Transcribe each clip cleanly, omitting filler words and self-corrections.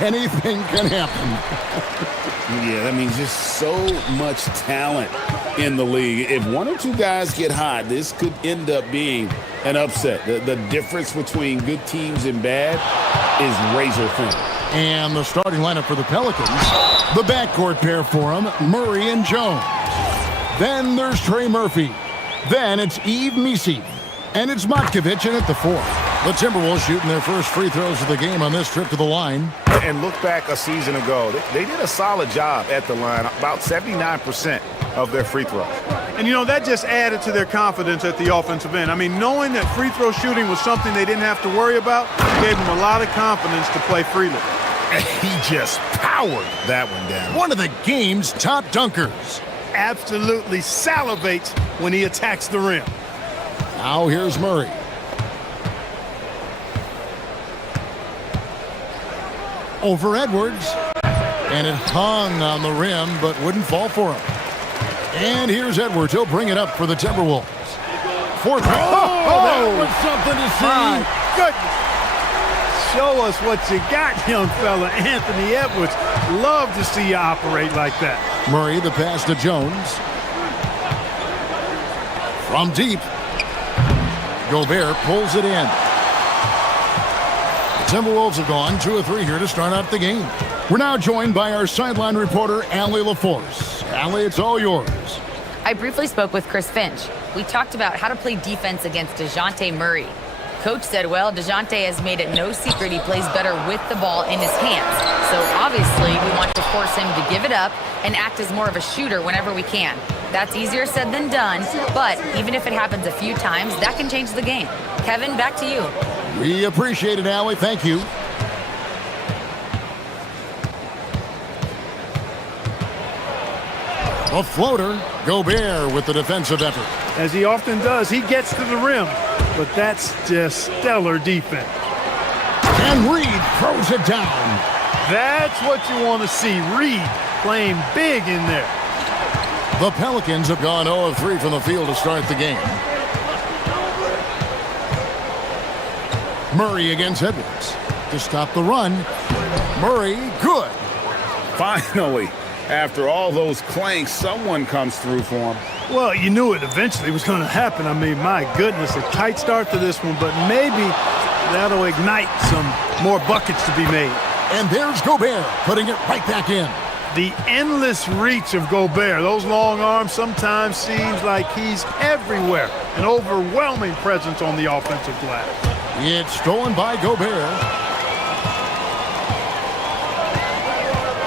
Anything can happen. Yeah, that means just so much talent in the league. If one or two guys get hot, this could end up being an upset. The difference between good teams and bad is razor thin. And the starting lineup for the Pelicans, the backcourt pair for them, Murray and Jones. Then there's Trey Murphy. Then it's Yves Missi. And it's Matkovic in at the fourth. The Timberwolves shooting their first free throws of the game on this trip to the line. And look back a season ago. They did a solid job at the line, about 79% of their free throws. And, you know, that just added to their confidence at the offensive end. I mean, knowing that free throw shooting was something they didn't have to worry about gave them a lot of confidence to play freely. And he just powered that one down. One of the game's top dunkers. Absolutely salivates when he attacks the rim. Now here's Murray. Over Edwards. And it hung on the rim, but wouldn't fall for him. And here's Edwards. He'll bring it up for the Timberwolves. Fourth. That was something to see. My goodness. Show us what you got, young fella. Anthony Edwards. Love to see you operate like that. Murray, the pass to Jones. From deep. Gobert pulls it in. The Timberwolves have gone 2 of 3 here to start out the game. We're now joined by our sideline reporter, Allie LaForce. Allie, it's all yours. I briefly spoke with Chris Finch. We talked about how to play defense against DeJounte Murray. Coach said, well, DeJounte has made it no secret he plays better with the ball in his hands. So obviously we want to force him to give it up and act as more of a shooter whenever we can. That's easier said than done, but even if it happens a few times, that can change the game. Kevin, back to you. We appreciate it, Allie. Thank you. A floater. Gobert with the defensive effort. As he often does, he gets to the rim, but that's just stellar defense. And Reed throws it down. That's what you want to see. Reed playing big in there. The Pelicans have gone 0 of 3 from the field to start the game. Murray against Edwards to stop the run. Murray, good. Finally, after all those clanks, someone comes through for him. Well, you knew it eventually was going to happen. I mean, my goodness, a tight start to this one, but maybe that'll ignite some more buckets to be made. And there's Gobert putting it right back in. The endless reach of Gobert. Those long arms sometimes seems like he's everywhere. An overwhelming presence on the offensive glass. It's stolen by Gobert.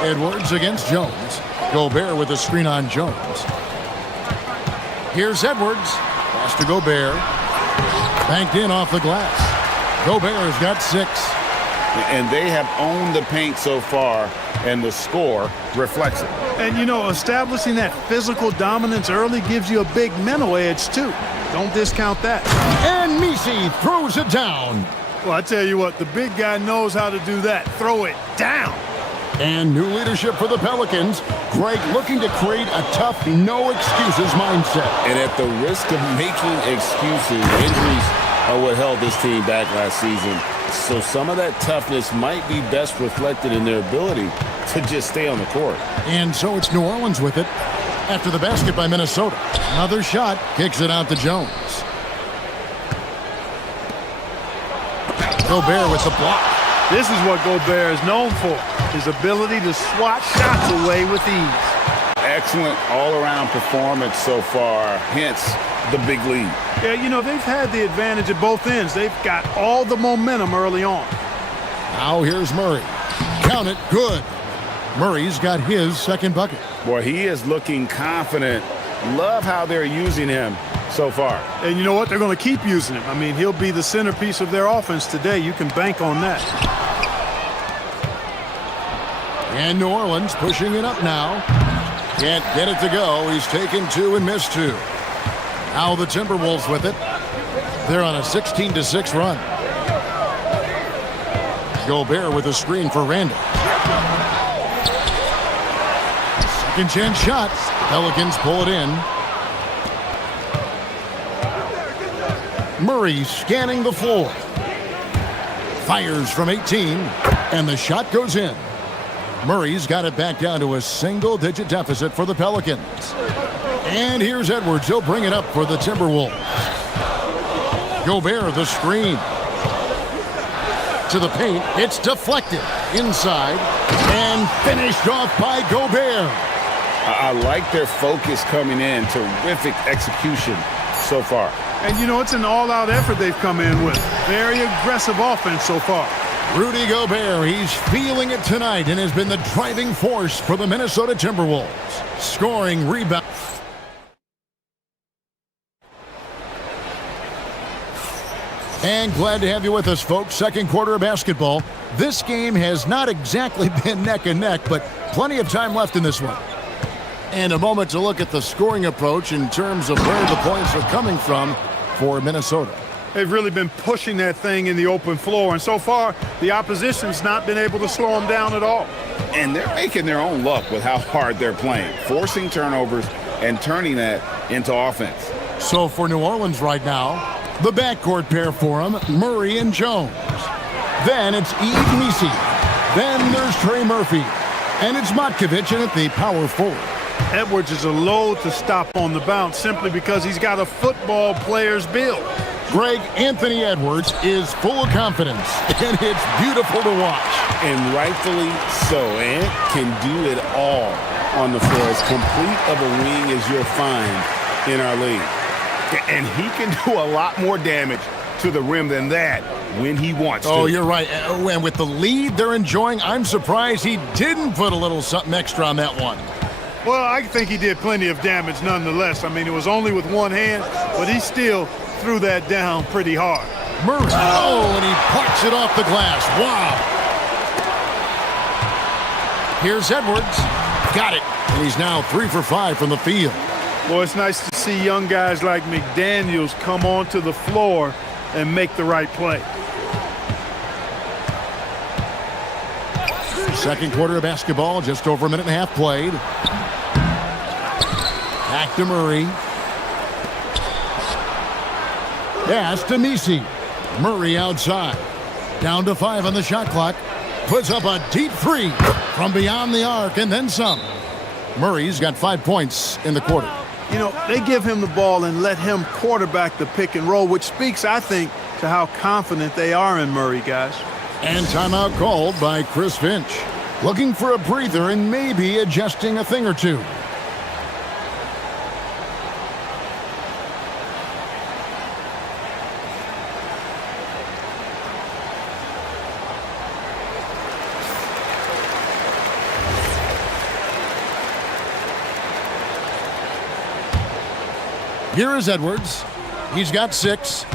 Edwards against Jones. Gobert with a screen on Jones. Here's Edwards. Pass to Gobert. Banked in off the glass. Gobert's got 6. And they have owned the paint so far, and the score reflects it. And, you know, establishing that physical dominance early gives you a big mental edge, too. Don't discount that. And Missi throws it down. Well, I tell you what, the big guy knows how to do that. Throw it down. And new leadership for the Pelicans. Greg looking to create a tough, no-excuses mindset. And at the risk of making excuses, injuries are what held this team back last season. So some of that toughness might be best reflected in their ability to just stay on the court. And so it's New Orleans with it after the basket by Minnesota. Another shot, kicks it out to Jones. Gobert with the block. This is what Gobert is known for, his ability to swat shots away with ease. Excellent all-around performance so far, hence the big lead. Yeah, you know, they've had the advantage at both ends. They've got all the momentum early on. Now here's Murray. Count it, good. Murray's got his second bucket. Boy, he is looking confident. Love how they're using him so far. And you know what? They're going to keep using him. I mean, he'll be the centerpiece of their offense today. You can bank on that. And New Orleans pushing it up now. Can't get it to go. He's taken 2 and missed 2. Now the Timberwolves with it. They're on a 16-6 run. Gobert with a screen for Randall. Second chance shot. Pelicans pull it in. Murray scanning the floor. Fires from 18. And the shot goes in. Murray's got it back down to a single-digit deficit for the Pelicans. And here's Edwards. He'll bring it up for the Timberwolves. Gobert, the screen. To the paint. It's deflected. Inside. And finished off by Gobert. I like their focus coming in. Terrific execution so far. And, you know, it's an all-out effort they've come in with. Very aggressive offense so far. Rudy Gobert, he's feeling it tonight and has been the driving force for the Minnesota Timberwolves. Scoring, rebound. And glad to have you with us, folks. Second quarter of basketball. This game has not exactly been neck and neck, but plenty of time left in this one. And a moment to look at the scoring approach in terms of where the points are coming from for Minnesota. They've really been pushing that thing in the open floor, and so far, the opposition's not been able to slow them down at all. And they're making their own luck with how hard they're playing, forcing turnovers and turning that into offense. So for New Orleans right now, the backcourt pair for them, Murray and Jones. Then it's Misi. Then there's Trey Murphy. And it's Matkovic in at the power forward. Edwards is a load to stop on the bounce simply because he's got a football player's build. Greg Anthony Edwards is full of confidence, and it's beautiful to watch. And rightfully so. Ant can do it all on the floor. As complete of a wing as you'll find in our league. And he can do a lot more damage to the rim than that when he wants to. Oh, you're right. And with the lead they're enjoying, I'm surprised he didn't put a little something extra on that one. Well, I think he did plenty of damage nonetheless. I mean, it was only with one hand, but he still threw that down pretty hard. Murray. Oh, and he parks it off the glass. Wow. Here's Edwards. Got it. And he's now 3 for 5 from the field. Well, it's nice to see young guys like McDaniels come onto the floor and make the right play. Second quarter of basketball, just over a minute and a half played. Back to Murray. Pass to Misi. Murray outside. Down to 5 on the shot clock. Puts up a deep 3 from beyond the arc and then some. Murray's got 5 points in the quarter. You know, they give him the ball and let him quarterback the pick and roll, which speaks, I think, to how confident they are in Murray, guys. And timeout called by Chris Finch. Looking for a breather and maybe adjusting a thing or two. Here is Edwards. He's got 6.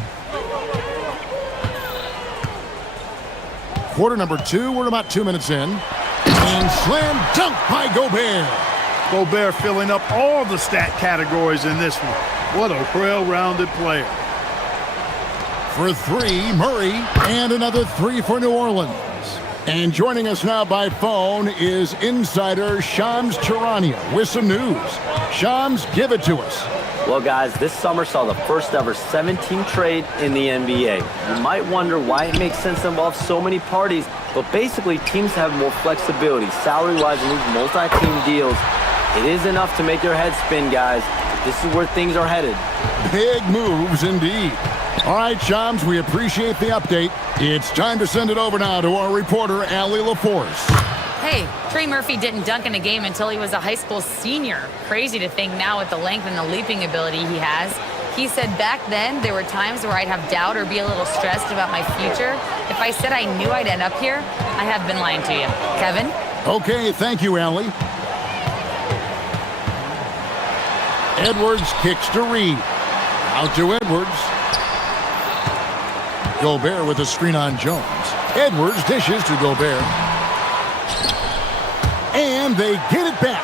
Quarter number 2. We're about 2 minutes in. And slam dunk by Gobert. Gobert filling up all the stat categories in this one. What a well-rounded player. For 3, Murray. And another 3 for New Orleans. And joining us now by phone is insider Shams Charania with some news. Shams, give it to us. Well, guys, this summer saw the first ever 17 trade in the NBA. You might wonder why it makes sense to involve so many parties, but basically teams have more flexibility, salary-wise, in these multi-team deals. It is enough to make your head spin, guys. This is where things are headed. Big moves indeed. All right, Shams, we appreciate the update. It's time to send it over now to our reporter, Allie LaForce. Hey, Trey Murphy didn't dunk in a game until he was a high school senior. Crazy to think now with the length and the leaping ability he has. He said back then there were times where I'd have doubt or be a little stressed about my future. If I said I knew I'd end up here, I have been lying to you. Kevin? Okay, thank you, Allie. Edwards kicks to Reed. Out to Edwards. Gobert with a screen on Jones. Edwards dishes to Gobert. And they get it back.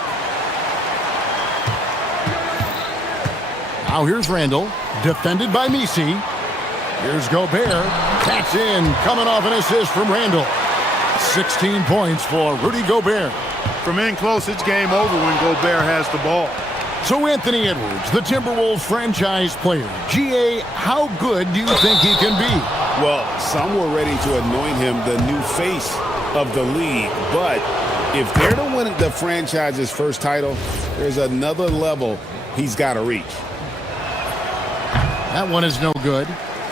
Now here's Randall, defended by Misi. Here's Gobert. That's in, coming off an assist from Randall. 16 points for Rudy Gobert. From in close, it's game over when Gobert has the ball. So Anthony Edwards, the Timberwolves franchise player. GA, how good do you think he can be? Well, some were ready to anoint him the new face of the league. But if they're to win the franchise's first title, there's another level he's got to reach. That one is no good.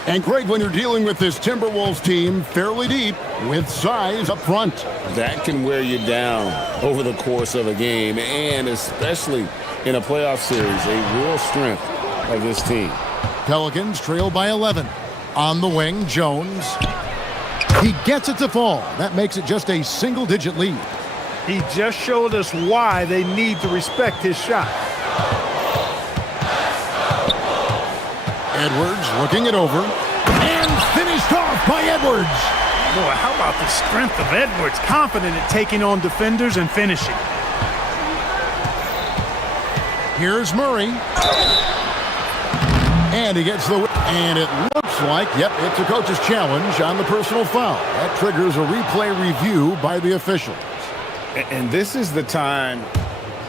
And Greg, when you're dealing with this Timberwolves team fairly deep with size up front, that can wear you down over the course of a game, and especially in a playoff series, a real strength of this team. Pelicans trail by 11. On the wing, Jones. He gets it to fall. That makes it just a single-digit lead. He just showed us why they need to respect his shot. Edwards looking it over. And finished off by Edwards. Boy, how about the strength of Edwards? Confident at taking on defenders and finishing. Here's Murray. And he gets the... And it looks like, yep, it's a coach's challenge on the personal foul. That triggers a replay review by the officials. And this is the time...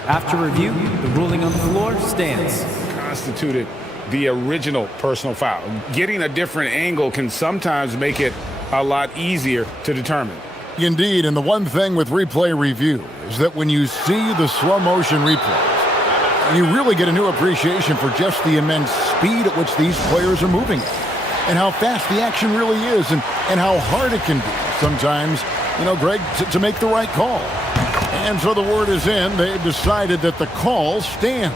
After review, the ruling on the floor stands. ...constituted the original personal foul. Getting a different angle can sometimes make it a lot easier to determine. Indeed, and the one thing with replay review is that when you see the slow motion replays, you really get a new appreciation for just the immense speed at which these players are moving and how fast the action really is and how hard it can be sometimes, you know, Greg, to make the right call. And so the word is in. They've decided that the call stands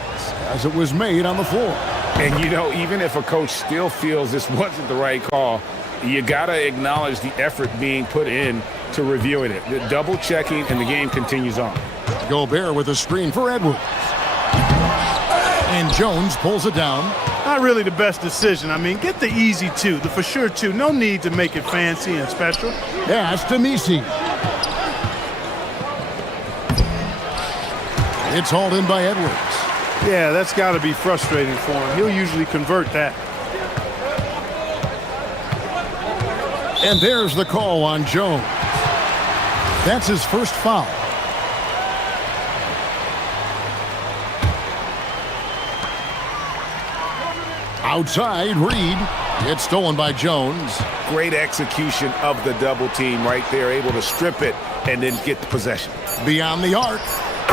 as it was made on the floor. And, you know, even if a coach still feels this wasn't the right call, you got to acknowledge the effort being put in to reviewing it. The double checking, and the game continues on. Gobert with a screen for Edwards. And Jones pulls it down. Not really the best decision. I mean, get the easy two, the for sure two. No need to make it fancy and special. Pass to Misi. It's hauled in by Edwards. Yeah, that's got to be frustrating for him. He'll usually convert that. And there's the call on Jones. That's his first foul. Outside, Reed. It's stolen by Jones. Great execution of the double team right there, able to strip it and then get the possession. Beyond the arc.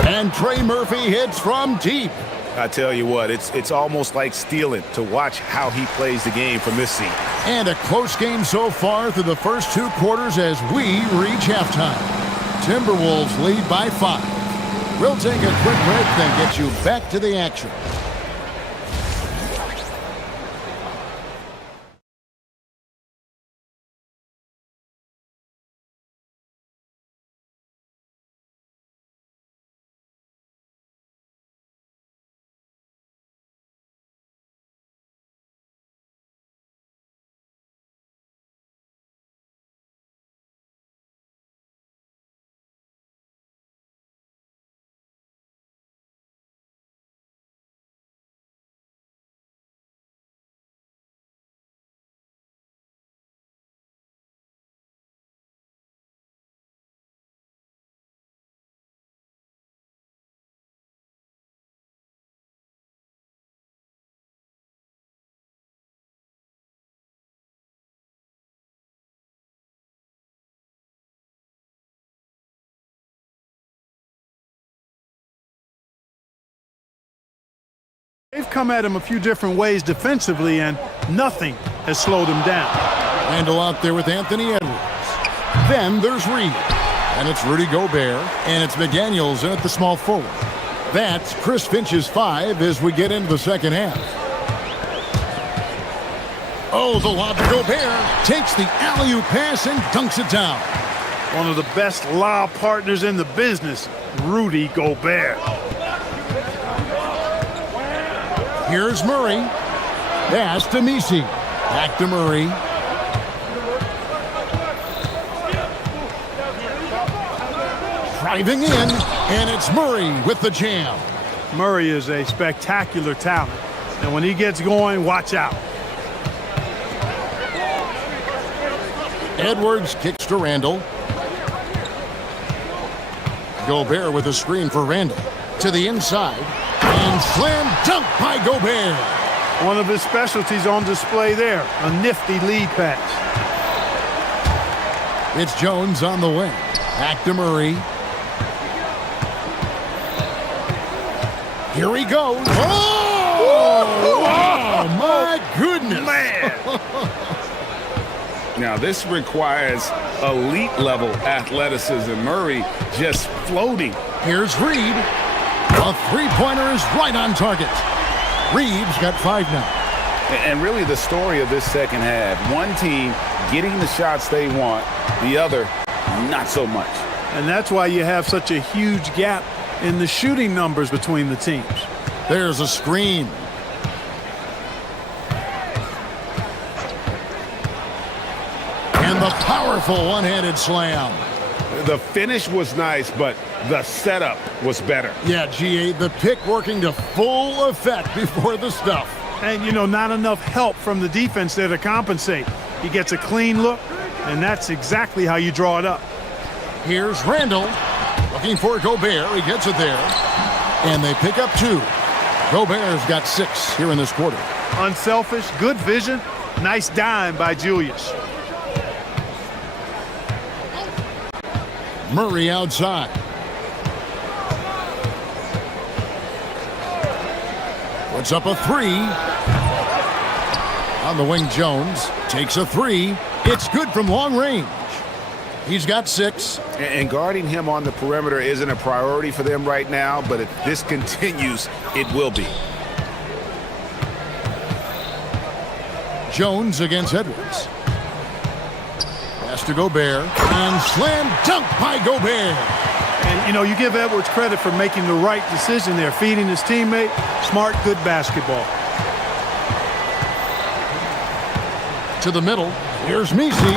And Trey Murphy hits from deep. I tell you what, it's almost like stealing to watch how he plays the game from this seat. And a close game so far through the first two quarters as we reach halftime. Timberwolves lead by 5. We'll take a quick break, then get you back to the action. They've come at him a few different ways defensively, and nothing has slowed him down. Randall out there with Anthony Edwards. Then there's Reed. And it's Rudy Gobert. And it's McDaniels in at the small forward. That's Chris Finch's 5 as we get into the second half. Oh, the lob to Gobert. Takes the alley-oop pass and dunks it down. One of the best lob partners in the business, Rudy Gobert. Here's Murray. Pass to Misi. Back to Murray. Driving in, and it's Murray with the jam. Murray is a spectacular talent, and when he gets going, watch out. Edwards kicks to Randall. Gobert with a screen for Randall. To the inside. And slam dunk by Gobert. One of his specialties on display there. A nifty lead pass. It's Jones on the wing. Back to Murray. Here he goes. Oh, my goodness. Man. Now, this requires elite-level athleticism. Murray just floating. Here's Reed. A three-pointer is right on target. Reed's got 5 now. And really the story of this second half, one team getting the shots they want, the other not so much. And that's why you have such a huge gap in the shooting numbers between the teams. There's a screen. And the powerful one-handed slam. The finish was nice, but the setup was better. Yeah, GA, the pick working to full effect before the stuff. And, you know, not enough help from the defense there to compensate. He gets a clean look, and that's exactly how you draw it up. Here's Randall. Looking for Gobert. He gets it there. And they pick up 2. Gobert's got 6 here in this quarter. Unselfish, good vision. Nice dime by Julius. Murray outside. Puts up a 3. On the wing, Jones takes a 3. It's good from long range. He's got 6. And guarding him on the perimeter isn't a priority for them right now, but if this continues, it will be. Jones against Edwards. Pass to Gobert. And slam dunk by Gobert. And, you know, you give Edwards credit for making the right decision there, feeding his teammate. Smart, good basketball. To the middle. Here's Misi.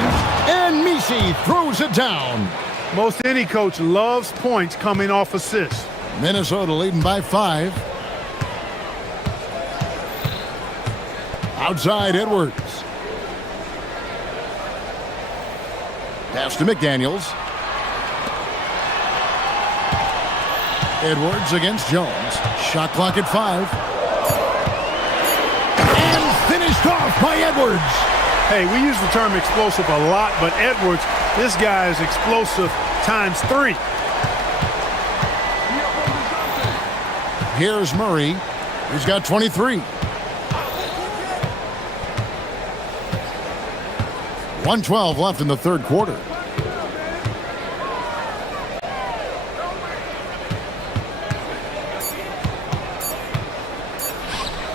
And Misi throws it down. Most any coach loves points coming off assists. Minnesota leading by 5. Outside Edwards. Pass to McDaniels. Edwards against Jones. Shot clock at 5. And finished off by Edwards. Hey, we use the term explosive a lot, but Edwards, this guy is explosive times 3. Here's Murray. He's got 23. 1:12 left in the third quarter.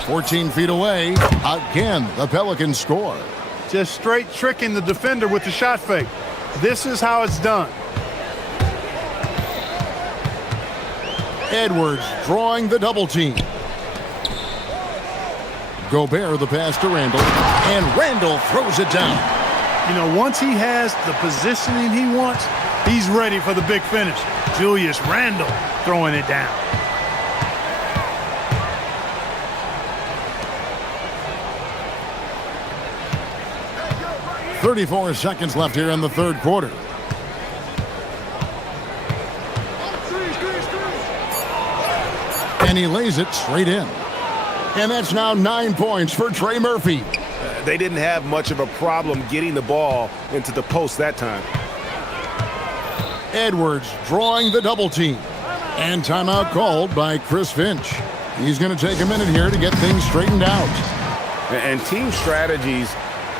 "14 feet away." Again, the Pelicans score. Just straight tricking the defender with the shot fake. This is how it's done. Edwards drawing the double team. Gobert the pass to Randall. And Randall throws it down. You know, once he has the positioning he wants, he's ready for the big finish. Julius Randle throwing it down. "34 seconds left here in the third quarter. And he lays it straight in. And that's now 9 points for Trey Murphy. They didn't have much of a problem getting the ball into the post that time. Edwards drawing the double team. And timeout called by Chris Finch. He's going to take a minute here to get things straightened out. And team strategies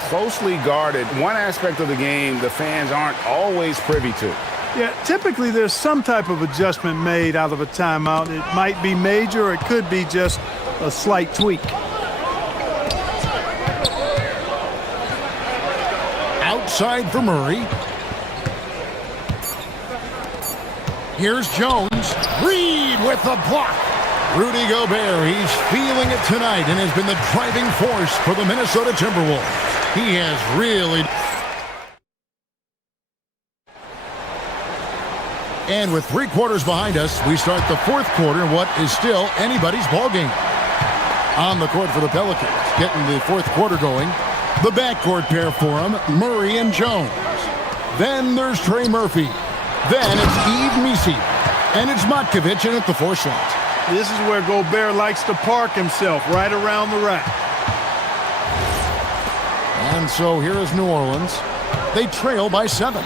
closely guarded. One aspect of the game the fans aren't always privy to. Yeah, typically there's some type of adjustment made out of a timeout. It might be major, or it could be just a slight tweak. Outside for Murray. Here's Jones. Reed with the block. Rudy Gobert, he's feeling it tonight and has been the driving force for the Minnesota Timberwolves. He has really... And with 3 quarters behind us, we start the fourth quarter in what is still anybody's ballgame. On the court for the Pelicans, getting the fourth quarter going. The backcourt pair for him, Murray and Jones. Then there's Trey Murphy. Then it's Yves Misi. And it's Matkovic in at the 4 slot. This is where Gobert likes to park himself, right around the rack. And so here is New Orleans. They trail by 7.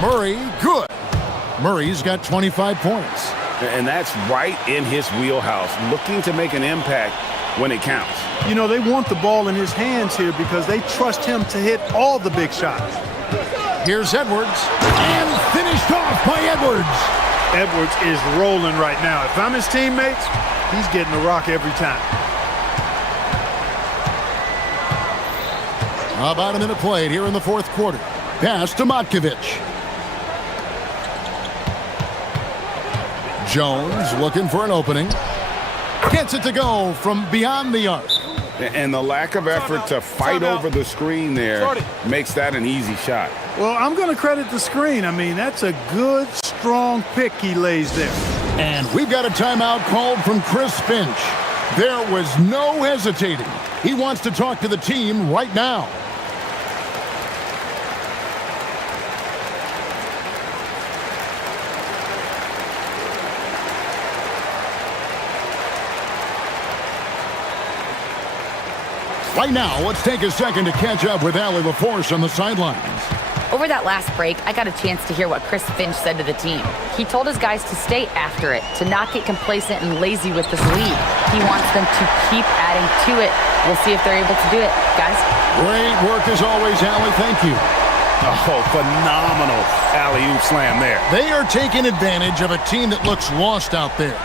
Murray, good. Murray's got 25 points. And that's right in his wheelhouse, looking to make an impact when it counts. You know, they want the ball in his hands here because they trust him to hit all the big shots. Here's Edwards, and finished off by Edwards. Edwards is rolling right now. If I'm his teammates, he's getting the rock every time. About a minute played here in the fourth quarter. Pass to Matkovic. Jones looking for an opening. Gets it to go from beyond the arc. And the lack of effort to fight over the screen there makes that an easy shot. Well, I'm going to credit the screen. I mean, that's a good, strong pick he lays there. And we've got a timeout called from Chris Finch. There was no hesitating. He wants to talk to the team right now. Right now, let's take a second to catch up with Allie LaForce on the sidelines. Over that last break, I got a chance to hear what Chris Finch said to the team. He told his guys to stay after it, to not get complacent and lazy with this lead. He wants them to keep adding to it. We'll see if they're able to do it, guys. Great work as always, Allie. Thank you. Oh, phenomenal alley-oop slam there. They are taking advantage of a team that looks lost out there.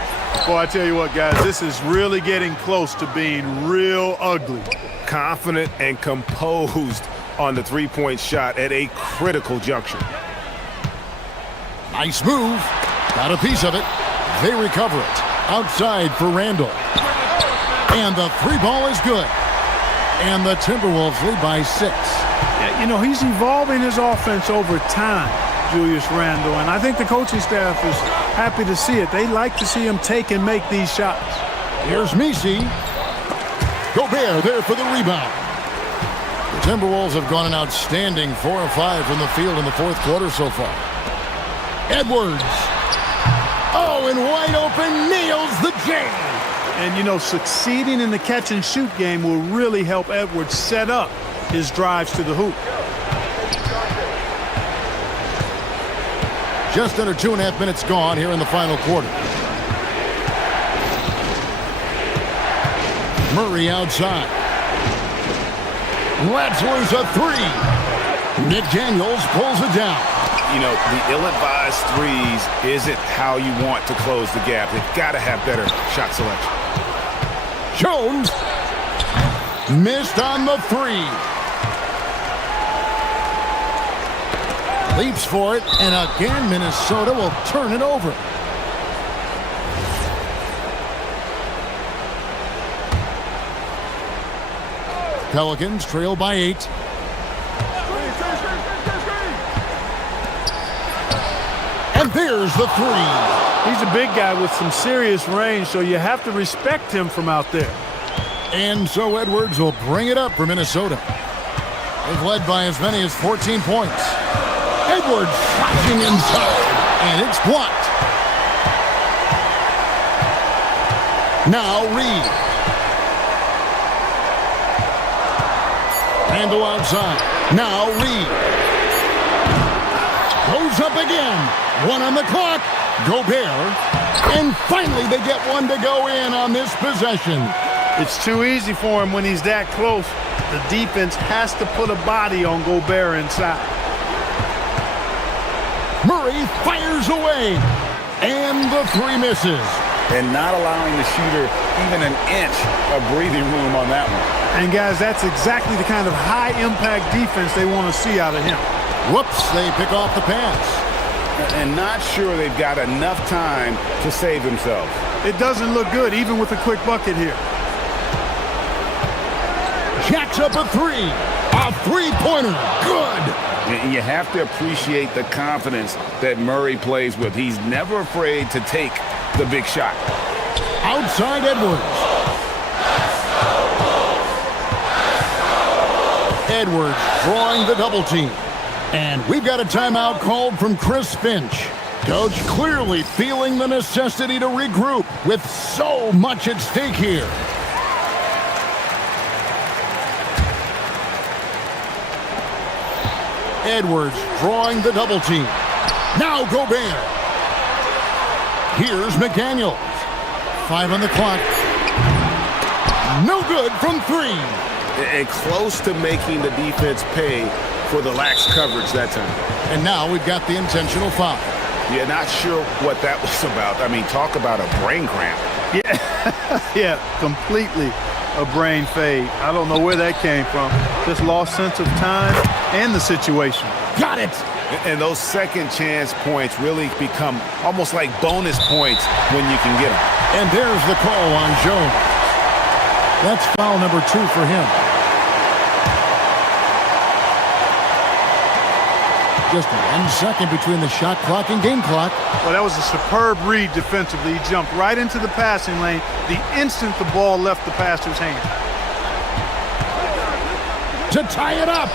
Boy, I tell you what, guys, this is really getting close to being real ugly. Confident and composed on the three-point shot at a critical juncture. Nice move. Got a piece of it. They recover it. Outside for Randall. And the three ball is good. And the Timberwolves lead by 6. Yeah, you know, he's evolving his offense over time, Julius Randle, and I think the coaching staff is happy to see it. They like to see him take and make these shots. Here's Misi. Gobert there for the rebound. The Timberwolves have gone an outstanding 4 of 5 from the field in the fourth quarter so far. Edwards. Oh, and wide open, nails the J. And, you know, succeeding in the catch-and-shoot game will really help Edwards set up his drives to the hoop. Just under 2.5 minutes gone here in the final quarter. Murray outside. Let's lose a 3. Nick Daniels pulls it down. You know, the ill-advised threes isn't how you want to close the gap. They've got to have better shot selection. Jones missed on the 3. Leaps for it, and again Minnesota will turn it over. Pelicans trail by 8. And there's the 3. He's a big guy with some serious range, so you have to respect him from out there. And so Edwards will bring it up for Minnesota. They've led by as many as 14 points. Edwards flashing inside, and it's blocked. Now Reed. Randall outside. Now Reed. Goes up again. 1 on the clock. Gobert. And finally they get one to go in on this possession. It's too easy for him when he's that close. The defense has to put a body on Gobert inside. Murray fires away. And the 3 misses. And not allowing the shooter even an inch of breathing room on that one. And, guys, that's exactly the kind of high-impact defense they want to see out of him. Whoops, they pick off the pass. And not sure they've got enough time to save themselves. It doesn't look good, even with a quick bucket here. Jacks up a 3. A three-pointer. Good. And you have to appreciate the confidence that Murray plays with. He's never afraid to take the big shot. Outside Edwards. Edwards drawing the double team. And we've got a timeout called from Chris Finch. Coach clearly feeling the necessity to regroup with so much at stake here. Edwards drawing the double team. Now Gobert. Here's McDaniels. 5 on the clock. No good from 3. And close to making the defense pay for the lax coverage that time. And now we've got the intentional foul. Yeah, not sure what that was about. I mean, talk about a brain cramp. Yeah, completely a brain fade. I don't know where that came from. Just lost sense of time and the situation. Got it. And those second chance points really become almost like bonus points when you can get them. And there's the call on Jones. That's foul number 2 for him. Just 1 second between the shot clock and game clock. Well, that was a superb read defensively. He jumped right into the passing lane the instant the ball left the passer's hand. To tie it up.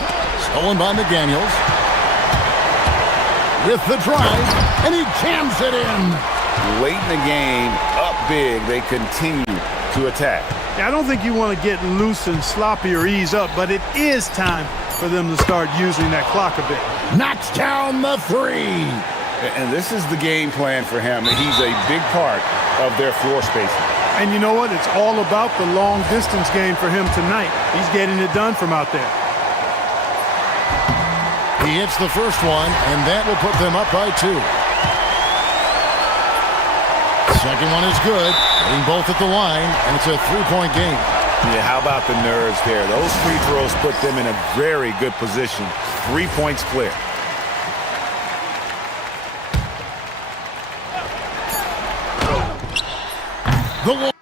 Stolen by McDaniels. With the drive, and he jams it in. Late in the game, up big, they continue to attack. Yeah, I don't think you want to get loose and sloppy or ease up, but it is time for them to start using that clock a bit. Knocks down the 3. And this is the game plan for him. He's a big part of their floor spacing. And you know what? It's all about the long distance game for him tonight. He's getting it done from out there. He hits the first one, and that will put them up by 2. Second one is good. Hitting both at the line, and it's a 3-point game. Yeah, how about the nerves there? Those free throws put them in a very good position. 3 points clear. The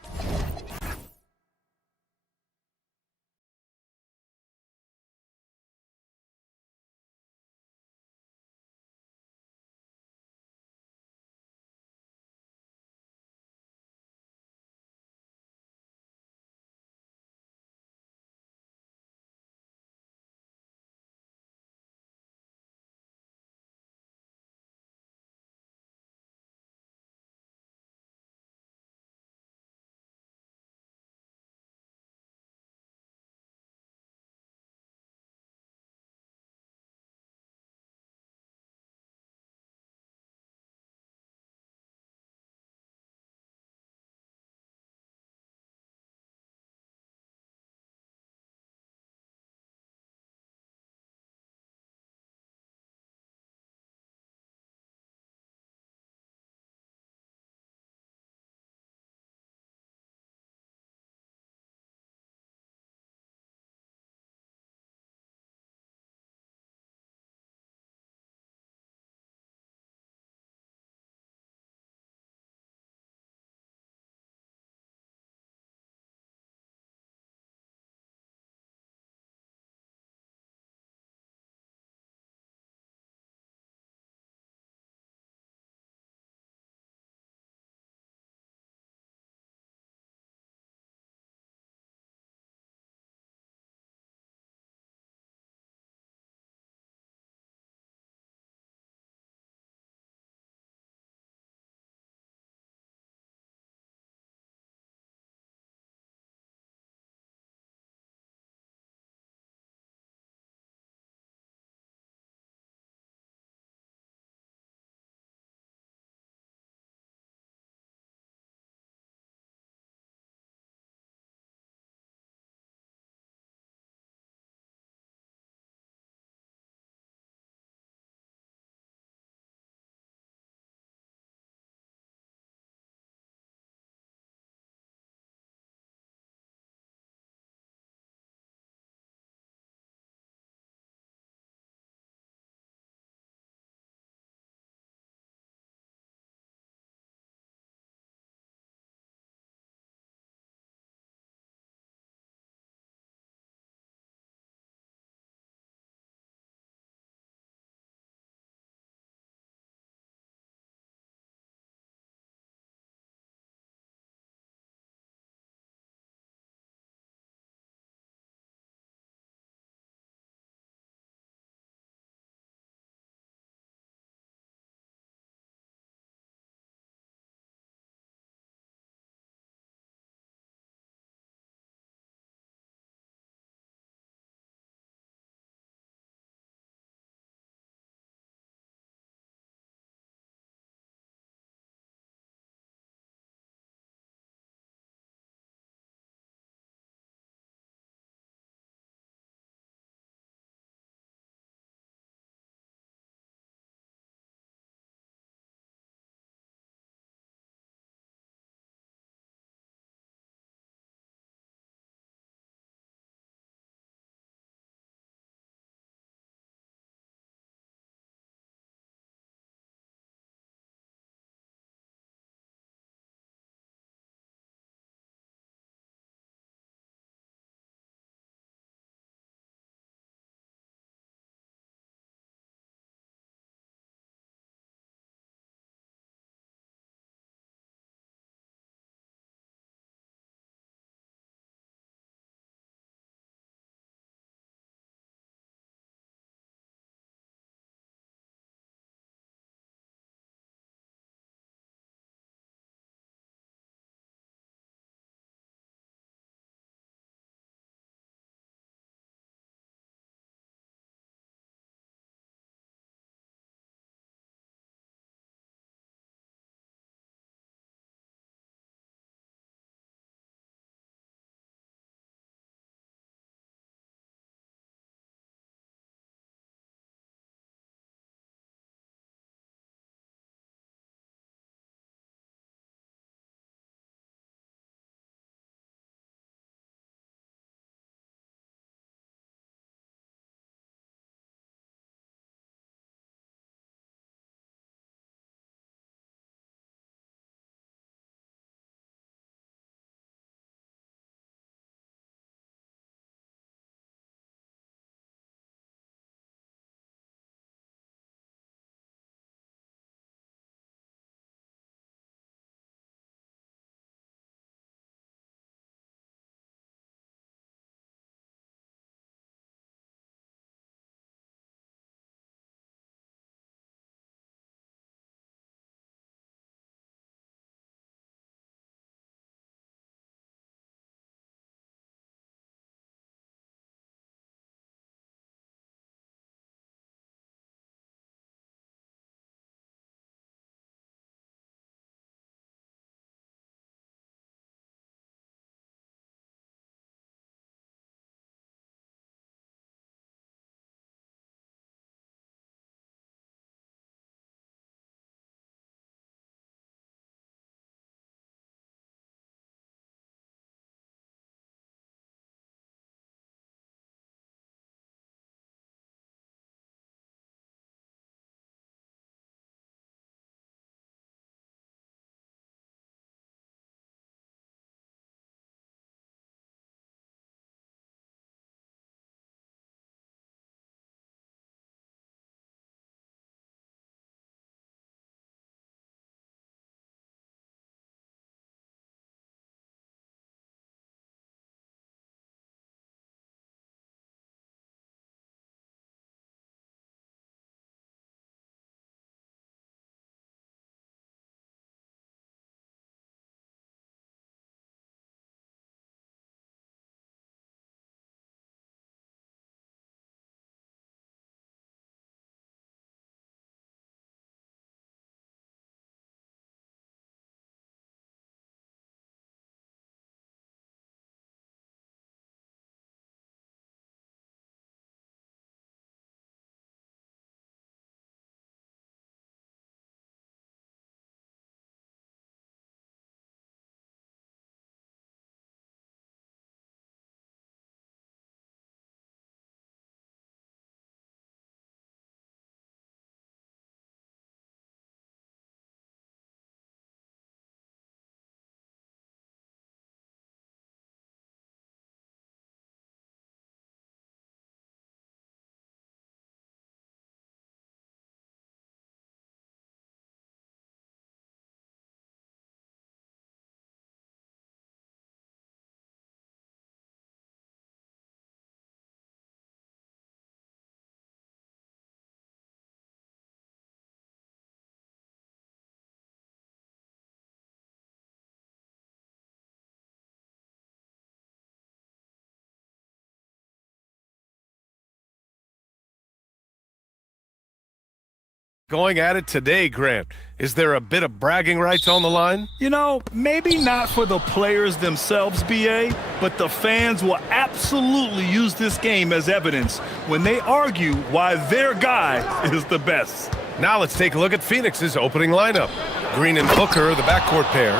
Going at it today, Grant. Is there a bit of bragging rights on the line? You know, maybe not for the players themselves, BA, but the fans will absolutely use this game as evidence when they argue why their guy is the best. Now let's take a look at Phoenix's opening lineup. Green and Booker, the backcourt pair.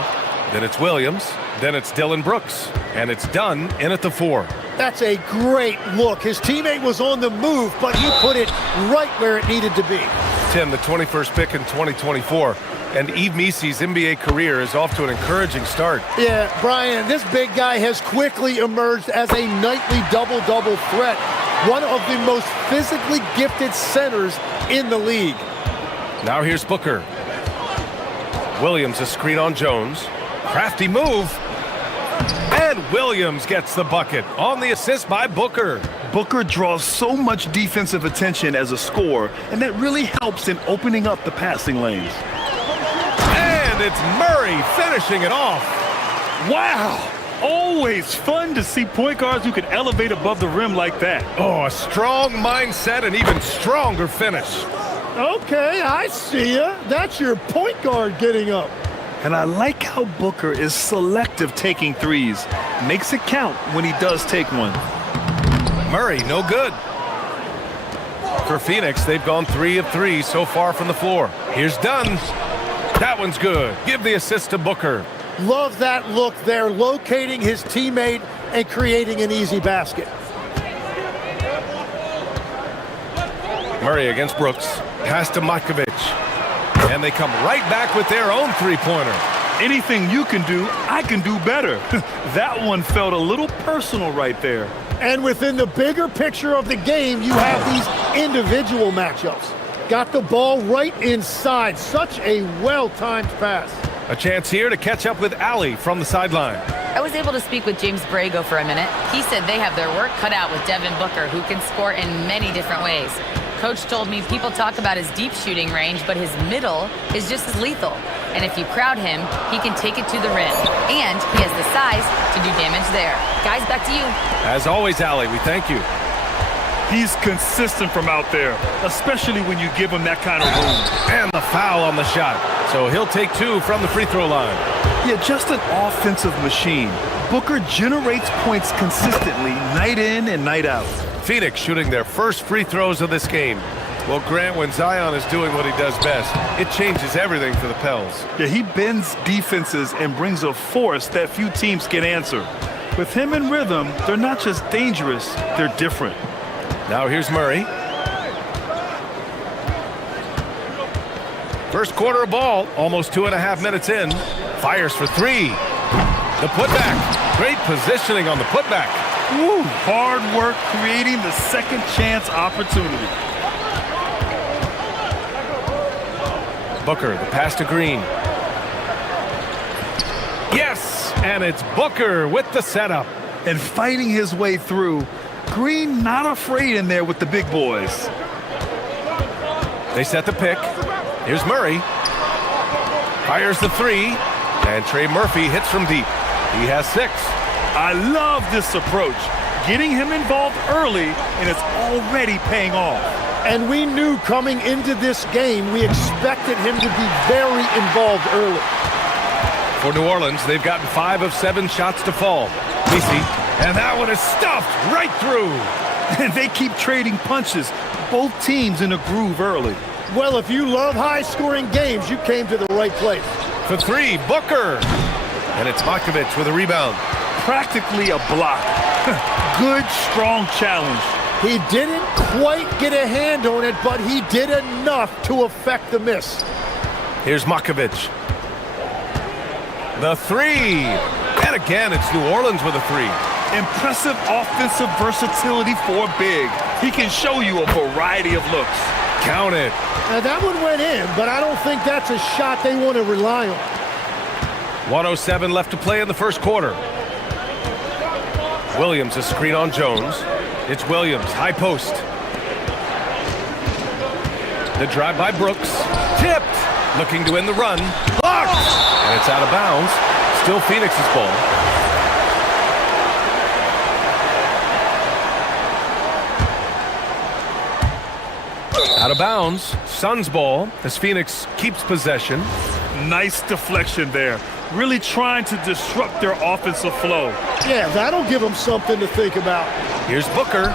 Then it's Williams. Then it's Dylan Brooks. And it's Dunn in at the 4. That's a great look. His teammate was on the move, but he put it right where it needed to be. Tim, the 21st pick in 2024. And Yves Missy's NBA career is off to an encouraging start. Yeah, Brian, this big guy has quickly emerged as a nightly double-double threat. One of the most physically gifted centers in the league. Now here's Booker. Williams a screen on Jones. Crafty move. And Williams gets the bucket on the assist by Booker. Booker draws so much defensive attention as a scorer, and that really helps in opening up the passing lanes. And it's Murray finishing it off. Wow! Always fun to see point guards who can elevate above the rim like that. Oh, a strong mindset and even stronger finish. Okay, I see ya. That's your point guard getting up. And I like how Booker is selective taking threes. Makes it count when he does take one. Murray, no good. For Phoenix, they've gone 3 of 3 so far from the floor. Here's Dunn. That one's good. Give the assist to Booker. Love that look there, locating his teammate and creating an easy basket. Murray against Brooks. Pass to Matkovic. And they come right back with their own three-pointer. Anything you can do, I can do better. That one felt a little personal right there. And within the bigger picture of the game, you have these individual matchups. Got the ball right inside. Such a well-timed pass. A chance here to catch up with Allie from the sideline. I was able to speak with James Borrego for a minute. He said they have their work cut out with Devin Booker, who can score in many different ways. Coach told me people talk about his deep shooting range, but his middle is just as lethal. And if you crowd him, he can take it to the rim. And he has the size to do damage there. Guys, back to you. As always, Allie, we thank you. He's consistent from out there, especially when you give him that kind of room. And the foul on the shot. So he'll take 2 from the free throw line. Yeah, just an offensive machine. Booker generates points consistently, night in and night out. Phoenix shooting their first free throws of this game. Well, Grant, when Zion is doing what he does best, it changes everything for the Pels. Yeah, he bends defenses and brings a force that few teams can answer. With him in rhythm, they're not just dangerous, they're different. Now here's Murray. First quarter of ball, almost 2.5 minutes in. Fires for 3. The putback. Great positioning on the putback. Woo, hard work creating the second chance opportunity. Booker, the pass to Green. Yes, and it's Booker with the setup. And fighting his way through. Green not afraid in there with the big boys. They set the pick. Here's Murray. Fires the 3. And Trey Murphy hits from deep. He has 6. I love this approach. Getting him involved early, and it's already paying off. And we knew coming into this game, we expected him to be very involved early. For New Orleans, they've gotten 5 of 7 shots to fall. Missy, and that one is stuffed right through. And they keep trading punches. Both teams in a groove early. Well, if you love high-scoring games, you came to the right place. For 3, Booker. And it's Matkovic with a rebound. Practically a block. Good, strong challenge. He didn't quite get a hand on it, but he did enough to affect the miss. Here's Matkovic. The 3. And again, it's New Orleans with a 3. Impressive offensive versatility for big. He can show you a variety of looks. Count it. Now that one went in, but I don't think that's a shot they want to rely on. 1:07 left to play in the first quarter. Williams a screen on Jones. It's Williams, high post. The drive by Brooks. Tipped. Looking to win the run. Blocked. And it's out of bounds. Still Phoenix's ball. Out of bounds, Suns ball as Phoenix keeps possession. Nice deflection there. Really trying to disrupt their offensive flow. Yeah, that'll give them something to think about. Here's Booker.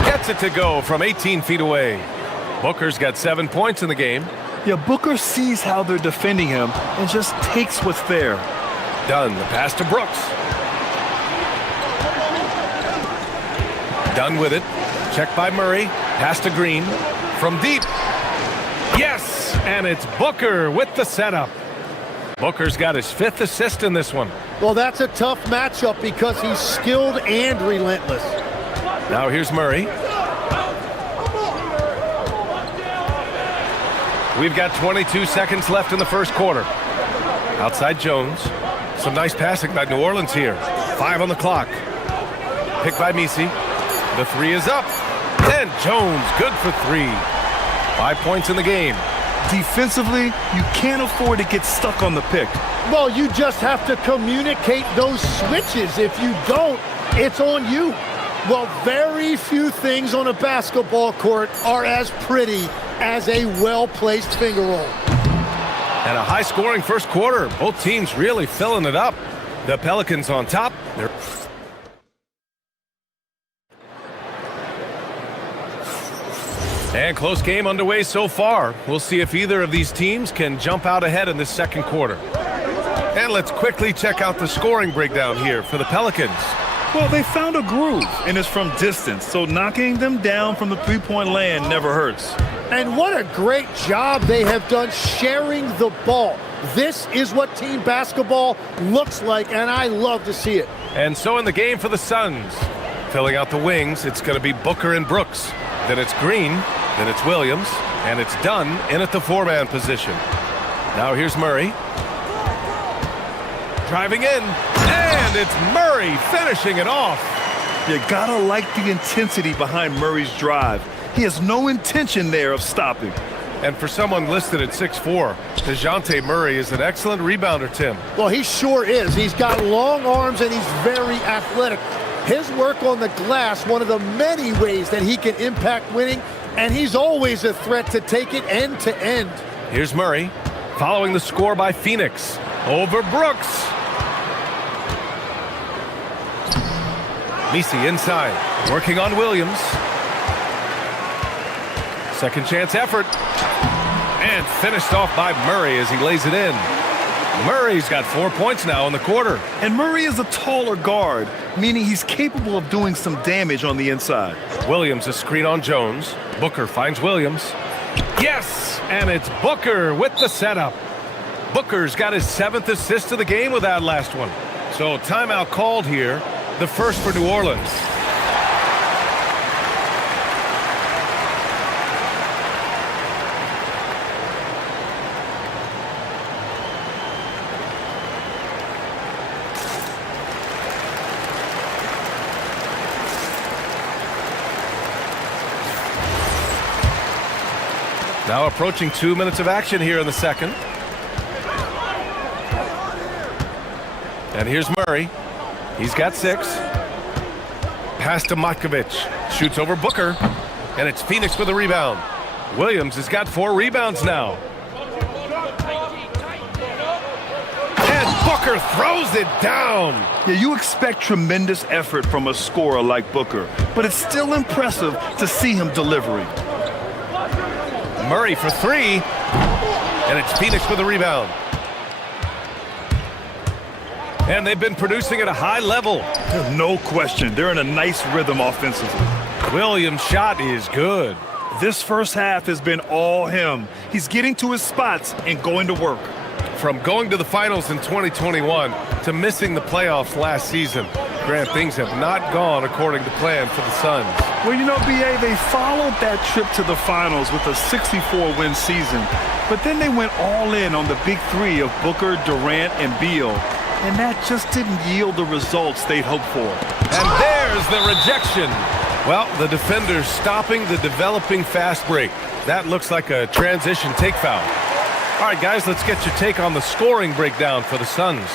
Gets it to go from 18 feet away. Booker's got 7 points in the game. Yeah, Booker sees how they're defending him and just takes what's there. Dunn, the pass to Brooks. Dunn with it. Checked by Murray. Pass to Green. From deep. Yes! And it's Booker with the setup. Booker's got his 5th assist in this one. Well, that's a tough matchup because he's skilled and relentless. Now here's Murray. We've got 22 seconds left in the first quarter. Outside Jones. Some nice passing by New Orleans here. 5 on the clock. Picked by Misi. The 3 is up. And Jones, good for 3. 5 points in the game. Defensively, you can't afford to get stuck on the pick. Well, you just have to communicate those switches. If you don't, it's on you. Well, very few things on a basketball court are as pretty as a well-placed finger roll. And a high-scoring first quarter. Both teams really filling it up. The Pelicans on top. And close game underway so far. We'll see if either of these teams can jump out ahead in this second quarter. And let's quickly check out the scoring breakdown here for the Pelicans. Well, they found a groove, and it's from distance, so knocking them down from the three-point land never hurts. And what a great job they have done sharing the ball. This is what team basketball looks like, and I love to see it. And so in the game for the Suns, filling out the wings, it's going to be Booker and Brooks. Then it's Green, then it's Williams, and it's Dunn in at the 4-man position. Now here's Murray. Driving in, and it's Murray finishing it off. You gotta like the intensity behind Murray's drive. He has no intention there of stopping. And for someone listed at 6'4", DeJounte Murray is an excellent rebounder, Tim. Well, he sure is. He's got long arms and he's very athletic. His work on the glass, one of the many ways that he can impact winning, and he's always a threat to take it end to end. Here's Murray, following the score by Phoenix. Over Brooks. Misi inside, working on Williams. Second chance effort. And finished off by Murray as he lays it in. Murray's got 4 points now in the quarter. And Murray is a taller guard, meaning he's capable of doing some damage on the inside. Williams a screen on Jones. Booker finds Williams. Yes! And it's Booker with the setup. Booker's got his 7th assist of the game with that last one. So timeout called here, the first for New Orleans. Now approaching 2 minutes of action here in the second. And here's Murray. He's got 6. Pass to Matkovic. Shoots over Booker. And it's Phoenix with a rebound. Williams has got 4 rebounds now. And Booker throws it down. Yeah, you expect tremendous effort from a scorer like Booker, but it's still impressive to see him delivering. Murray for 3. And it's Phoenix with a rebound. And they've been producing at a high level. No question. They're in a nice rhythm offensively. Williams' shot is good. This first half has been all him. He's getting to his spots and going to work. From going to the finals in 2021 to missing the playoffs last season, Grant, things have not gone according to plan for the Suns. Well, you know, B.A., they followed that trip to the finals with a 64-win season. But then they went all in on the big 3 of Booker, Durant, and Beal. And that just didn't yield the results they'd hoped for. And there's the rejection. Well, the defender's stopping the developing fast break. That looks like a transition take foul. All right, guys, let's get your take on the scoring breakdown for the Suns.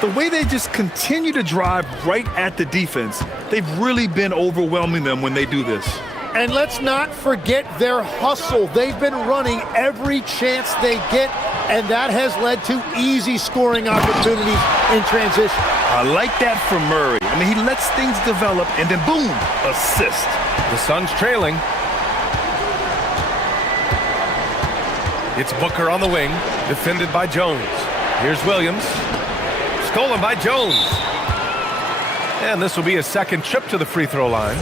The way they just continue to drive right at the defense, they've really been overwhelming them when they do this. And let's not forget their hustle. They've been running every chance they get, and that has led to easy scoring opportunities in transition. I like that from Murray. I mean, he lets things develop, and then boom, assist. The Suns trailing. It's Booker on the wing, defended by Jones. Here's Williams. Stolen by Jones. And this will be his second trip to the free throw line.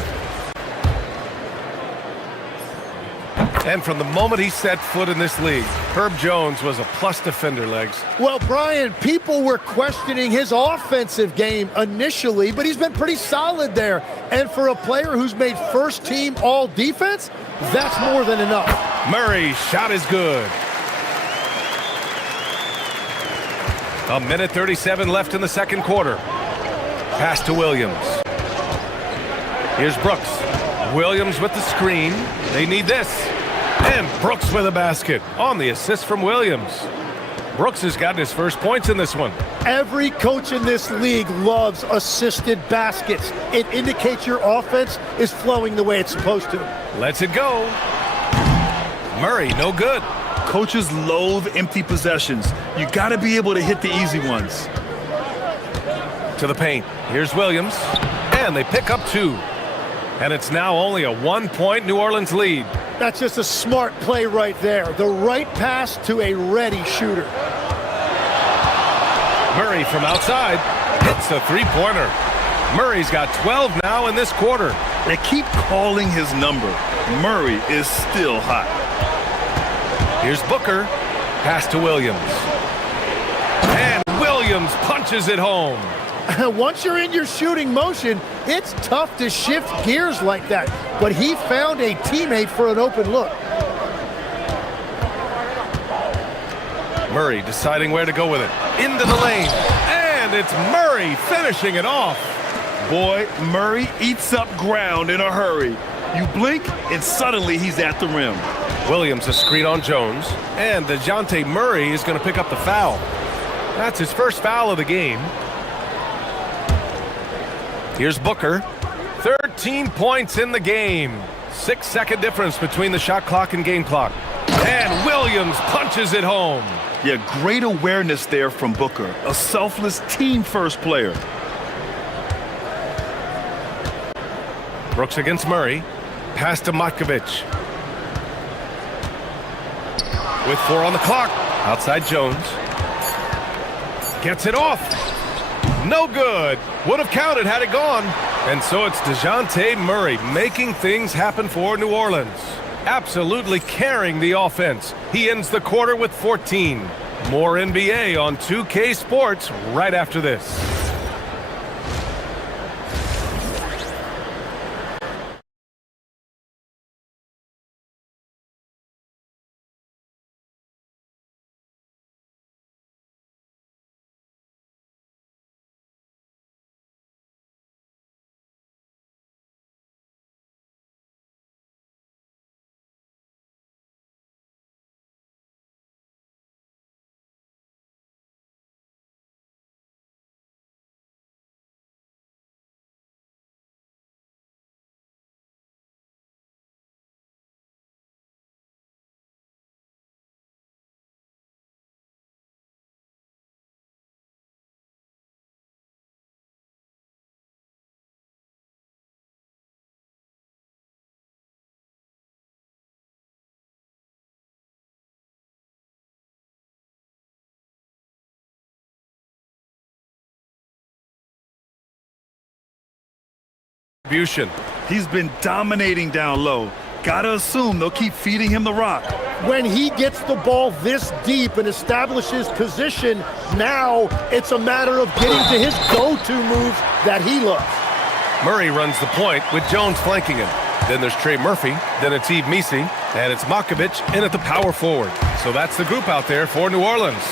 And from the moment he set foot in this league, Herb Jones was a plus defender, Legs. Well, Brian, people were questioning his offensive game initially, but he's been pretty solid there. And for a player who's made first team all defense, that's more than enough. Murray's shot is good. A minute 37 left in the second quarter. Pass to Williams. Here's Brooks. Williams with the screen. They need this. And Brooks with a basket on the assist from Williams. Brooks has gotten his first points in this one. Every coach in this league loves assisted baskets. It indicates your offense is flowing the way it's supposed to. Lets it go. Murray, no good. Coaches loathe empty possessions. You got to be able to hit the easy ones. To the paint. Here's Williams. And they pick up two. And it's now only a 1-point New Orleans lead. That's just a smart play right there. The right pass to a ready shooter. Murray from outside hits a three-pointer. Murray's got 12 now in this quarter. They keep calling his number. Murray is still hot. Here's Booker. Pass to Williams. And Williams punches it home. Once you're in your shooting motion, it's tough to shift gears like that. But he found a teammate for an open look. Murray deciding where to go with it. Into the lane. And it's Murray finishing it off. Boy, Murray eats up ground in a hurry. You blink, and suddenly he's at the rim. Williams a screen on Jones. And DeJounte Murray is going to pick up the foul. That's his first foul of the game. Here's Booker. 13 points in the game. 6-second difference between the shot clock and game clock. And Williams punches it home. Yeah, great awareness there from Booker. A selfless team-first player. Brooks against Murray. Pass to Matkovic. With 4 on the clock. Outside Jones. Gets it off. No good. Would have counted had it gone. And so it's DeJounte Murray making things happen for New Orleans. Absolutely carrying the offense. He ends the quarter with 14. More NBA on 2K Sports right after this. He's been dominating down low. Gotta assume they'll keep feeding him the rock. When he gets the ball this deep and establishes position, now it's a matter of getting to his go-to moves that he loves. Murray runs the point with Jones flanking him. Then there's Trey Murphy. Then it's Yves Missi. And it's Matkovic in at the power forward. So that's the group out there for New Orleans.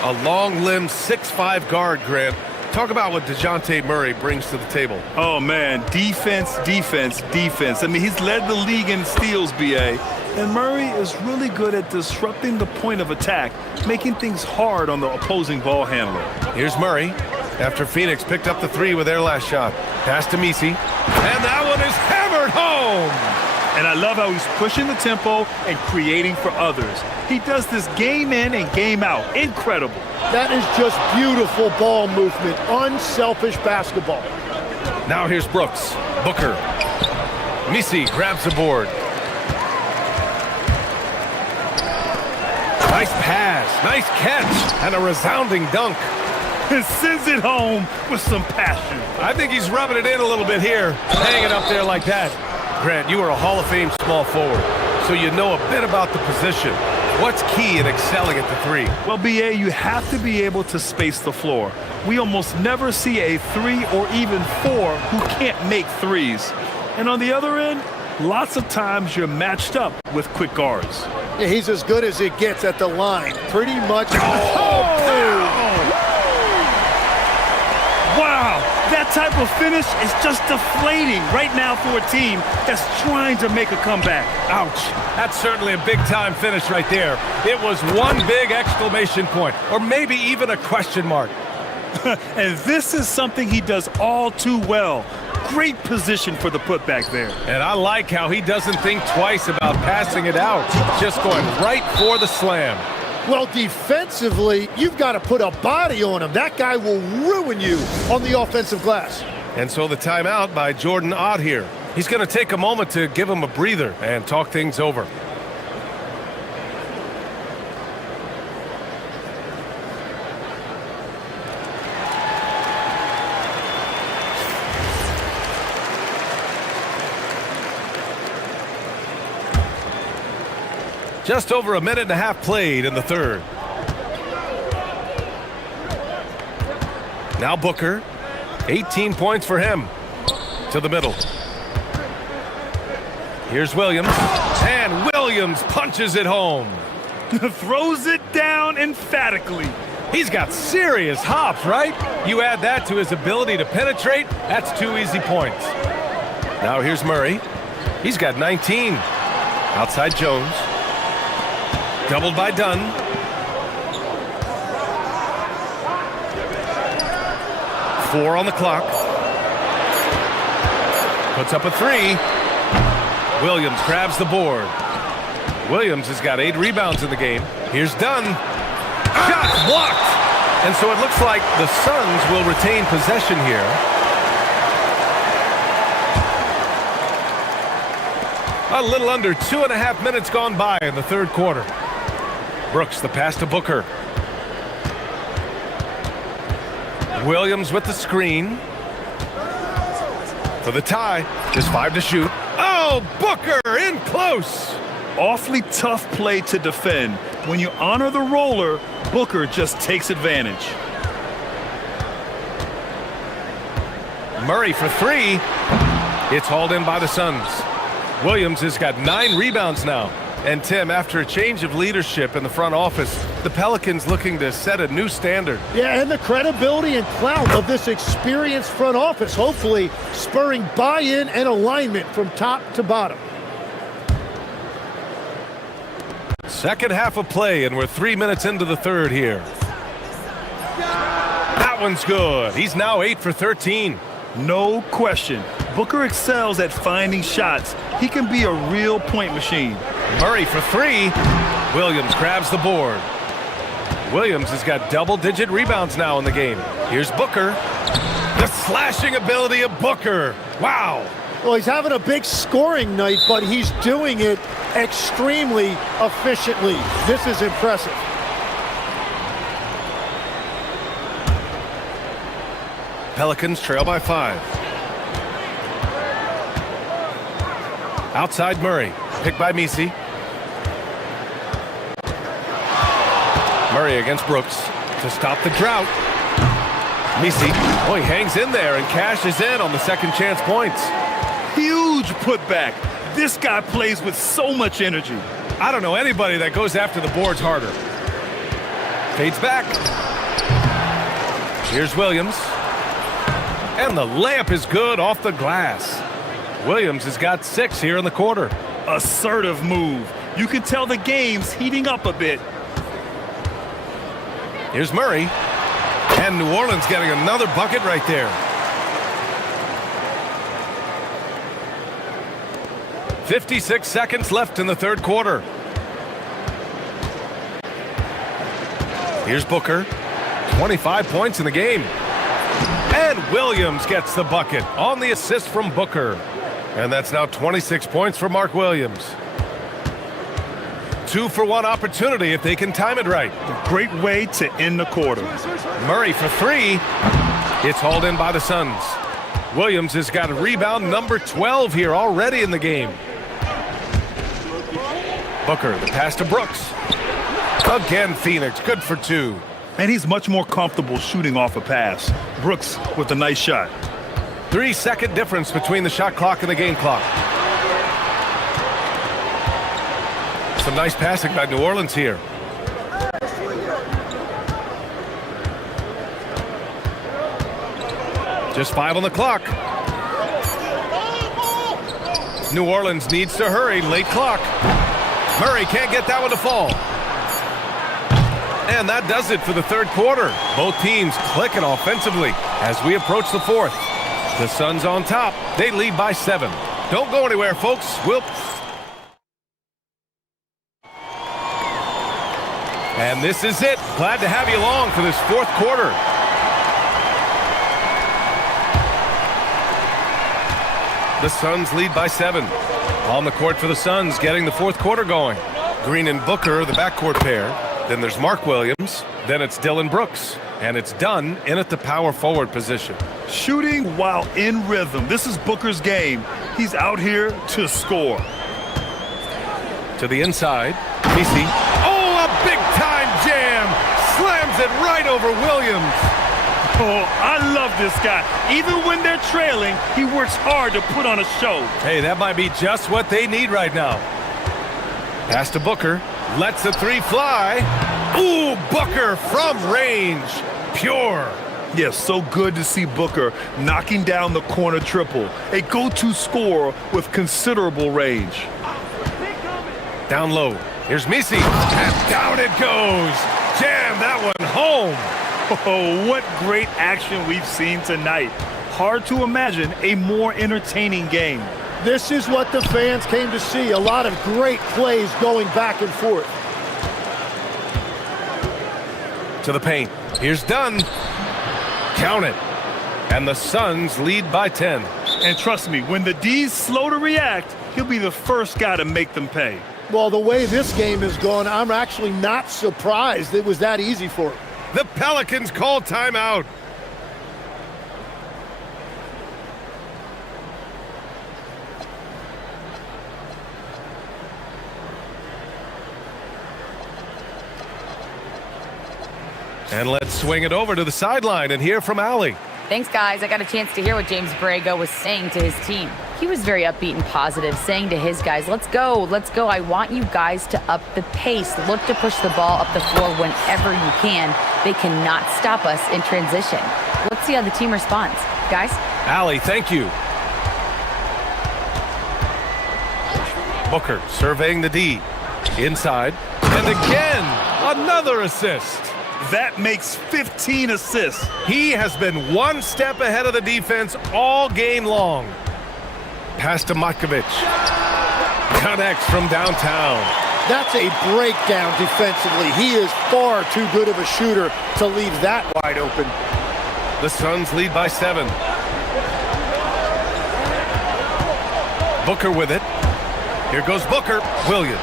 A long-limbed 6'5" guard, Grant. Talk about what DeJounte Murray brings to the table. Oh, man. Defense, defense, defense. I mean, he's led the league in steals, B.A. And Murray is really good at disrupting the point of attack, making things hard on the opposing ball handler. Here's Murray after Phoenix picked up the 3 with their last shot. Pass to Missi. And that one is hammered home. And I love how he's pushing the tempo and creating for others. He does this game in and game out. Incredible. That is just beautiful ball movement, unselfish basketball. Now here's Brooks. Booker. Misi grabs the board. Nice pass, nice catch, and a resounding dunk. And sends it home with some passion. I think he's rubbing it in a little bit here, hanging up there like that. Grant, you are a Hall of Fame small forward, so you know a bit about the position. What's key in excelling at the three? Well, BA, you have to be able to space the floor. We almost never see a 3 or even 4 who can't make threes. And on the other end, lots of times you're matched up with quick guards. Yeah, he's as good as it gets at the line. Pretty much. Wow, that type of finish is just deflating right now for a team that's trying to make a comeback. Ouch. That's certainly a big-time finish right there. It was one big exclamation point, or maybe even a question mark. And this is something he does all too well. Great position for the putback there. And I like how he doesn't think twice about passing it out, just going right for the slam. Well, defensively, you've got to put a body on him. That guy will ruin you on the offensive glass. And so the timeout by Jordan Ott here. He's going to take a moment to give him a breather and talk things over. Just over a minute and a half played in the third. Now Booker, 18 points for him. To the middle. Here's Williams, and Williams punches it home. Throws it down emphatically. He's got serious hops, right? You add that to his ability to penetrate, that's 2 easy points. Now here's Murray. He's got 19. Outside Jones. Doubled by Dunn. Four on the clock. Puts up a three. Williams grabs the board. Williams has got 8 rebounds in the game. Here's Dunn. Shot blocked. And so it looks like the Suns will retain possession here. A little under 2.5 minutes gone by in the third quarter. Brooks, the pass to Booker. Williams with the screen. For the tie. Just 5 to shoot. Oh, Booker in close. Awfully tough play to defend. When you honor the roller, Booker just takes advantage. Murray for 3. It's hauled in by the Suns. Williams has got 9 rebounds now. And Tim, after a change of leadership in the front office, the Pelicans looking to set a new standard. Yeah, and the credibility and clout of this experienced front office, hopefully spurring buy-in and alignment from top to bottom. Second half of play, and we're 3 minutes into the third here. That one's good. He's now 8 for 13. No question. Booker excels at finding shots. He can be a real point machine. Murray for 3. Williams grabs the board. Williams has got double-digit rebounds now in the game. Here's Booker. The slashing ability of Booker. Wow. Well, he's having a big scoring night, but he's doing it extremely efficiently. This is impressive. Pelicans trail by 5. Outside Murray. Picked by Misi. Murray against Brooks to stop the drought. Misi. Oh, he hangs in there and cashes in on the second chance points. Huge putback. This guy plays with so much energy. I don't know anybody that goes after the boards harder. Fades back. Here's Williams. And the layup is good off the glass. Williams has got 6 here in the quarter. Assertive move. You can tell the game's heating up a bit. Here's Murray. And New Orleans getting another bucket right there. 56 seconds left in the third quarter. Here's Booker. 25 points in the game. And Williams gets the bucket on the assist from Booker. And that's now 26 points for Mark Williams. 2-for-1 opportunity if they can time it right. A great way to end the quarter. Murray for three. It's hauled in by the Suns. Williams has got a rebound number 12 here already in the game. Booker, the pass to Brooks. Again, Phoenix, good for two. And he's much more comfortable shooting off a pass. Brooks with a nice shot. 3-second difference between the shot clock and the game clock. Some nice passing by New Orleans here. Just 5 on the clock. New Orleans needs to hurry, late clock. Murray can't get that one to fall. And that does it for the third quarter. Both teams clicking offensively as we approach the fourth. The Suns on top. They lead by 7. Don't go anywhere, folks. And this is it. Glad to have you along for this fourth quarter. The Suns lead by 7. On the court for the Suns, getting the fourth quarter going. Green and Booker, the backcourt pair. Then there's Mark Williams. Then it's Dylan Brooks. And it's done in at the power forward position. Shooting while in rhythm. This is Booker's game. He's out here to score. To the inside. Misi. Oh, a big-time jam. Slams it right over Williams. Oh, I love this guy. Even when they're trailing, he works hard to put on a show. Hey, that might be just what they need right now. Pass to Booker. Lets the three fly. Ooh, Booker from range. Pure. Yes, so good to see Booker knocking down the corner triple. A go-to scorer with considerable range. Down low. Here's Misi. And down it goes. Jam that one home. Oh, what great action we've seen tonight. Hard to imagine a more entertaining game. This is what the fans came to see. A lot of great plays going back and forth. To the paint. Here's Dunn. Count it. And the Suns lead by 10. And trust me, when the D's slow to react, he'll be the first guy to make them pay. Well, the way this game has gone, I'm actually not surprised it was that easy for him. The Pelicans call timeout. And let's swing it over to the sideline and hear from Allie. Thanks, guys. I got a chance to hear what James Borrego was saying to his team. He was very upbeat and positive, saying to his guys, let's go. I want you guys to up the pace. Look to push the ball up the floor whenever you can. They cannot stop us in transition. Let's see how the team responds. Guys? Allie, thank you. Booker surveying the D. Inside. And again, another assist. That makes 15 assists. He has been one step ahead of the defense all game long. Pass to Matkovic. Connects from downtown. That's a breakdown defensively. He is far too good of a shooter to leave that wide open. The Suns lead by 7. Booker with it. Here goes Booker. Williams.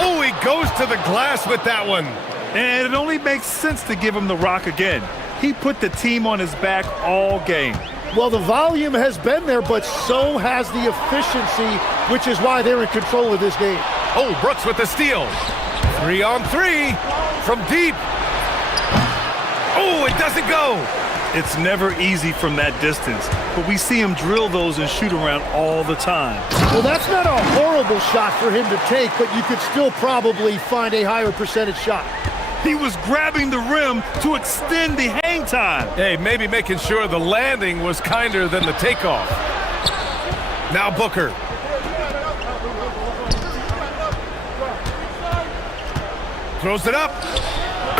Oh, he goes to the glass with that one. And it only makes sense to give him the rock again. He put the team on his back all game. Well, the volume has been there, but so has the efficiency, which is why they're in control of this game. Oh, Brooks with the steal. 3-on-3 from deep. Oh, it doesn't go. It's never easy from that distance, but we see him drill those and shoot around all the time. Well, that's not a horrible shot for him to take, but you could still probably find a higher percentage shot. He was grabbing the rim to extend the hang time. Hey, maybe making sure the landing was kinder than the takeoff. Now Booker. Throws it up.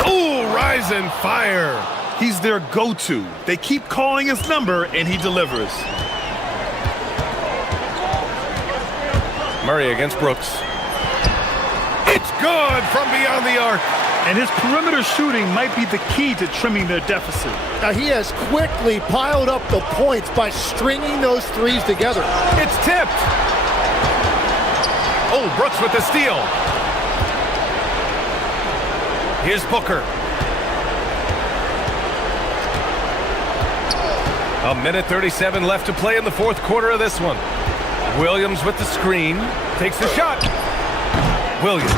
Ooh, rise and fire. He's their go-to. They keep calling his number, and he delivers. Murray against Brooks. It's good from beyond the arc. And his perimeter shooting might be the key to trimming their deficit. Now, he has quickly piled up the points by stringing those threes together. It's tipped. Oh, Brooks with the steal. Here's Booker. A minute 37 left to play in the fourth quarter of this one. Williams with the screen. Takes the shot. Williams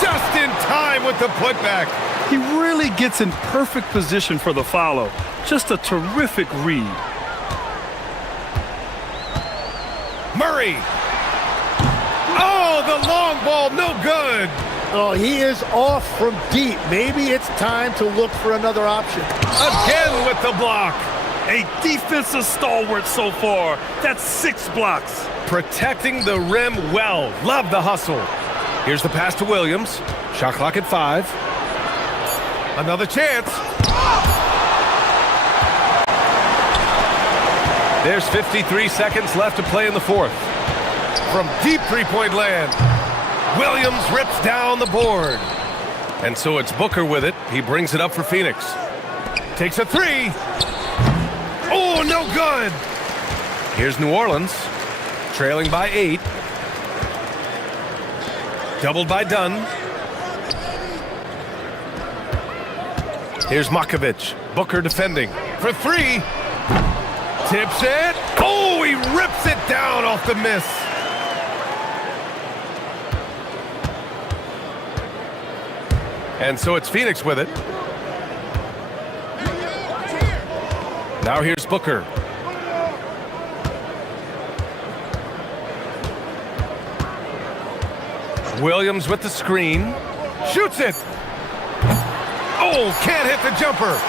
just in time with the putback. He really gets in perfect position for the follow. Just a terrific read. Murray. Oh, the long ball, no good. Oh, he is off from deep. Maybe it's time to look for another option. Again with the block. A defensive stalwart so far. That's 6 blocks. Protecting the rim well. Love the hustle. Here's the pass to Williams. Shot clock at 5. Another chance. There's 53 seconds left to play in the fourth. From deep three-point land, Williams rips down the board. And so it's Booker with it. He brings it up for Phoenix. Takes a 3. Oh, no good. Here's New Orleans, trailing by 8. Doubled by Dunn. Here's Makovich. Booker defending for 3. Tips it. Oh, he rips it down off the miss. And so it's Phoenix with it. Now here's Booker. Williams with the screen. Shoots it. Oh, can't hit the jumper.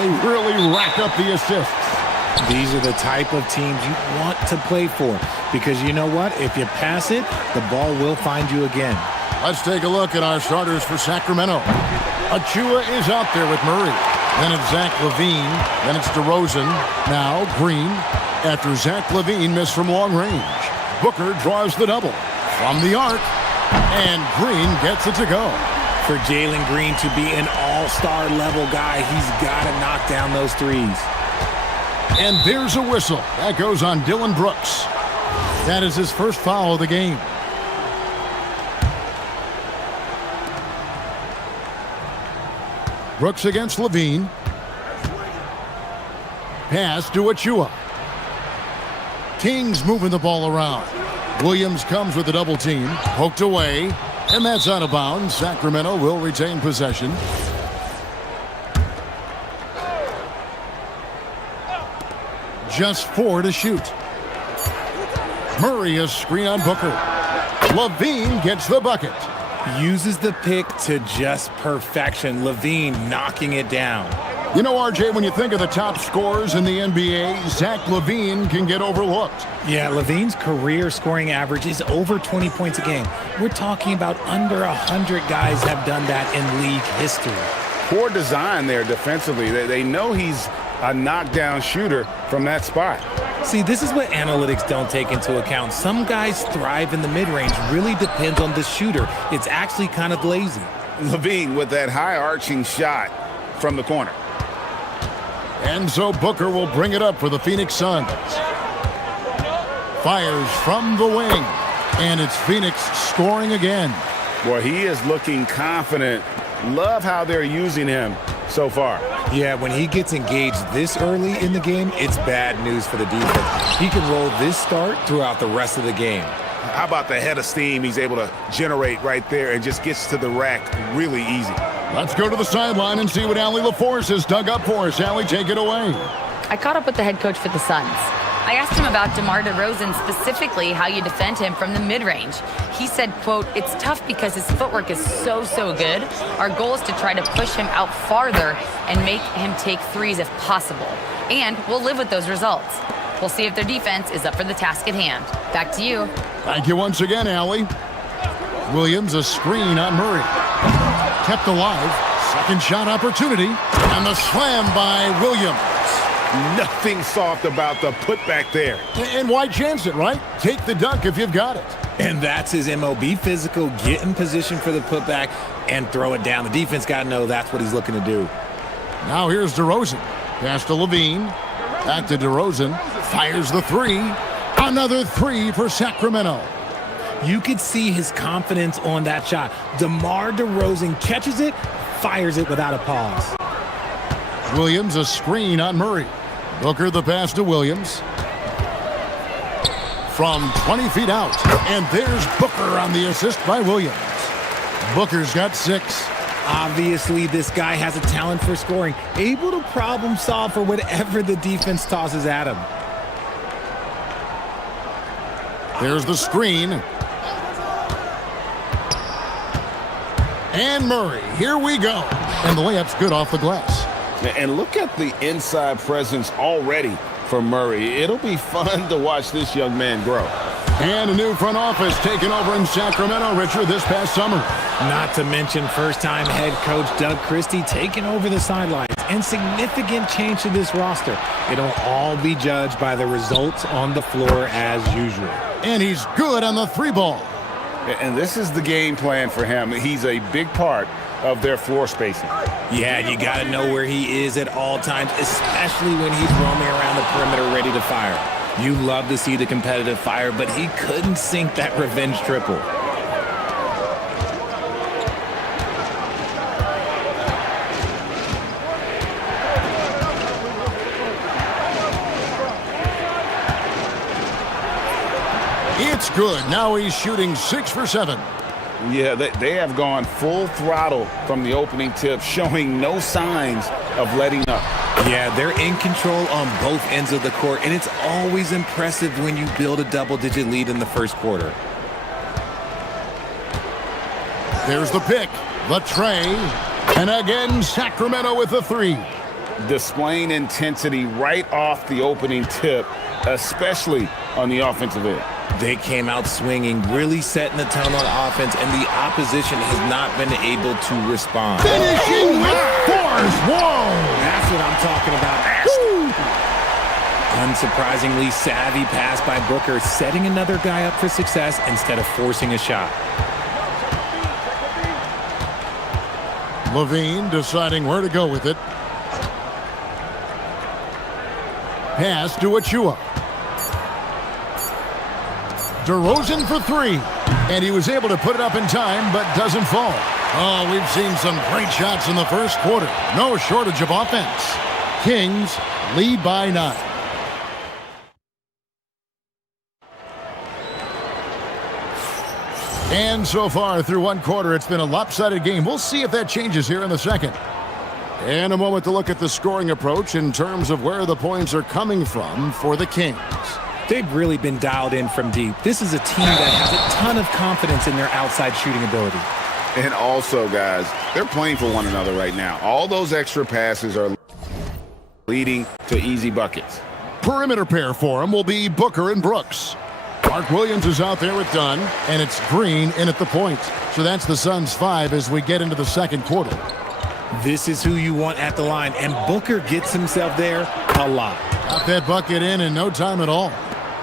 They really rack up the assists. These are the type of teams you want to play for because you know what? If you pass it, the ball will find you again. Let's take a look at our starters for Sacramento. Achua is out there with Murray. Then it's Zach LaVine. Then it's DeRozan. Now Green. After Zach LaVine missed from long range, Booker draws the double from the arc, and Green gets it to go. For Jalen Green to be an all-star level guy, he's got to knock down those threes. And there's a whistle. That goes on Dylan Brooks. That is his first foul of the game. Brooks against LaVine. Pass to Achua. Kings moving the ball around. Williams comes with the double team. Poked away. And that's out of bounds. Sacramento will retain possession. Just 4 to shoot. Murray a screen on Booker. LaVine gets the bucket. Uses the pick to just perfection. LaVine knocking it down. You know, RJ, when you think of the top scorers in the NBA, Zach LaVine can get overlooked. Yeah, LaVine's career scoring average is over 20 points a game. We're talking about under 100 guys have done that in league history. Poor design there defensively. They know he's a knockdown shooter from that spot. See, this is what analytics don't take into account. Some guys thrive in the mid-range. Really depends on the shooter. It's actually kind of lazy. LaVine with that high-arching shot from the corner. And so Booker will bring it up for the Phoenix Suns. Fires from the wing. And it's Phoenix scoring again. Boy, he is looking confident. Love how they're using him so far. Yeah, when he gets engaged this early in the game, it's bad news for the defense. He can roll this start throughout the rest of the game. How about the head of steam he's able to generate right there and just gets to the rack really easy. Let's go to the sideline and see what Allie LaForce has dug up for us. Allie, take it away. I caught up with the head coach for the Suns. I asked him about DeMar DeRozan, specifically how you defend him from the mid-range. He said, quote, "It's tough because his footwork is so good. Our goal is to try to push him out farther and make him take threes if possible. And we'll live with those results. We'll see if their defense is up for the task at hand." Back to you. Thank you once again, Allie. Williams a screen on Murray. Kept alive. Second shot opportunity. And the slam by Williams. Nothing soft about the putback there. And why chance it, right? Take the dunk if you've got it. And that's his MO. Be physical, get in position for the putback, and throw it down. The defense got to know that's what he's looking to do. Now here's DeRozan. Pass to LaVine. Back to DeRozan. Fires the three. Another three for Sacramento. You could see his confidence on that shot. DeMar DeRozan catches it, fires it without a pause. Williams a screen on Murray. Booker the pass to Williams. From 20 feet out. And there's Booker on the assist by Williams. Booker's got 6. Obviously, this guy has a talent for scoring. Able to problem solve for whatever the defense tosses at him. There's the screen. And Murray, here we go. And the layup's good off the glass. And look at the inside presence already for Murray. It'll be fun to watch this young man grow. And a new front office taken over in Sacramento, Richard, this past summer. Not to mention first-time head coach Doug Christie taking over the sidelines. And significant change to this roster. It'll all be judged by the results on the floor as usual. And he's good on the 3-ball. And this is the game plan for him. He's a big part of their floor spacing. Yeah, you got to know where he is at all times, especially when he's roaming around the perimeter ready to fire. You love to see the competitive fire, but he couldn't sink that revenge triple. It's good. Now he's shooting 6 for 7. Yeah, they have gone full throttle from the opening tip, showing no signs of letting up. Yeah, they're in control on both ends of the court, and it's always impressive when you build a double-digit lead in the first quarter. There's the pick, the tray, and again Sacramento with the 3. displaying intensity right off the opening tip, especially on the offensive end. They came out swinging, really setting the tone on offense, and the opposition has not been able to respond. Finishing with force. Whoa! That's what I'm talking about. Unsurprisingly savvy pass by Booker, setting another guy up for success instead of forcing a shot. Levine deciding where to go with it. Pass to Achua. DeRozan for three. And he was able to put it up in time, but doesn't fall. Oh, we've seen some great shots in the first quarter. No shortage of offense. Kings lead by 9. And so far through one quarter, it's been a lopsided game. We'll see if that changes here in the second. And a moment to look at the scoring approach in terms of where the points are coming from for the Kings. They've really been dialed in from deep. This is a team that has a ton of confidence in their outside shooting ability. And also, guys, they're playing for one another right now. All those extra passes are leading to easy buckets. Perimeter pair for him will be Booker and Brooks. Mark Williams is out there with Dunn, and it's Green in at the point. So that's the Suns' 5 as we get into the second quarter. This is who you want at the line, and Booker gets himself there a lot. Got that bucket in no time at all.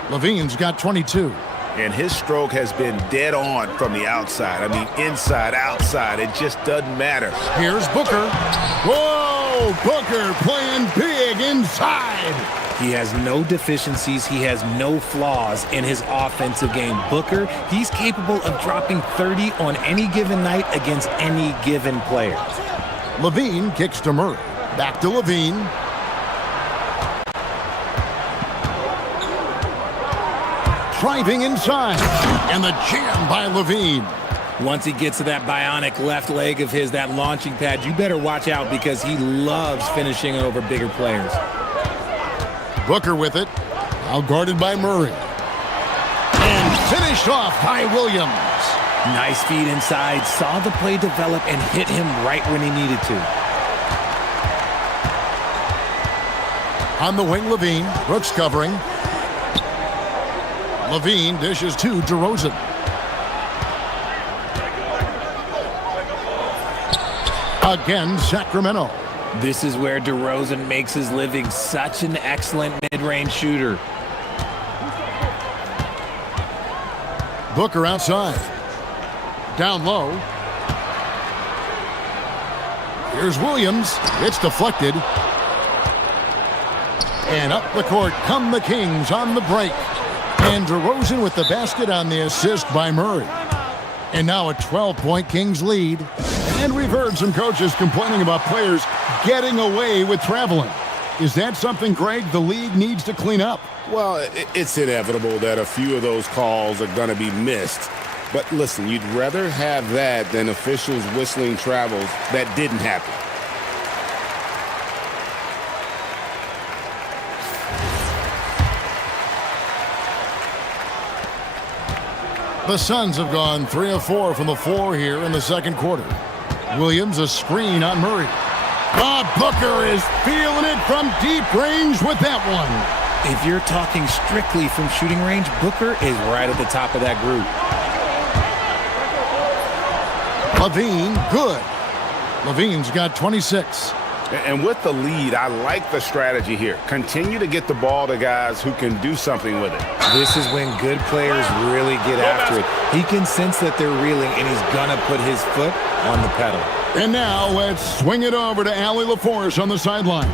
Levine's got 22. And his stroke has been dead on from the outside. I mean, inside, outside, it just doesn't matter. Here's Booker. Whoa! Booker playing big inside. He has no deficiencies. He has no flaws in his offensive game. Booker, he's capable of dropping 30 on any given night against any given player. Levine kicks to Murray. Back to Levine. Driving inside. And the jam by Levine. Once he gets to that bionic left leg of his, that launching pad, you better watch out because he loves finishing over bigger players. Booker with it. Now guarded by Murray. And finished off by Williams. Nice feed inside. Saw the play develop and hit him right when he needed to. On the wing, Levine. Brooks covering. Levine dishes to DeRozan. Again, Sacramento. This is where DeRozan makes his living. Such an excellent mid-range shooter. Booker outside. Down low. Here's Williams. It's deflected. And up the court come the Kings on the break. And DeRozan with the basket on the assist by Murray. And now a 12-point Kings lead. And we've heard some coaches complaining about players getting away with traveling. Is that something, Greg, the league needs to clean up? Well, it's inevitable that a few of those calls are going to be missed. But listen, you'd rather have that than officials whistling travels that didn't happen. The Suns have gone 3 of 4 from the floor here in the second quarter. Williams, a screen on Murray. Booker is feeling it from deep range with that one. If you're talking strictly from shooting range, Booker is right at the top of that group. Levine, good. Levine's got 26. And with the lead, I like the strategy here. Continue to get the ball to guys who can do something with it. This is when good players really get after it. He can sense that they're reeling, and he's going to put his foot on the pedal. And now let's swing it over to Allie LaForce on the sideline.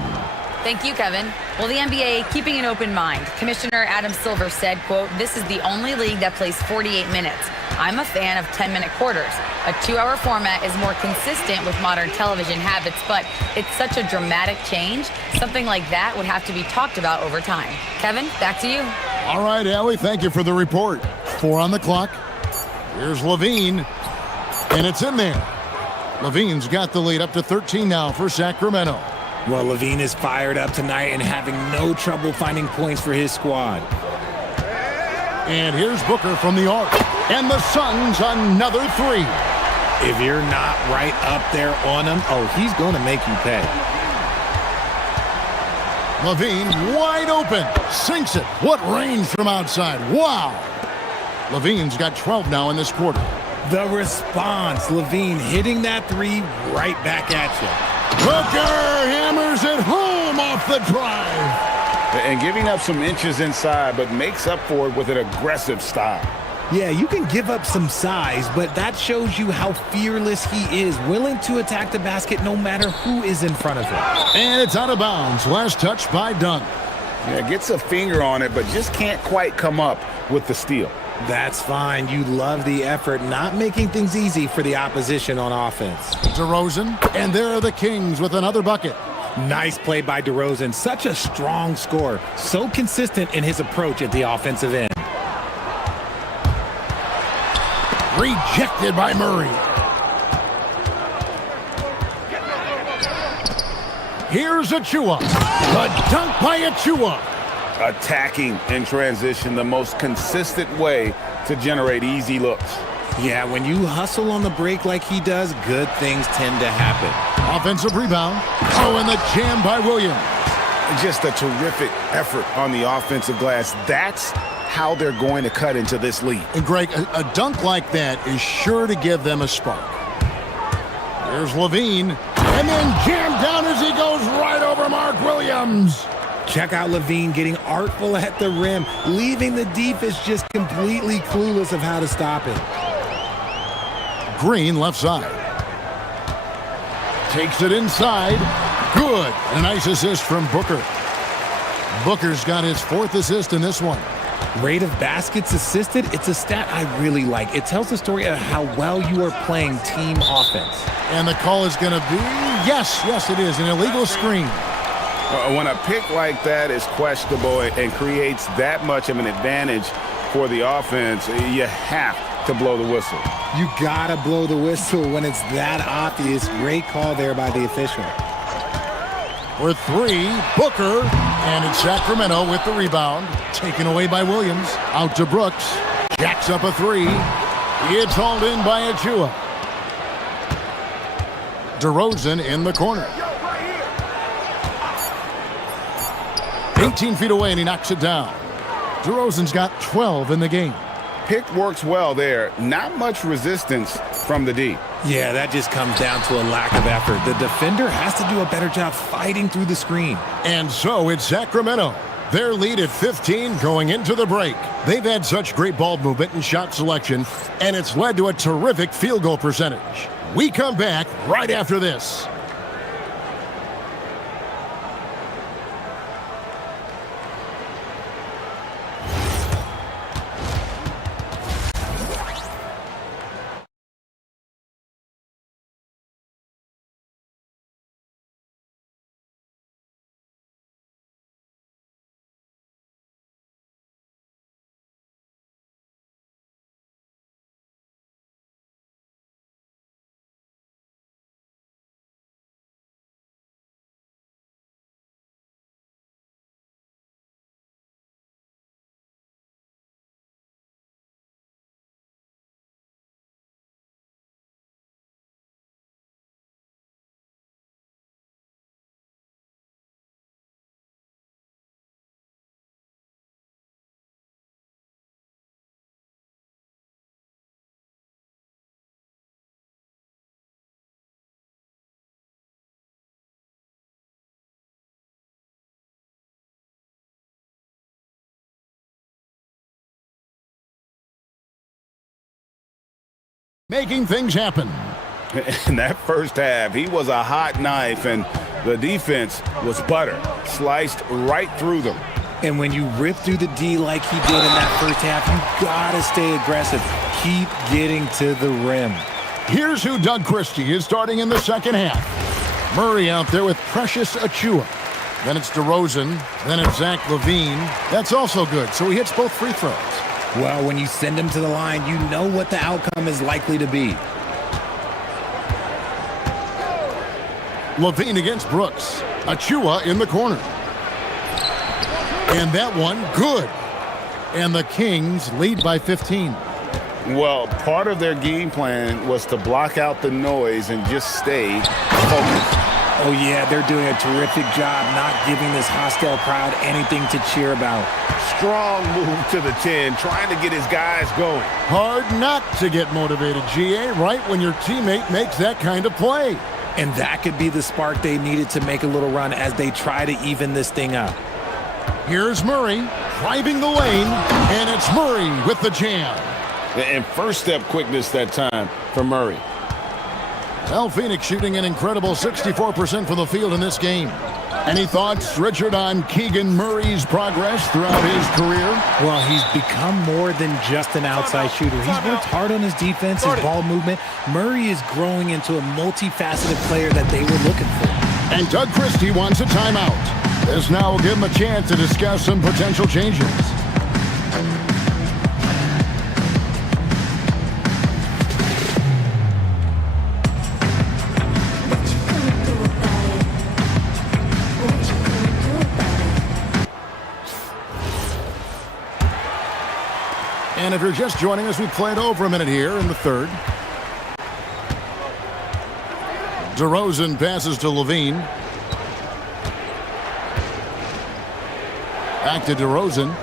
Thank you, Kevin. Well, the NBA keeping an open mind. Commissioner Adam Silver said, quote, "This is the only league that plays 48 minutes. I'm a fan of 10-minute quarters. A 2-hour format is more consistent with modern television habits, but it's such a dramatic change. Something like that would have to be talked about over time." Kevin, back to you. All right, Allie, thank you for the report. 4 on the clock. Here's Levine, and it's in there. Levine's got the lead up to 13 now for Sacramento. Well, Levine is fired up tonight and having no trouble finding points for his squad. And here's Booker from the arc. And the Suns another 3. If you're not right up there on him, oh, he's going to make you pay. Levine wide open. Sinks it. What range from outside. Wow. Levine's got 12 now in this quarter. The response, Levine hitting that three right back at you. Booker hammers it home off the drive. And giving up some inches inside, but makes up for it with an aggressive style. Yeah, you can give up some size, but that shows you how fearless he is, willing to attack the basket no matter who is in front of him. And it's out of bounds. Last touch by Dunn. Yeah, gets a finger on it, but just can't quite come up with the steal. That's fine. You love the effort, not making things easy for the opposition on offense. DeRozan, and there are the Kings with another bucket. Nice play by DeRozan. Such a strong scorer. So consistent in his approach at the offensive end. Rejected by Murray. Here's Achua. The dunk by Achua. Attacking in transition, the most consistent way to generate easy looks. Yeah, when you hustle on the break like he does, good things tend to happen. Offensive rebound. Oh, and the jam by Williams. Just a terrific effort on the offensive glass. That's how they're going to cut into this lead. And Greg, a dunk like that is sure to give them a spark. There's Levine, and then jammed down as he goes right over Mark Williams. Check out Levine getting artful at the rim, leaving the defense just completely clueless of how to stop it. Green left side. Takes it inside. Good. A nice assist from Booker. Booker's got his 4th assist in this one. Rate of baskets assisted, it's a stat I really like. It tells the story of how well you are playing team offense. And the call is going to be, yes, it is, an illegal screen. When a pick like that is questionable and creates that much of an advantage for the offense, you have to blow the whistle. You gotta blow the whistle when it's that obvious. Great call there by the official. For 3, Booker, and it's Sacramento with the rebound. Taken away by Williams. Out to Brooks. Jacks up a 3. It's hauled in by Achua. DeRozan in the corner. 18 feet away, and he knocks it down. DeRozan's got 12 in the game. Pick works well there. Not much resistance from the D. Yeah, that just comes down to a lack of effort. The defender has to do a better job fighting through the screen. And so it's Sacramento. Their lead at 15 going into the break. They've had such great ball movement and shot selection, and it's led to a terrific field goal percentage. We come back right after this. Making things happen. In that first half, he was a hot knife, and the defense was butter. Sliced right through them. And when you rip through the D like he did in that first half, you gotta stay aggressive. Keep getting to the rim. Here's who Doug Christie is starting in the second half. Murray out there with Precious Achua. Then it's DeRozan. Then it's Zach LaVine. That's also good, so he hits both free throws. Well, when you send him to the line, you know what the outcome is likely to be. LaVine against Brooks. Achua in the corner. And that one, good. And the Kings lead by 15. Well, part of their game plan was to block out the noise and just stay focused. Oh, yeah, they're doing a terrific job not giving this hostile crowd anything to cheer about. Strong move to the 10, trying to get his guys going. Hard not to get motivated, GA, right when your teammate makes that kind of play. And that could be the spark they needed to make a little run as they try to even this thing up. Here's Murray driving the lane, and it's Murray with the jam. And first step quickness that time for Murray. Well, Phoenix shooting an incredible 64% from the field in this game. Any thoughts, Richard, on Keegan Murray's progress throughout his career? Well, he's become more than just an outside shooter. He's worked hard on his defense, his ball movement. Murray is growing into a multifaceted player that they were looking for. And Doug Christie wants a timeout. This now will give him a chance to discuss some potential changes. And if you're just joining us, we played over a minute here in the third. DeRozan passes to Levine. Back to DeRozan.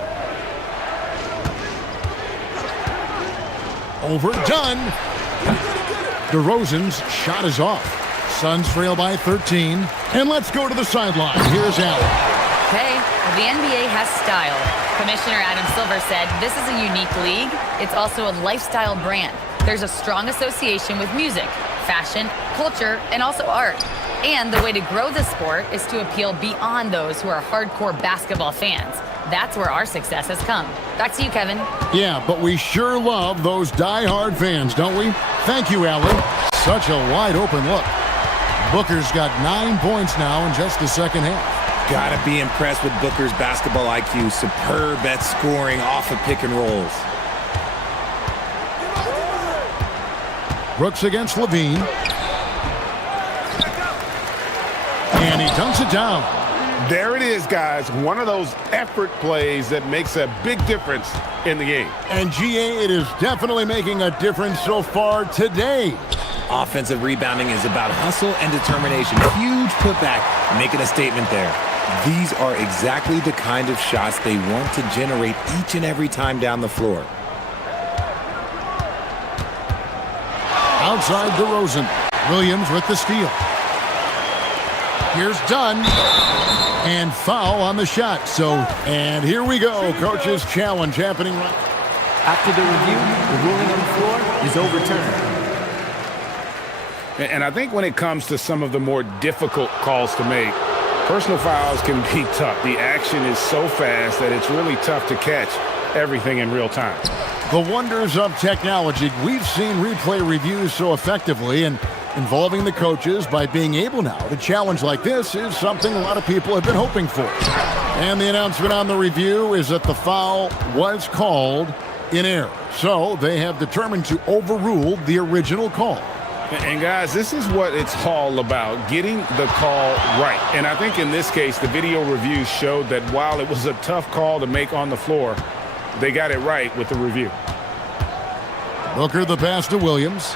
Overdone. DeRozan's shot is off. Suns trail by 13. And let's go to the sideline. Here's Allen. Okay, the NBA has style. Commissioner Adam Silver said, this is a unique league. It's also a lifestyle brand. There's a strong association with music, fashion, culture, and also art. And the way to grow the sport is to appeal beyond those who are hardcore basketball fans. That's where our success has come. Back to you, Kevin. Yeah, but we sure love those die-hard fans, don't we? Thank you, Allen. Such a wide-open look. Booker's got 9 points now in just the second half. Gotta be impressed with Booker's basketball IQ. Superb at scoring off of pick and rolls. Brooks against Levine. And he dunks it down. There it is, guys. One of those effort plays that makes a big difference in the game. And GA, it is definitely making a difference so far today. Offensive rebounding is about hustle and determination. Huge putback, making a statement there. These are exactly the kind of shots they want to generate each and every time down the floor. Outside DeRozan. Williams with the steal. Here's Dunn. And foul on the shot. And here we go. Coach's challenge happening right. After the review, the ruling on the floor is overturned. And I think when it comes to some of the more difficult calls to make, personal fouls can be tough. The action is so fast that it's really tough to catch everything in real time. The wonders of technology. We've seen replay reviews so effectively, and involving the coaches by being able now to challenge like this is something a lot of people have been hoping for. And the announcement on the review is that the foul was called in error. So they have determined to overrule the original call. And guys, this is what it's all about, getting the call right. And I think in this case, the video review showed that while it was a tough call to make on the floor, they got it right with the review. Booker the pass to Williams.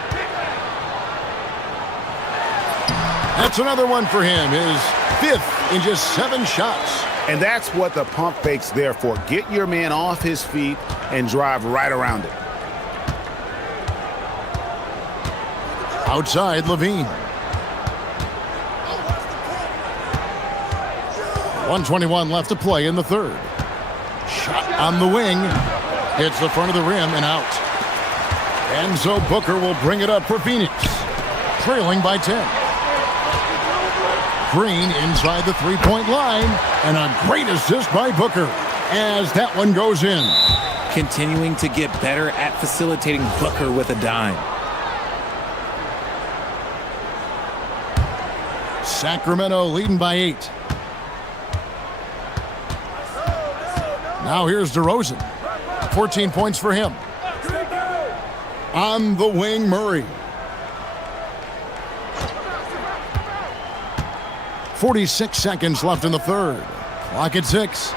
That's another one for him, his fifth in just 7 shots. And that's what the pump fake's there for. Get your man off his feet and drive right around it. Outside, Levine. 1:21 left to play in the third. Shot on the wing. Hits the front of the rim and out. And so Booker will bring it up for Phoenix. Trailing by 10. Green inside the three-point line. And a great assist by Booker as that one goes in. Continuing to get better at facilitating Booker with a dime. Sacramento leading by 8. Now here's DeRozan. 14 points for him. On the wing, Murray. 46 seconds left in the third. Clock at 6.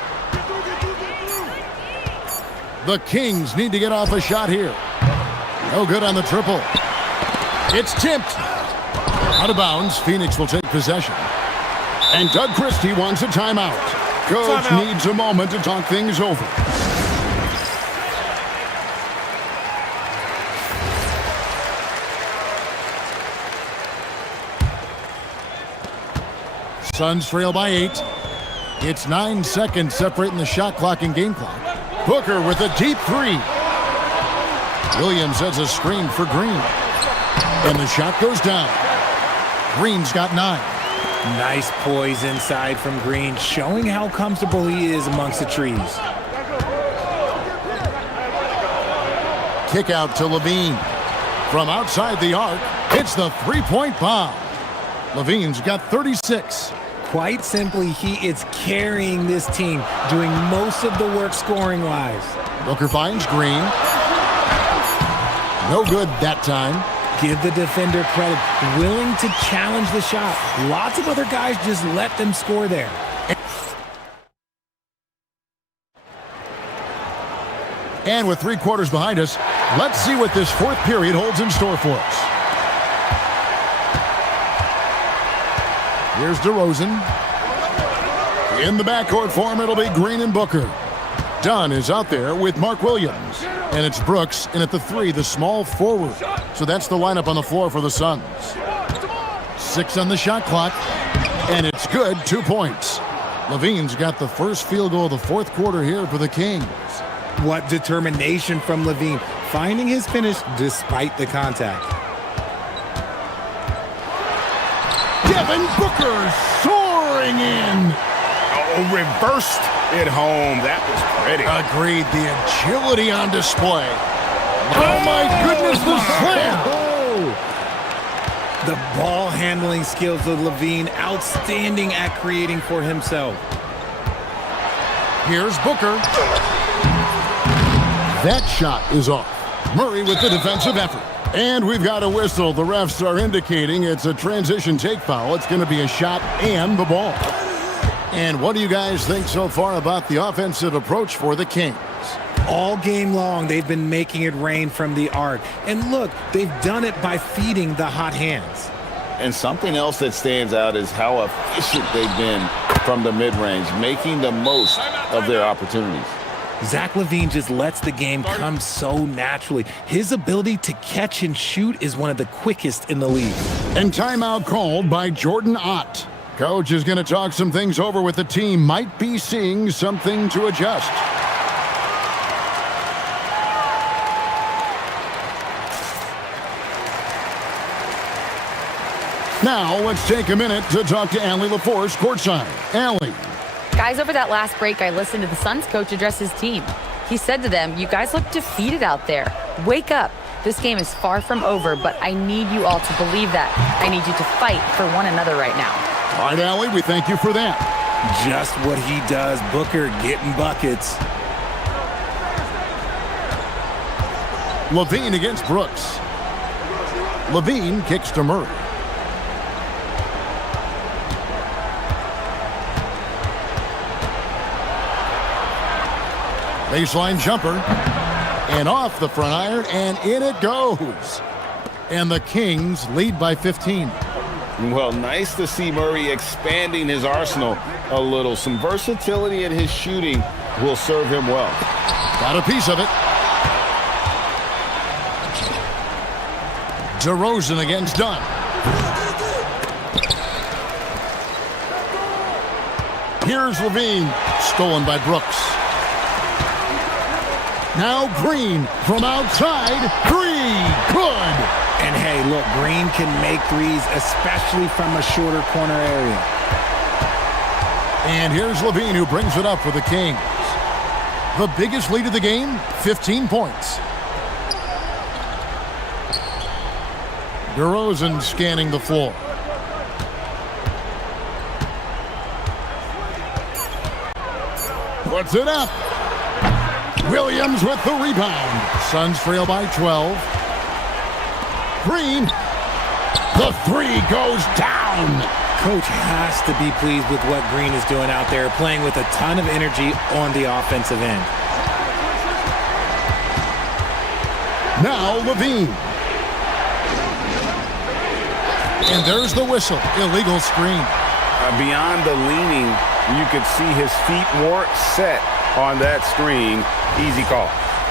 The Kings need to get off a shot here. No good on the triple. It's tipped. Out of bounds. Phoenix will take possession. And Doug Christie wants a timeout. Coach needs a moment to talk things over. Suns trail by 8. It's 9 seconds separating the shot clock and game clock. Booker with a deep three. Williams has a screen for Green. And the shot goes down. Green's got 9. Nice poise inside from Green, showing how comfortable he is amongst the trees. Kick out to Levine. From outside the arc, it's the three-point bomb. Levine's got 36. Quite simply, he is carrying this team, doing most of the work scoring-wise. Booker finds Green. No good that time. Give the defender credit, willing to challenge the shot. Lots of other guys just let them score there. And with 3 quarters behind us, let's see what this fourth period holds in store for us. Here's DeRozan. In the backcourt for him, it'll be Green and Booker. Dunn is out there with Mark Williams. And it's Brooks in at the 3, the small forward. So that's the lineup on the floor for the Suns. 6 on the shot clock. And it's good, 2 points. Levine's got the first field goal of the fourth quarter here for the Kings. What determination from Levine, finding his finish despite the contact. Devin Booker soaring in. Oh, reversed it home. That was pretty. Agreed. The agility on display. Oh, my goodness, the slam. The ball handling skills of Levine, outstanding at creating for himself. Here's Booker. That shot is off. Murray with the defensive effort. And we've got a whistle. The refs are indicating it's a transition take foul. It's going to be a shot and the ball. And what do you guys think so far about the offensive approach for the Kings? All game long, they've been making it rain from the arc. And look, they've done it by feeding the hot hands. And something else that stands out is how efficient they've been from the mid-range, making the most of their opportunities. Zach LaVine just lets the game come so naturally. His ability to catch and shoot is one of the quickest in the league. And timeout called by Jordan Ott. Coach is going to talk some things over with the team. Might be seeing something to adjust. Now, let's take a minute to talk to Allie LaForce courtside. Allie. Guys, over that last break, I listened to the Suns coach address his team. He said to them, "You guys look defeated out there. Wake up. This game is far from over, but I need you all to believe that. I need you to fight for one another right now." All right, Allie, we thank you for that. Just what he does. Booker getting buckets. Levine against Brooks. Levine kicks to Murray. Baseline jumper. And off the front iron, and in it goes. And the Kings lead by 15. Well, nice to see Murray expanding his arsenal a little. Some versatility in his shooting will serve him well. Got a piece of it. DeRozan against Dunn. Here's Levine, stolen by Brooks. Now Green from outside, 3, good. And hey, look, Green can make threes, especially from a shorter corner area. And here's Levine who brings it up for the Kings. The biggest lead of the game, 15 points. DeRozan scanning the floor. Puts it up. Williams with the rebound. Suns trail by 12. Green. The 3 goes down. Coach has to be pleased with what Green is doing out there, playing with a ton of energy on the offensive end. Now Levine. And there's the whistle. Illegal screen. Beyond the leaning, you could see his feet weren't set on that screen. Easy call.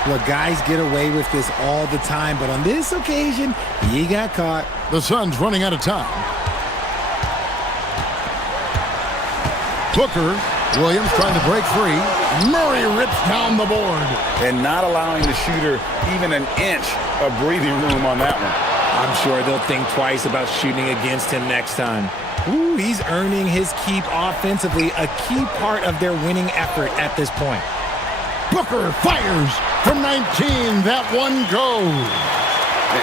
Look, guys get away with this all the time, but on this occasion, he got caught. The Suns running out of time. Booker. Williams trying to break free. Murray rips down the board. And not allowing the shooter even an inch of breathing room on that one. I'm sure they'll think twice about shooting against him next time. Ooh, he's earning his keep offensively, a key part of their winning effort at this point. Booker fires from 19. That one goes.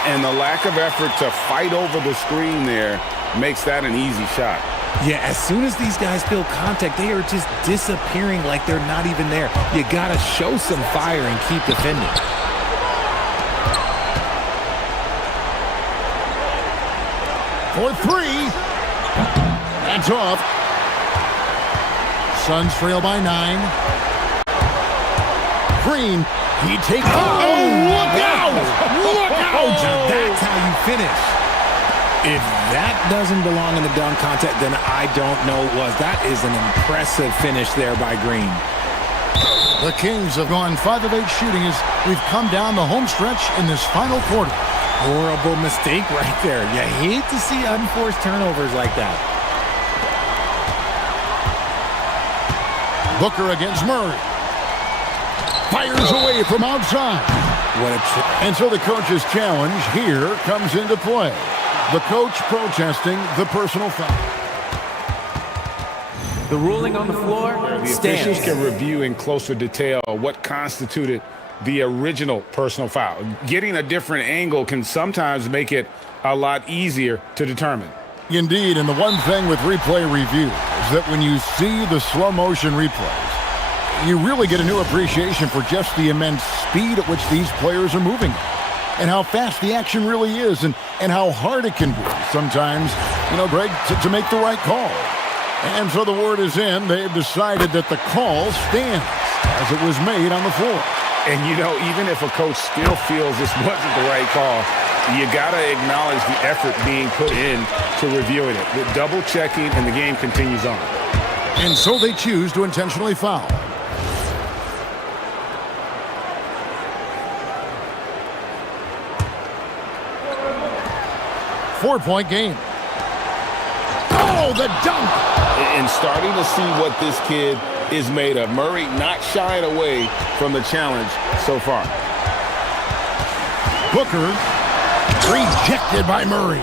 And the lack of effort to fight over the screen there makes that an easy shot. Yeah, as soon as these guys feel contact, they are just disappearing like they're not even there. You gotta show some fire and keep defending. For three. That's off. Suns trail by 9. Green. He takes. Oh, look out! Look out! Now that's how you finish. If that doesn't belong in the dunk contest, then I don't know what was. That is an impressive finish there by Green. The Kings have gone 5 of 8 shooting as we've come down the home stretch in this final quarter. Horrible mistake right there. You hate to see unforced turnovers like that. Booker against Murray. Fires away from outside. And so the coach's challenge here comes into play. The coach protesting the personal foul. The ruling on the floor The stands. officials can review in closer detail what constituted the original personal foul. Getting a different angle can sometimes make it a lot easier to determine. Indeed, and the one thing with replay review is that when you see the slow motion replays, you really get a new appreciation for just the immense speed at which these players are moving and how fast the action really is and how hard it can be sometimes, Greg, to make the right call. And so the word is in. They've decided that the call stands as it was made on the floor. And, even if a coach still feels this wasn't the right call, you got to acknowledge the effort being put in to reviewing it. The double checking, and the game continues on. And so they choose to intentionally foul. Four-point game. Oh, the dunk! And starting to see what this kid is made of. Murray not shying away from the challenge so far. Booker rejected by Murray.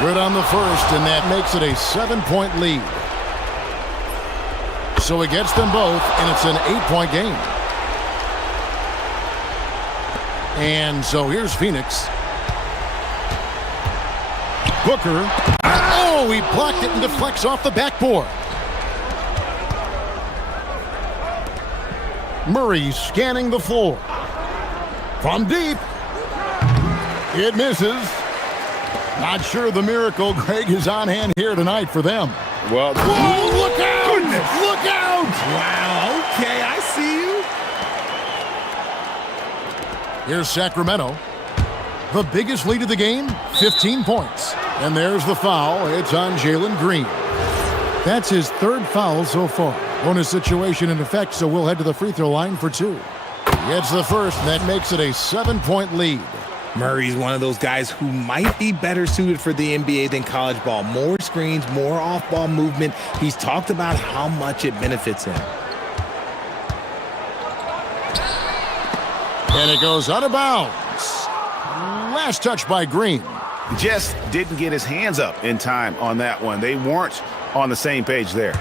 Good on the first, and that makes it a 7-point lead. So it gets them both, and it's an 8-point game. And so here's Phoenix. Booker. Oh, he blocked it and deflects off the backboard. Murray scanning the floor. From deep. It misses. Not sure the miracle, Greg, is on hand here tonight for them. Well, whoa, look out! Goodness. Look out! Wow, okay, I see you. Here's Sacramento. The biggest lead of the game, 15 points. And there's the foul. It's on Jalen Green. That's his third foul so far. Bonus situation in effect, so we'll head to the free throw line for 2. Gets the first, and that makes it a 7-point lead. Murray's one of those guys who might be better suited for the NBA than college ball. More screens, more off-ball movement. He's talked about how much it benefits him. And it goes out of bounds. Last touch by Green. just didn't get his hands up in time on that one. They weren't on the same page there.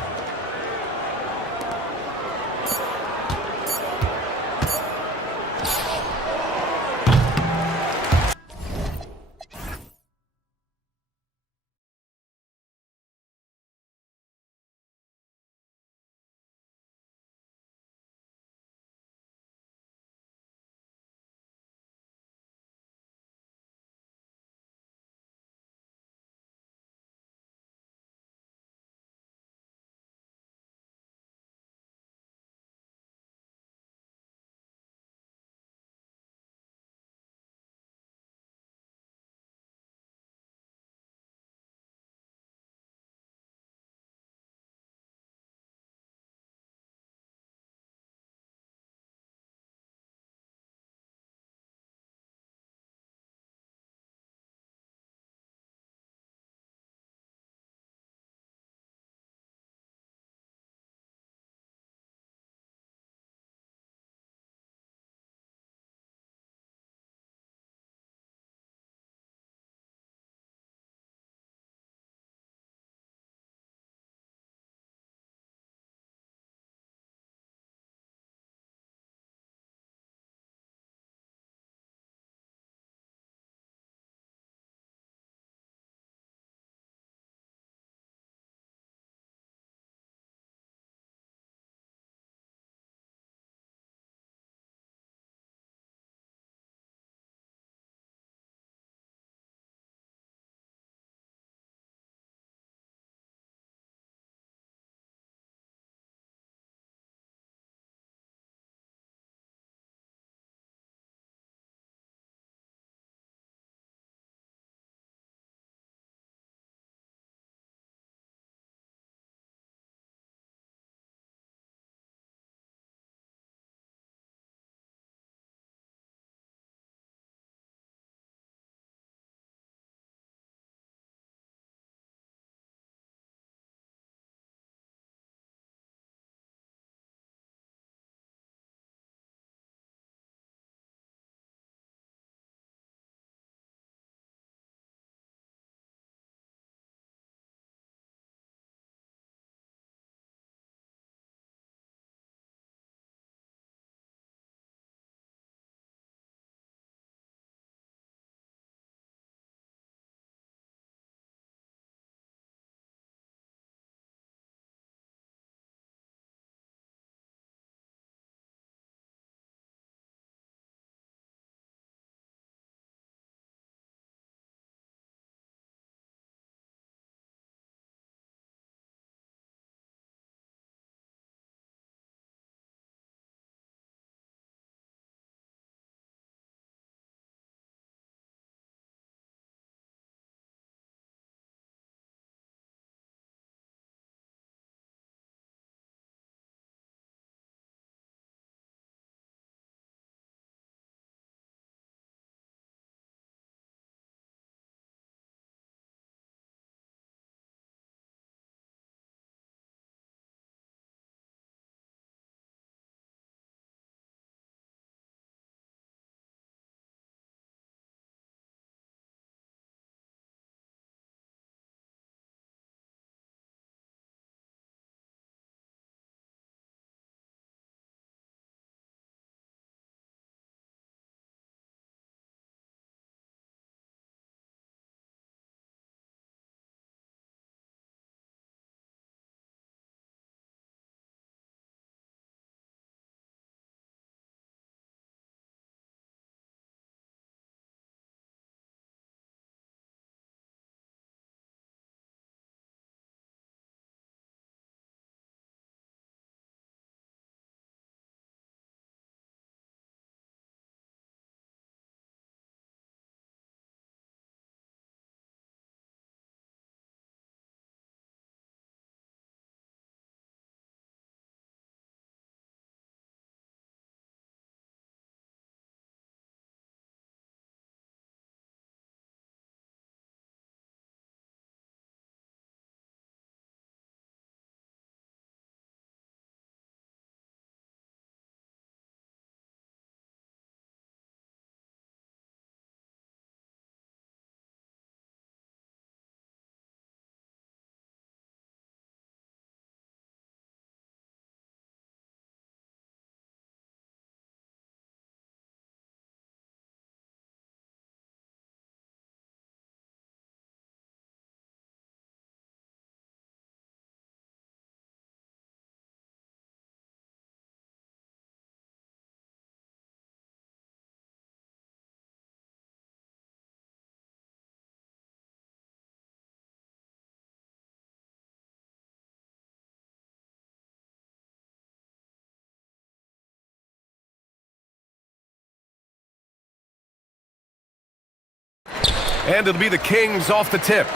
And it'll be the Kings off the tip.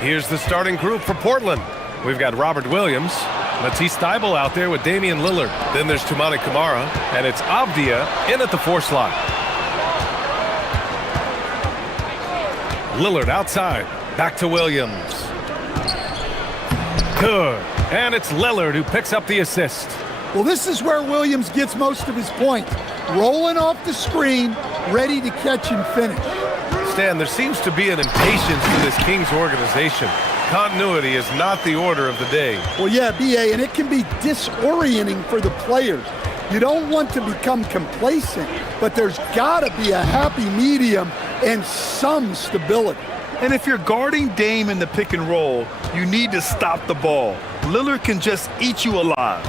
Here's the starting group for Portland. We've got Robert Williams, Matisse Thybulle out there with Damian Lillard. Then there's Toumani Camara, and it's Avdia in at the 4 slot. Lillard outside, back to Williams. Good, and it's Lillard who picks up the assist. Well, this is where Williams gets most of his points. Rolling off the screen, ready to catch and finish. Stan, there seems to be an impatience to this Kings organization. Continuity is not the order of the day. Well, yeah, B.A., and it can be disorienting for the players. You don't want to become complacent, but there's got to be a happy medium and some stability. And if you're guarding Dame in the pick and roll, you need to stop the ball. Lillard can just eat you alive.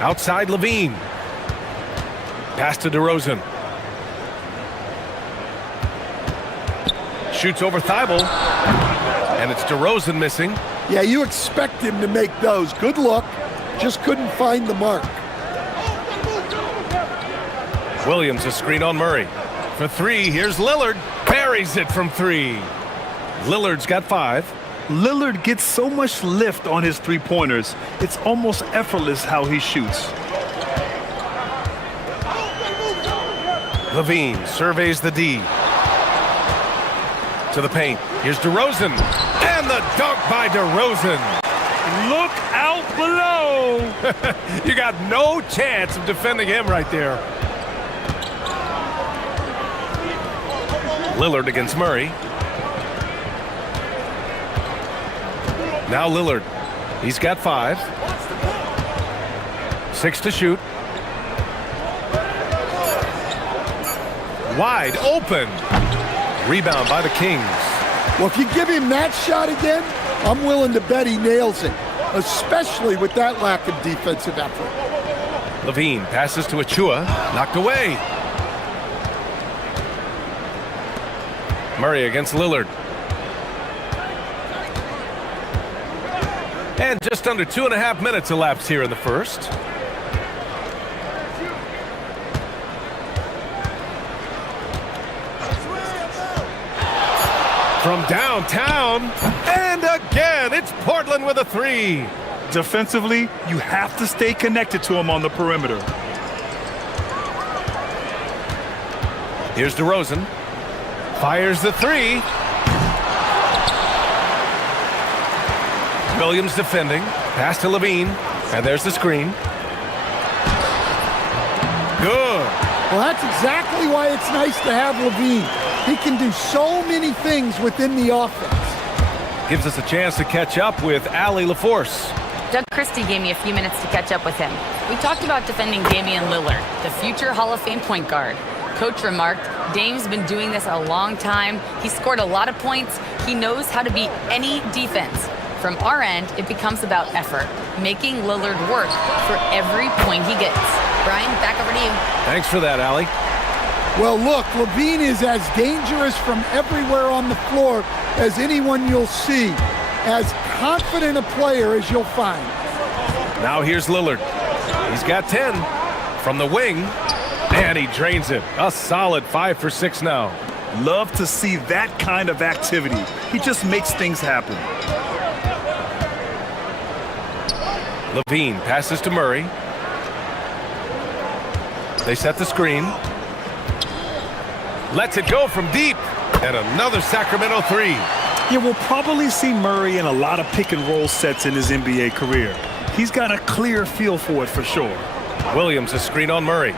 Outside Levine. Pass to DeRozan. Shoots over Thybulle. And it's DeRozan missing. Yeah, you expect him to make those. Good look. Just couldn't find the mark. Williams a screen on Murray. For 3, here's Lillard. Buries it from 3. Lillard's got 5. Lillard gets so much lift on his three-pointers, it's almost effortless how he shoots. Levine surveys the D. To the paint. Here's DeRozan. And the dunk by DeRozan. Look out below! You got no chance of defending him right there. Lillard against Murray. Now Lillard. He's got 5. 6 to shoot. Wide open. Rebound by the Kings. Well, if you give him that shot again, I'm willing to bet he nails it, especially with that lack of defensive effort. Levine passes to Achua. Knocked away. Murray against Lillard. And just under 2.5 minutes elapsed here in the first. From downtown, and again, it's Portland with a 3. Defensively, you have to stay connected to him on the perimeter. Here's DeRozan. Fires the 3. Williams defending. Pass to Levine. And there's the screen. Good. Well, that's exactly why it's nice to have Levine. He can do so many things within the offense. Gives us a chance to catch up with Allie LaForce. Doug Christie gave me a few minutes to catch up with him. We talked about defending Damian Lillard, the future Hall of Fame point guard. Coach remarked, Dame's been doing this a long time. He scored a lot of points. He knows how to beat any defense. From our end, it becomes about effort, making Lillard work for every point he gets. Brian, back over to you. Thanks for that, Allie. Well, look, Levine is as dangerous from everywhere on the floor as anyone you'll see. As confident a player as you'll find. Now here's Lillard. He's got 10 from the wing, and he drains it. A solid 5 for 6 now. Love to see that kind of activity. He just makes things happen. Levine passes to Murray. They set the screen. Lets it go from deep. And another Sacramento 3. Yeah, we'll probably see Murray in a lot of pick and roll sets in his NBA career. He's got a clear feel for it for sure. Williams a screen on Murray.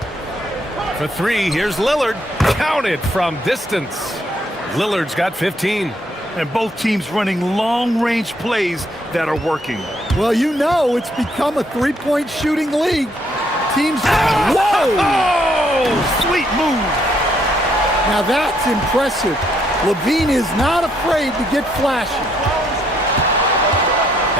For 3, here's Lillard. Counted from distance. Lillard's got 15. And both teams running long-range plays that are working. Well, you know it's become a three-point shooting league. Teams... Whoa! Oh, sweet move. Now that's impressive. Levine is not afraid to get flashy.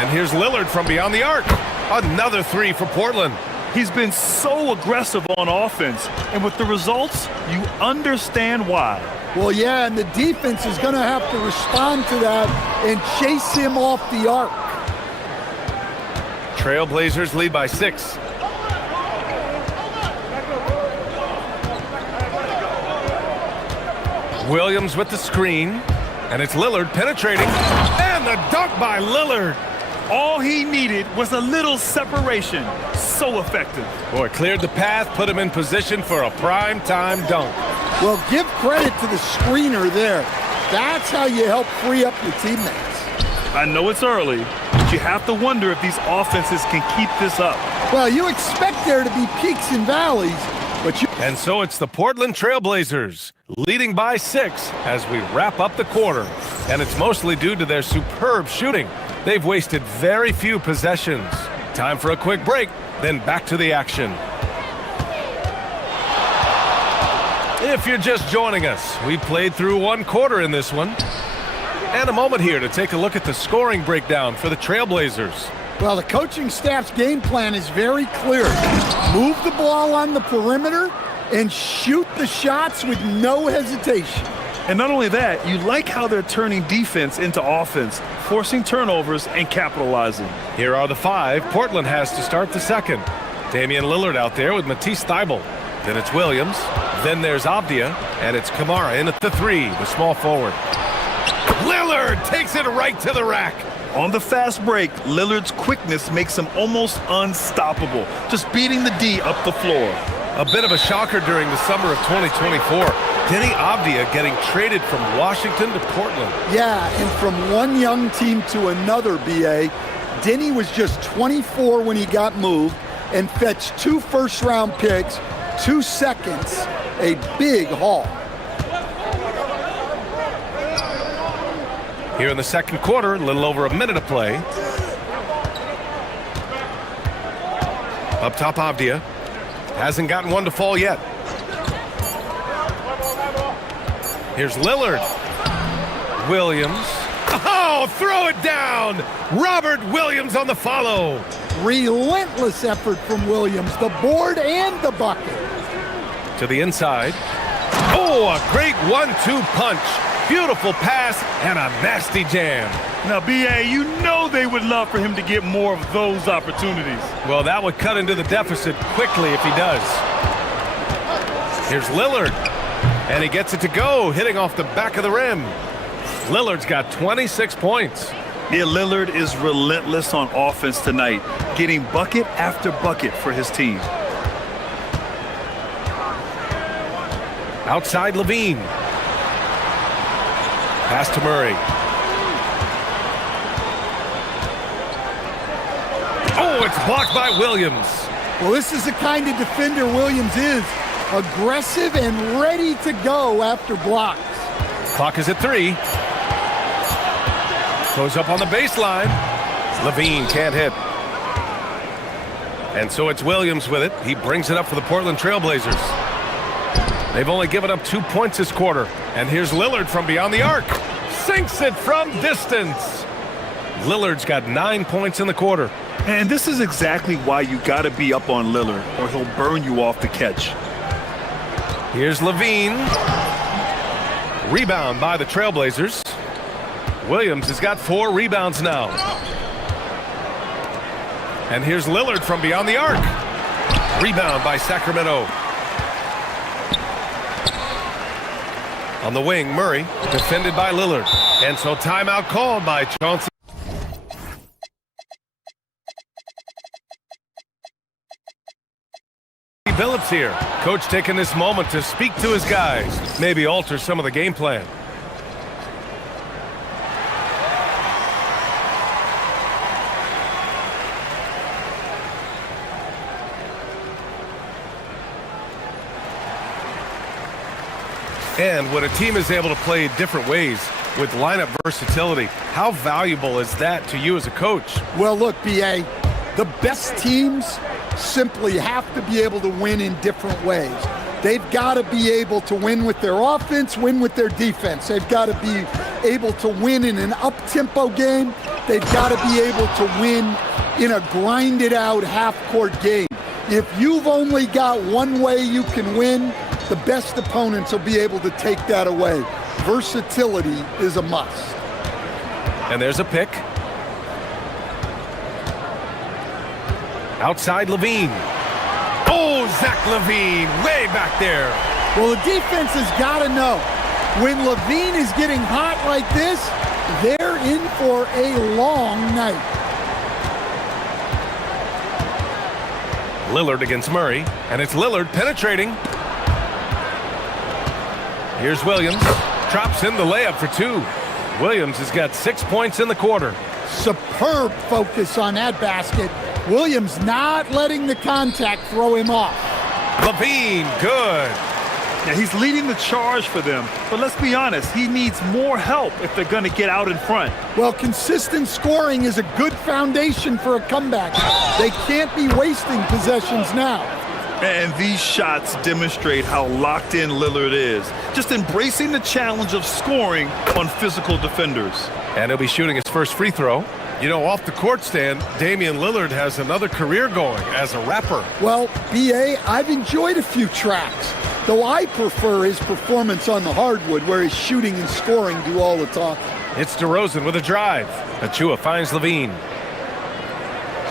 And here's Lillard from beyond the arc. Another 3 for Portland. He's been so aggressive on offense, and with the results, you understand why. Well, yeah, and the defense is going to have to respond to that and chase him off the arc. Trailblazers lead by 6. Williams with the screen. And it's Lillard penetrating. And the dunk by Lillard. All he needed was a little separation. So effective. Boy, cleared the path, put him in position for a prime-time dunk. Well, give credit to the screener there. That's how you help free up your teammates. I know it's early, but you have to wonder if these offenses can keep this up. Well, you expect there to be peaks and valleys, but you... And so it's the Portland Trailblazers, leading by 6 as we wrap up the quarter. And it's mostly due to their superb shooting. They've wasted very few possessions. Time for a quick break, then back to the action. If you're just joining us, we played through one quarter in this one. And a moment here to take a look at the scoring breakdown for the Trailblazers. Well, the coaching staff's game plan is very clear. Move the ball on the perimeter and shoot the shots with no hesitation. And not only that, you like how they're turning defense into offense, forcing turnovers and capitalizing. Here are the 5 Portland has to start the second. Damian Lillard out there with Matisse Thybulle. Then it's Williams. Then there's Avdia. And it's Kamara in at the 3, the small forward. Lillard takes it right to the rack. On the fast break, Lillard's quickness makes him almost unstoppable, just beating the D up the floor. A bit of a shocker during the summer of 2024. Denny Avdia getting traded from Washington to Portland. Yeah, and from one young team to another, B.A., Denny was just 24 when he got moved and fetched 2 first-round picks, 2 seconds, a big haul. Here in the second quarter, a little over a minute of play. Up top, Avdia. Hasn't gotten one to fall yet. Here's Lillard. Williams. Oh, throw it down! Robert Williams on the follow. Relentless effort from Williams, the board and the bucket. To the inside. Oh, a great 1-2 punch. Beautiful pass and a nasty jam. Now, B.A., you know they would love for him to get more of those opportunities. Well, that would cut into the deficit quickly if he does. Here's Lillard. And he gets it to go, hitting off the back of the rim. Lillard's got 26 points. Yeah, Lillard is relentless on offense tonight, getting bucket after bucket for his team. Outside Levine. Pass to Murray. Oh, it's blocked by Williams. Well, this is the kind of defender Williams is. Aggressive and ready to go after blocks. Clock is at 3. Goes up on the baseline. Levine can't hit. And so it's Williams with it. He brings it up for the Portland Trailblazers. They've only given up 2 points this quarter. And here's Lillard from beyond the arc. Sinks it from distance. Lillard's got 9 points in the quarter. And this is exactly why you got to be up on Lillard, or he'll burn you off the catch. Here's Levine. Rebound by the Trailblazers. Williams has got 4 rebounds now. And here's Lillard from beyond the arc. Rebound by Sacramento. On the wing, Murray, defended by Lillard. And so timeout called by Chauncey Billups here. Coach taking this moment to speak to his guys, maybe alter some of the game plan. And when a team is able to play different ways with lineup versatility, how valuable is that to you as a coach? Well, look, B.A., the best teams simply have to be able to win in different ways. They've got to be able to win with their offense, win with their defense. They've got to be able to win in an up-tempo game. They've got to be able to win in a grinded-out half-court game. If you've only got one way you can win, the best opponents will be able to take that away. Versatility is a must. And there's a pick. Outside Levine. Oh, Zach Levine, way back there. Well, the defense has got to know When Levine is getting hot like this, they're in for a long night. Lillard against Murray, and it's Lillard penetrating. Here's Williams. Drops in the layup for 2. Williams has got 6 points in the quarter. Superb focus on that basket. Williams not letting the contact throw him off. Levine, good. Yeah, he's leading the charge for them. But let's be honest, he needs more help if they're going to get out in front. Well, consistent scoring is a good foundation for a comeback. They can't be wasting possessions now. And these shots demonstrate how locked in Lillard is. Just embracing the challenge of scoring on physical defenders. And he'll be shooting his first free throw. You know, off the court stand, Damian Lillard has another career going as a rapper. Well, B.A., I've enjoyed a few tracks, though I prefer his performance on the hardwood where his shooting and scoring do all the talking. It's DeRozan with a drive. Achua finds Levine.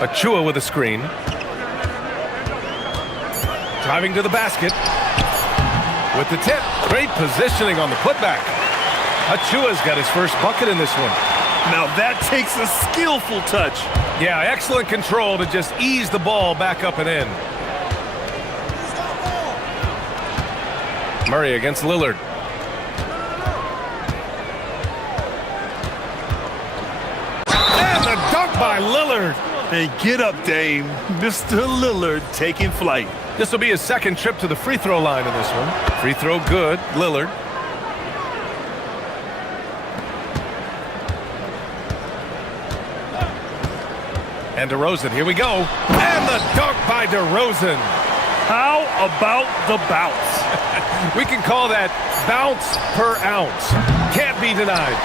Achua with a screen. Driving to the basket. With the tip. Great positioning on the putback. Achua's got his first bucket in this one. Now that takes a skillful touch. Yeah, excellent control to just ease the ball back up and in. Murray against Lillard. And the dunk by Lillard. And get up, Dame. Mr. Lillard taking flight. This will be his second trip to the free throw line in this one. Free throw good, Lillard. And DeRozan, here we go. And the dunk by DeRozan. How about the bounce? We can call that bounce per ounce. Can't be denied.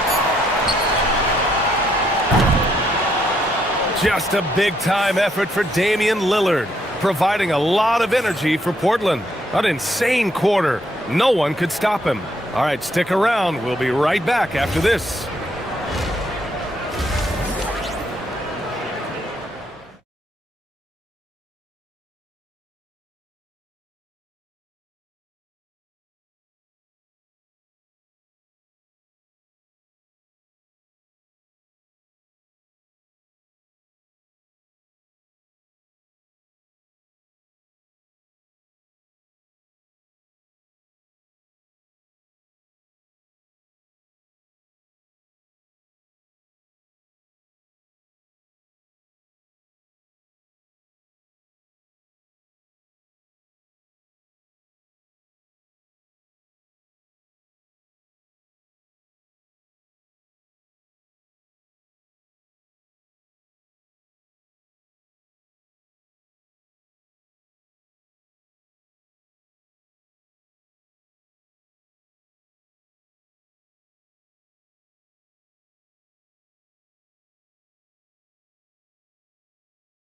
Just a big-time effort for Damian Lillard, providing a lot of energy for Portland. An insane quarter. No one could stop him. All right, stick around. We'll be right back after this.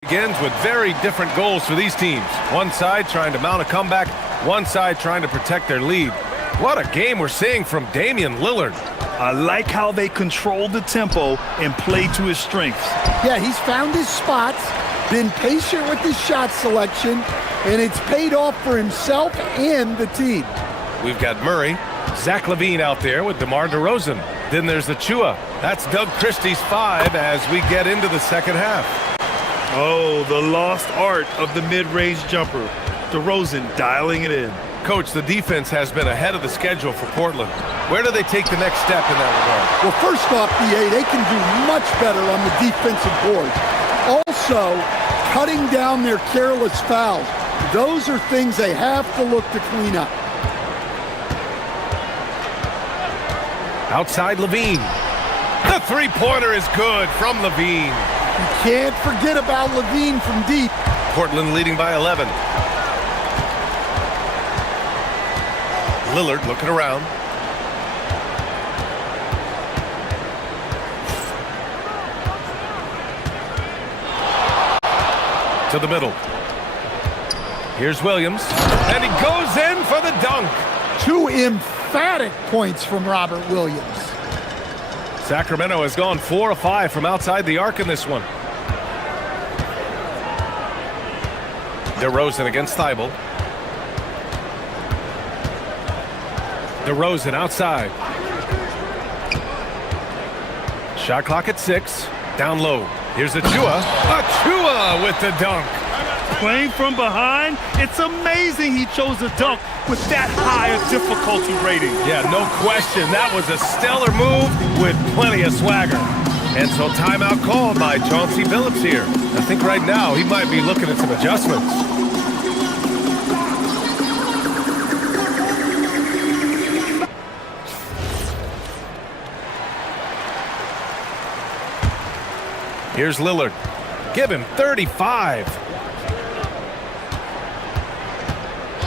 Begins with very different goals for these teams. One side trying to mount a comeback, one side trying to protect their lead. What a game we're seeing from Damian Lillard. I like how they control the tempo and play to his strengths. Yeah, he's found his spots, been patient with his shot selection, and it's paid off for himself and the team. We've got Murray, Zach LaVine out there with DeMar DeRozan. Then there's Achua. That's Doug Christie's 5 as we get into the second half. Oh, the lost art of the mid-range jumper. DeRozan dialing it in. Coach, the defense has been ahead of the schedule for Portland. Where do they take the next step in that regard? Well, first off, BA, they can do much better on the defensive board. Also, cutting down their careless fouls. Those are things they have to look to clean up. Outside Levine. The three-pointer is good from Levine. You can't forget about Levine from deep. Portland leading by 11. Lillard looking around. To the middle. Here's Williams. And he goes in for the dunk. 2 emphatic points from Robert Williams. Sacramento has gone 4 of 5 from outside the arc in this one. DeRozan against Thibault. DeRozan outside. Shot clock at 6. Down low. Here's Achua. Achua with the dunk. Playing from behind, it's amazing he chose a dunk with that high a difficulty rating. Yeah, no question. That was a stellar move with plenty of swagger. And so timeout called by Chauncey Billups here. I think right now he might be looking at some adjustments. Here's Lillard. Give him 35.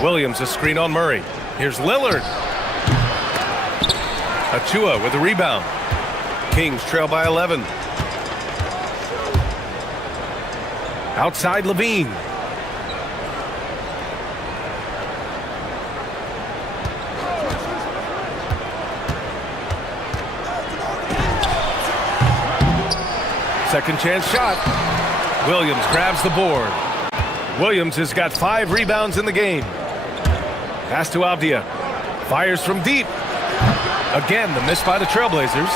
Williams a screen on Murray. Here's Lillard. Achua with a rebound. Kings trail by 11. Outside Levine. Second chance shot. Williams grabs the board. Williams has got 5 rebounds in the game. Pass to Avdia. Fires from deep. Again, the miss by the Trailblazers.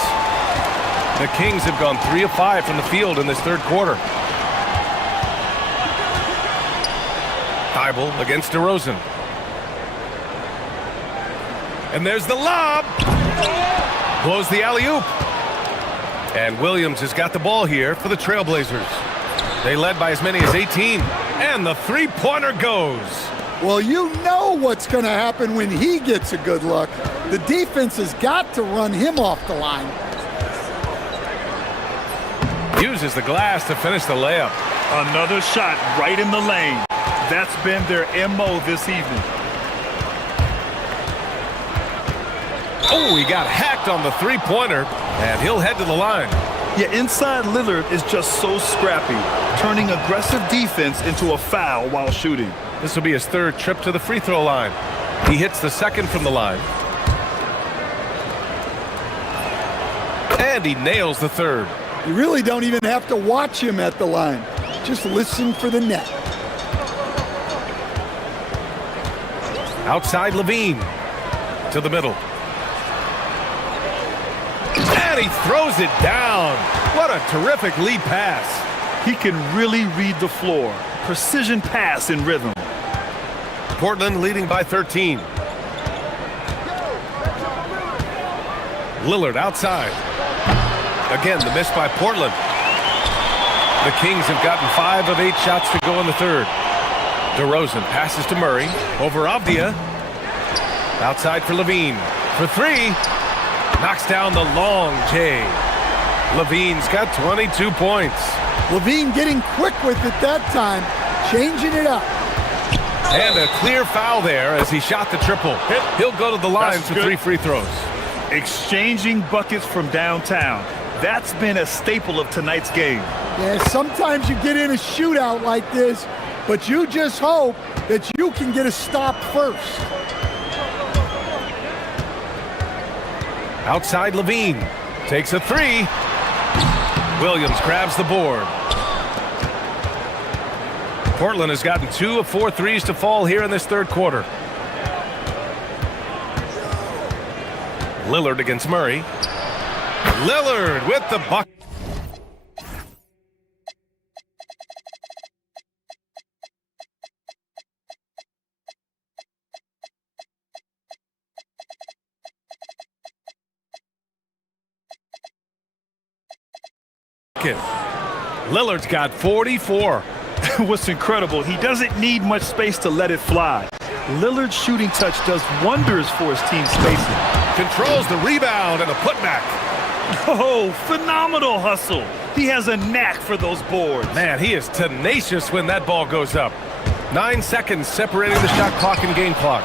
The Kings have gone 3 of 5 from the field in this third quarter. Thibault against DeRozan. And there's the lob. Blows the alley-oop. And Williams has got the ball here for the Trailblazers. They led by as many as 18. And the three-pointer goes. Well, you know what's going to happen when he gets a good look. The defense has got to run him off the line. Uses the glass to finish the layup. Another shot right in the lane. That's been their MO this evening. Oh, he got hacked on the three-pointer, and he'll head to the line. Yeah, inside Lillard is just so scrappy, turning aggressive defense into a foul while shooting. This will be his third trip to the free throw line. He hits the second from the line. And he nails the third. You really don't even have to watch him at the line. Just listen for the net. Outside Levine. To the middle. And he throws it down. What a terrific lead pass. He can really read the floor. Precision pass in rhythm. Portland leading by 13. Lillard outside. Again, the miss by Portland. The Kings have gotten 5 of 8 shots to go in the third. DeRozan passes to Murray. Over Avdia. Outside for Levine. For 3. Knocks down the long J. Levine's got 22 points. Levine getting quick with it that time. Changing it up. And a clear foul there as he shot the triple. He'll go to the line for 3 free throws. Exchanging buckets from downtown. That's been a staple of tonight's game. Yeah, sometimes you get in a shootout like this, but you just hope that you can get a stop first. Outside Levine. Takes a 3. Williams grabs the board. Portland has gotten 2 of 4 threes to fall here in this third quarter. Lillard against Murray. Lillard with the bucket. Lillard's got 44. What's incredible, he doesn't need much space to let it fly. Lillard's shooting touch does wonders for his team's spacing. Controls the rebound and a putback. Oh, phenomenal hustle. He has a knack for those boards. Man, he is tenacious when that ball goes up. 9 seconds separating the shot clock and game clock.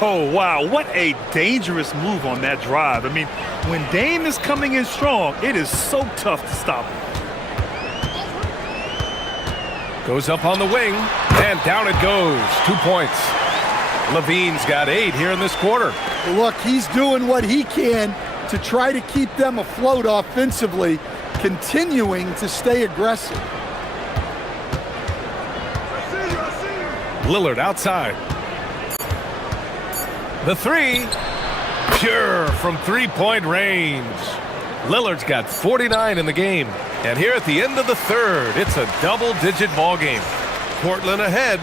Oh, wow, what a dangerous move on that drive. I mean, when Dame is coming in strong, it is so tough to stop him. Goes up on the wing, and down it goes. 2 points. Levine's got 8 here in this quarter. Look, he's doing what he can to try to keep them afloat offensively, continuing to stay aggressive. Lillard outside. The 3. Pure from three-point range. Lillard's got 49 in the game. And here at the end of the third, it's a double-digit ball game. Portland ahead.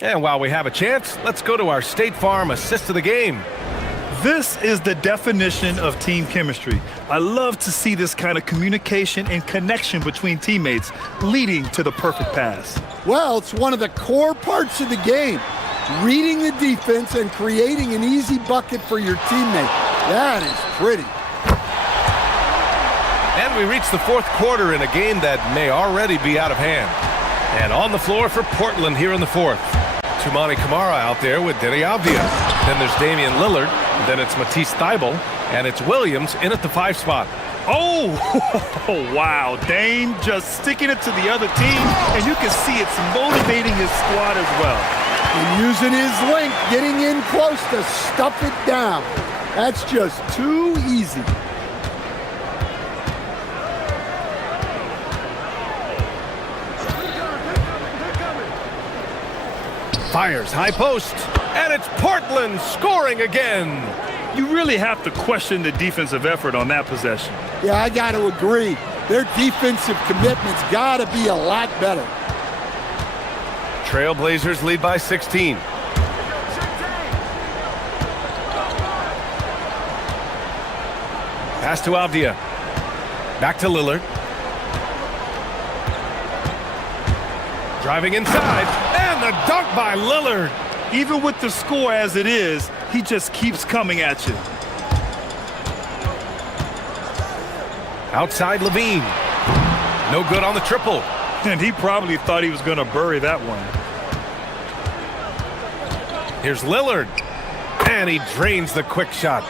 And while we have a chance, let's go to our State Farm assist of the game. This is the definition of team chemistry. I love to see this kind of communication and connection between teammates leading to the perfect pass. Well, it's one of the core parts of the game. Reading the defense and creating an easy bucket for your teammate. That is pretty. And we reach the fourth quarter in a game that may already be out of hand. And on the floor for Portland here in the fourth. Tumani Kamara out there with Denny Avdia. Then there's Damian Lillard. Then it's Matisse Thybulle. And it's Williams in at the 5 spot. Oh, wow. Dame just sticking it to the other team, and you can see it's motivating his squad as well. And using his length, getting in close to stuff it down. That's just too easy. Fires high post, and it's Portland scoring again. You really have to question the defensive effort on that possession. Yeah, I got to agree. Their defensive commitment's got to be a lot better. Trailblazers lead by 16. Pass to Avdia. Back to Lillard. Driving inside, and the dunk by Lillard. Even with the score as it is, he just keeps coming at you. Outside Levine. No good on the triple. And he probably thought he was going to bury that one. Here's Lillard. And he drains the quick shot.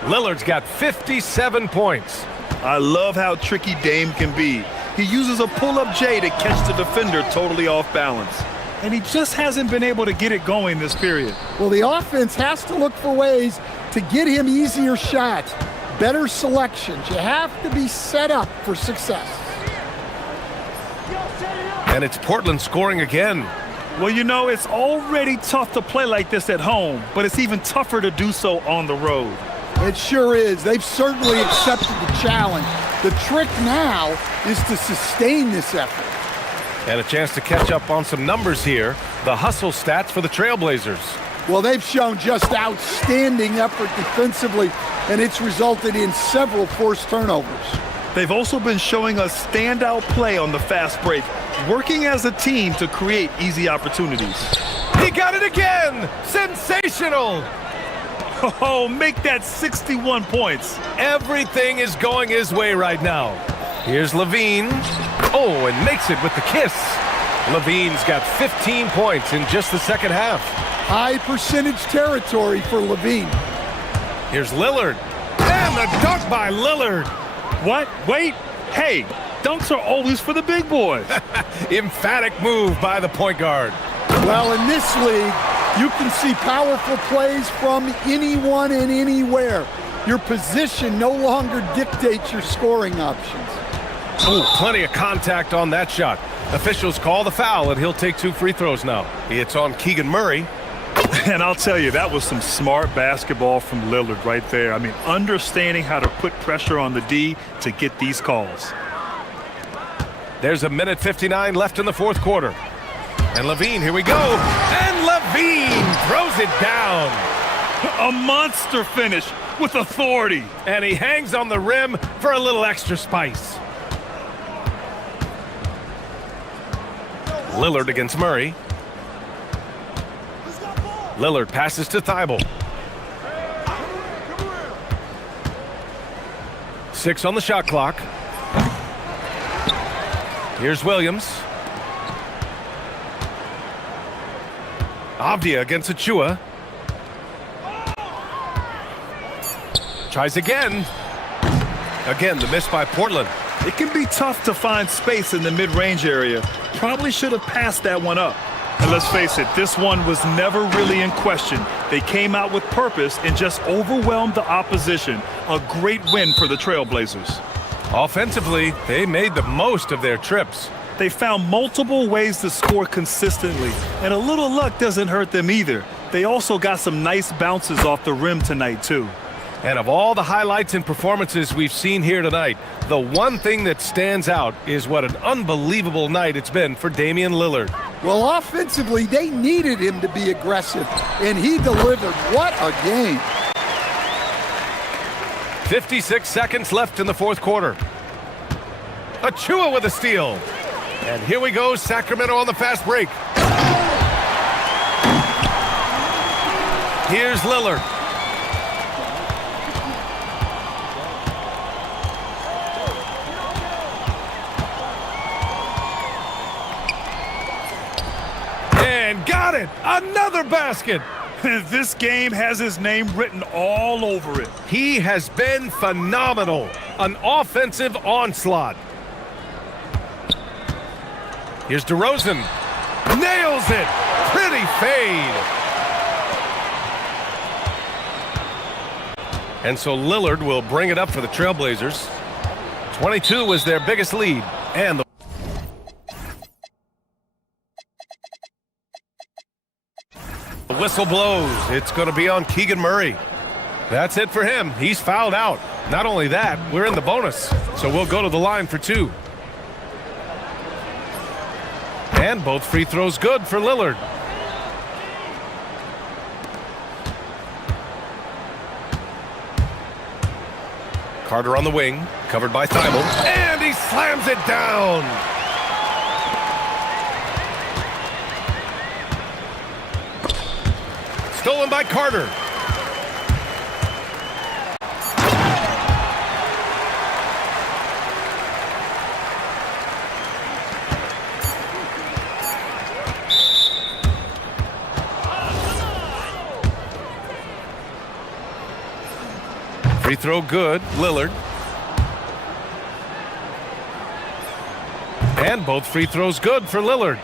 Lillard's got 57 points. I love how tricky Dame can be. He uses a pull-up J to catch the defender totally off balance. And he just hasn't been able to get it going this period. Well, the offense has to look for ways to get him easier shots, better selections. You have to be set up for success. And it's Portland scoring again. Well, you know, it's already tough to play like this at home, but it's even tougher to do so on the road. It sure is. They've certainly accepted the challenge. The trick now is to sustain this effort. And a chance to catch up on some numbers here. The hustle stats for the Trailblazers. Well, they've shown just outstanding effort defensively, and it's resulted in several forced turnovers. They've also been showing us standout play on the fast break, working as a team to create easy opportunities. He got it again! Sensational! Oh, make that 61 points. Everything is going his way right now. Here's Levine. Oh, and makes it with the kiss. Levine's got 15 points in just the second half. High percentage territory for Levine. Here's Lillard. And the dunk by Lillard. What? Wait. Hey, dunks are always for the big boys. Emphatic move by the point guard. Well, in this league, you can see powerful plays from anyone and anywhere. Your position no longer dictates your scoring options. Oh, plenty of contact on that shot. Officials call the foul, and he'll take 2 free throws now. It's on Keegan Murray. And I'll tell you, that was some smart basketball from Lillard right there. I mean, understanding how to put pressure on the D to get these calls. There's a minute 59 left in the fourth quarter. And Levine, here we go. And Levine throws it down. A monster finish with authority. And he hangs on the rim for a little extra spice. Lillard against Murray. Lillard passes to Thybulle. 6 on the shot clock. Here's Williams. Avdia against Achua. Tries again. Again, the miss by Portland. It can be tough to find space in the mid-range area. Probably should have passed that one up. And let's face it, this one was never really in question. They came out with purpose and just overwhelmed the opposition. A great win for the Trailblazers. Offensively, they made the most of their trips. They found multiple ways to score consistently, and a little luck doesn't hurt them either. They also got some nice bounces off the rim tonight, too. And of all the highlights and performances we've seen here tonight, the one thing that stands out is what an unbelievable night it's been for Damian Lillard. Well, offensively, they needed him to be aggressive, and he delivered. What a game. 56 seconds left in the fourth quarter. Achua with a steal. And here we go, Sacramento on the fast break. Here's Lillard. And got it! Another basket! This game has his name written all over it. He has been phenomenal. An offensive onslaught. Here's DeRozan. Nails it! Pretty fade. And so Lillard will bring it up for the Trailblazers. 22 was their biggest lead. And the whistle blows. It's going to be on Keegan Murray. That's it for him. He's fouled out. Not only that, we're in the bonus. So we'll go to the line for two. And both free throws good for Lillard. Carter on the wing, covered by Thibault, and he slams it down. Stolen by Carter. Free throw good, Lillard. And both free throws good for Lillard.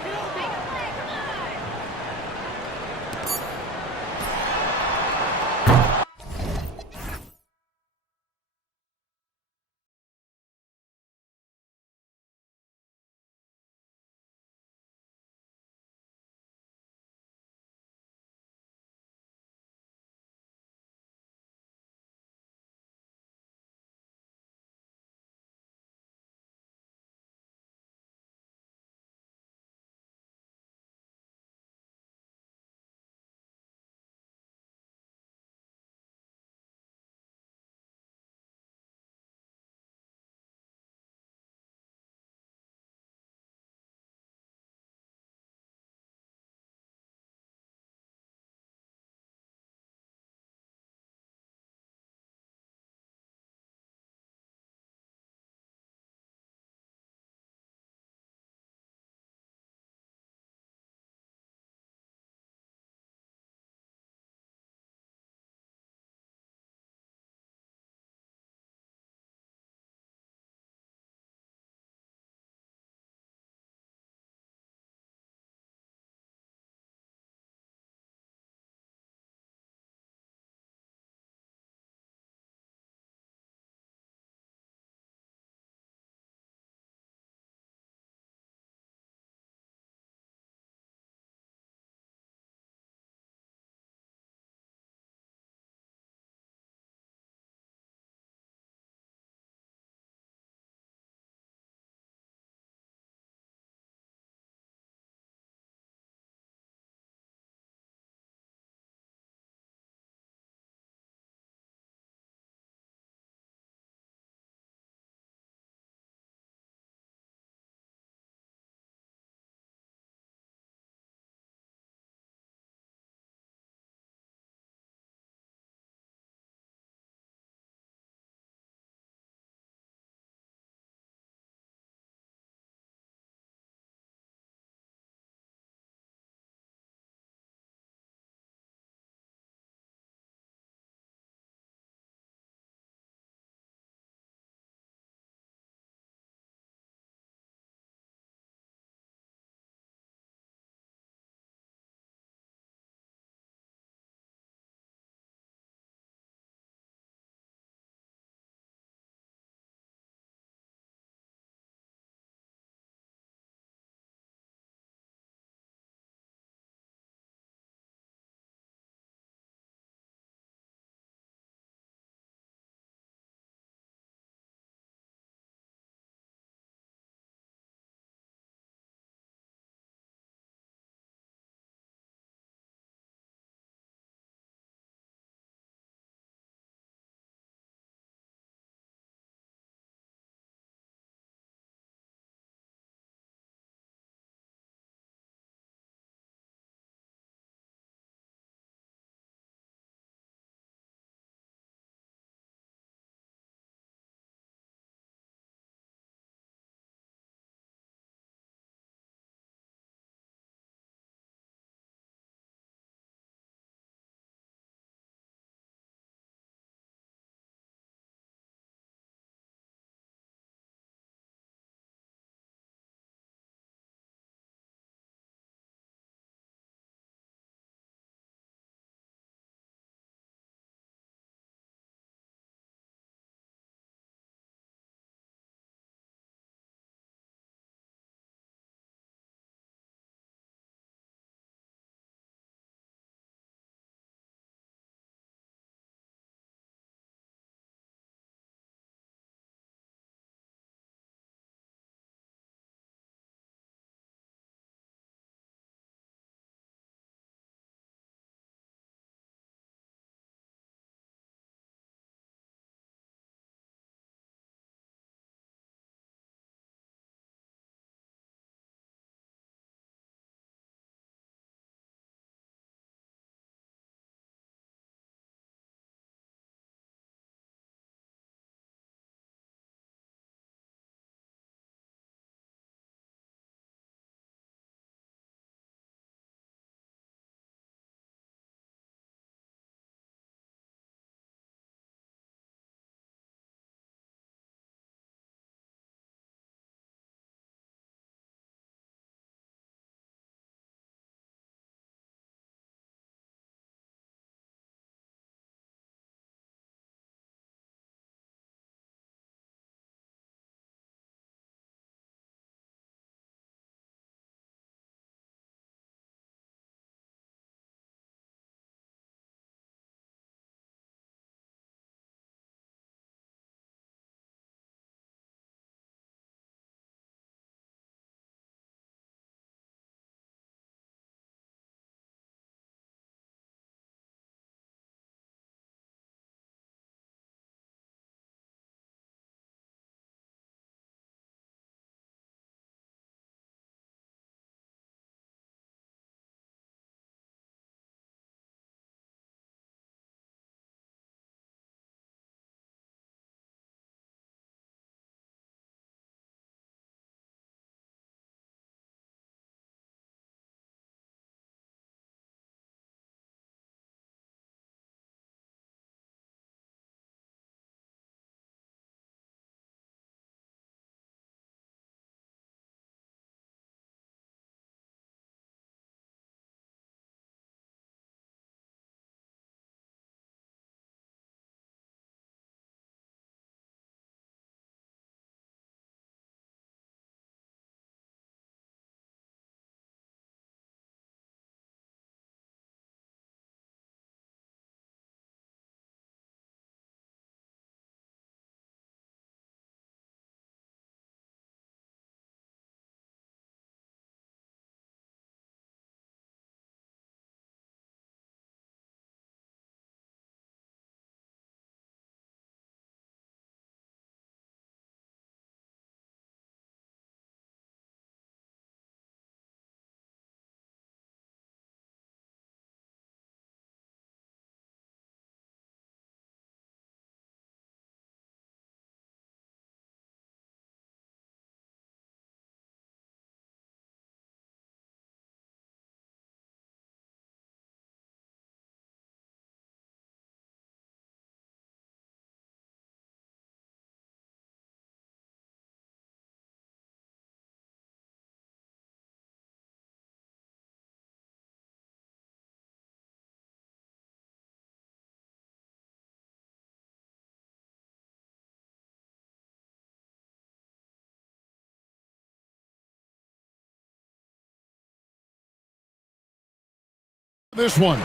This one.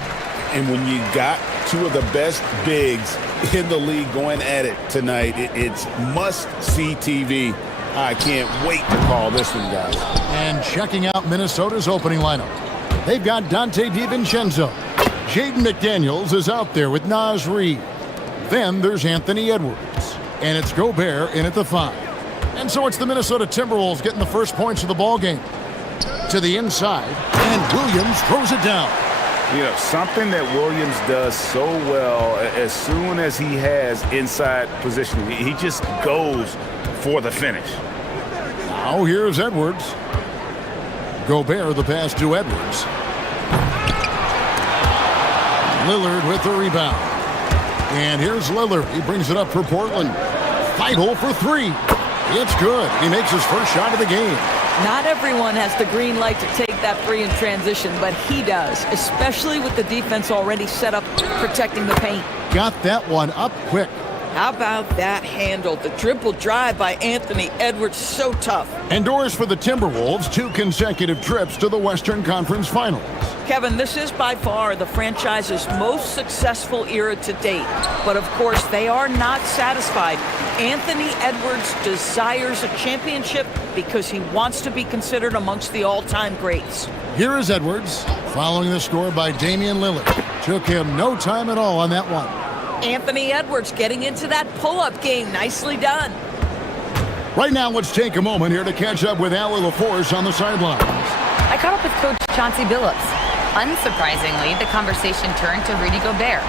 And when you got two of the best bigs in the league going at it tonight, it's must-see TV. I can't wait to call this one, guys. And checking out Minnesota's opening lineup. They've got Dante DiVincenzo. Jaden McDaniels is out there with Naz Reid. Then there's Anthony Edwards. And it's Gobert in at the 5. And so it's the Minnesota Timberwolves getting the first points of the ball game. To the inside, and Williams throws it down. You know, something that Williams does so well, as soon as he has inside positioning, he just goes for the finish. Now here's Edwards. Gobert the pass to Edwards. Lillard with the rebound. And here's Lillard. He brings it up for Portland. Vital for 3. It's good. He makes his first shot of the game. Not everyone has the green light to take that 3 in transition, but he does, especially with the defense already set up protecting the paint. Got that one up quick. How about that handle? The dribble drive by Anthony Edwards, so tough. Endorse for the Timberwolves 2 consecutive trips to the Western Conference Finals. Kevin, this is by far the franchise's most successful era to date. But of course, they are not satisfied. Anthony Edwards desires a championship because he wants to be considered amongst the all-time greats. Here is Edwards, following the score by Damian Lillard. Took him no time at all on that one. Anthony Edwards getting into that pull-up game. Nicely done. Right now, let's take a moment here to catch up with Allie LaForce on the sidelines. I caught up with Coach Chauncey Billups. Unsurprisingly, the conversation turned to Rudy Gobert.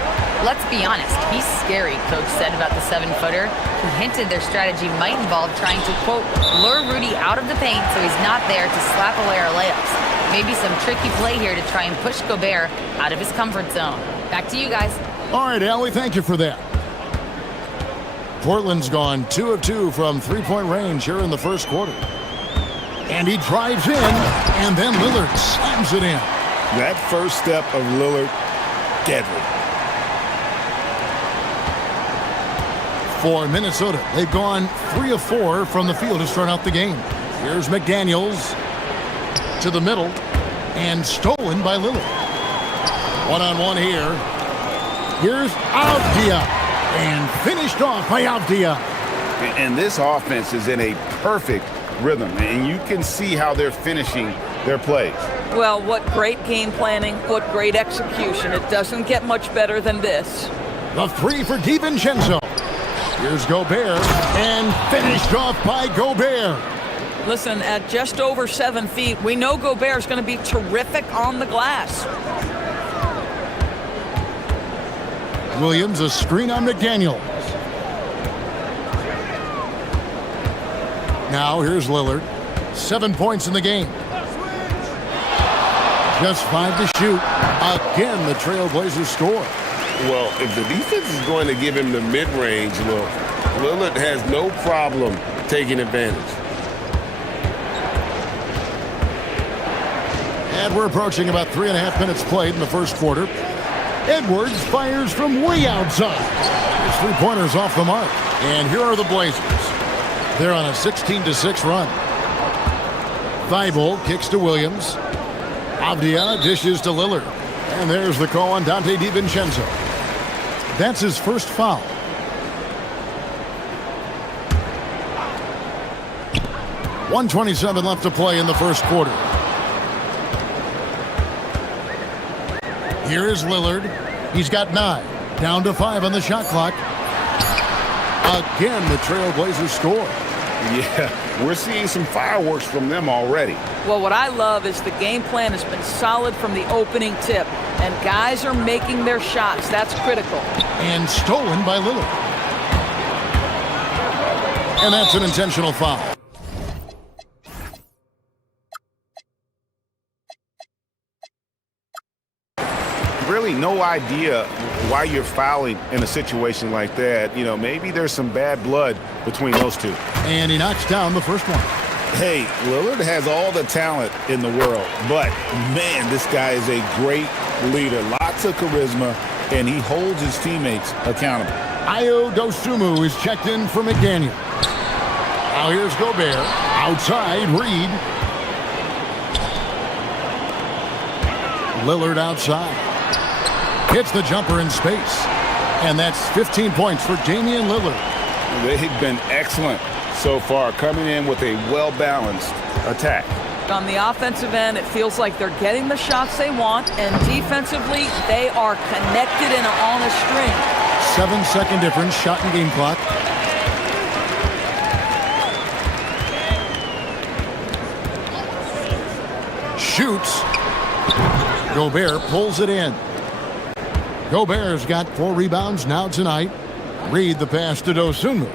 Let's be honest, he's scary, Coach said about the 7-footer. He hinted their strategy might involve trying to, quote, lure Rudy out of the paint so he's not there to slap away our layups. Maybe some tricky play here to try and push Gobert out of his comfort zone. Back to you guys. All right, Allie, thank you for that. Portland's gone 2 of 2 from three-point range here in the first quarter. And he drives in, and then Lillard slams it in. That first step of Lillard, deadly. For Minnesota, they've gone 3 of 4 from the field to start out the game. Here's McDaniels to the middle, and stolen by Lillard. One-on-one here. Here's Avdia, and finished off by Avdia. And this offense is in a perfect rhythm, and you can see how they're finishing their plays. Well, what great game planning, what great execution. It doesn't get much better than this. The 3 for DiVincenzo. Here's Gobert, and finished off by Gobert. Listen, at just over 7 feet, we know Gobert is going to be terrific on the glass. Williams, a screen on McDaniels. Now here's Lillard. 7 points in the game. Just 5 to shoot. Again, the Trailblazers score. Well, if the defense is going to give him the mid-range look, Lillard has no problem taking advantage. And we're approaching about 3.5 minutes played in the first quarter. Edwards fires from way outside. His three-pointers off the mark. And here are the Blazers. They're on a 16-6 run. Thibault kicks to Williams. Avdia dishes to Lillard. And there's the call on Dante DiVincenzo. That's his first foul. .127 left to play in the first quarter. Here is Lillard. He's got 9. Down to 5 on the shot clock. Again, the Trailblazers score. Yeah, we're seeing some fireworks from them already. Well, what I love is the game plan has been solid from the opening tip, and guys are making their shots. That's critical. And stolen by Lillard. And that's an intentional foul. Really no idea why you're fouling in a situation like that. You know, maybe there's some bad blood between those two. And he knocks down the first one. Hey, Lillard has all the talent in the world, but man, this guy is a great leader. Lots of charisma, and he holds his teammates accountable. Ayo Dosunmu is checked in for McDaniel. Now here's Gobert. Outside, Reed. Lillard outside. Hits the jumper in space. And that's 15 points for Damian Lillard. They've been excellent so far, coming in with a well-balanced attack. On the offensive end, it feels like they're getting the shots they want, and defensively, they are connected and on a string. 7-second difference, shot and game clock. Shoots. Gobert pulls it in. Gobert's got 4 rebounds now tonight. Reed the pass to Dosunmu.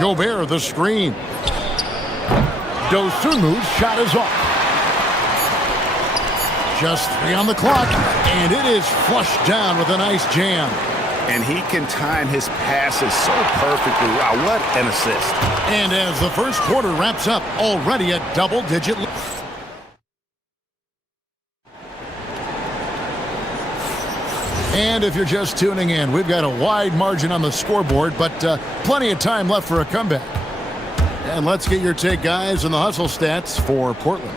Gobert the screen. Dosunmu's shot is off. Just 3 on the clock, and it is flushed down with a nice jam. And he can time his passes so perfectly. Wow, what an assist. And as the first quarter wraps up, already a double-digit lead. And if you're just tuning in, we've got a wide margin on the scoreboard, but plenty of time left for a comeback. And let's get your take, guys, on the hustle stats for Portland.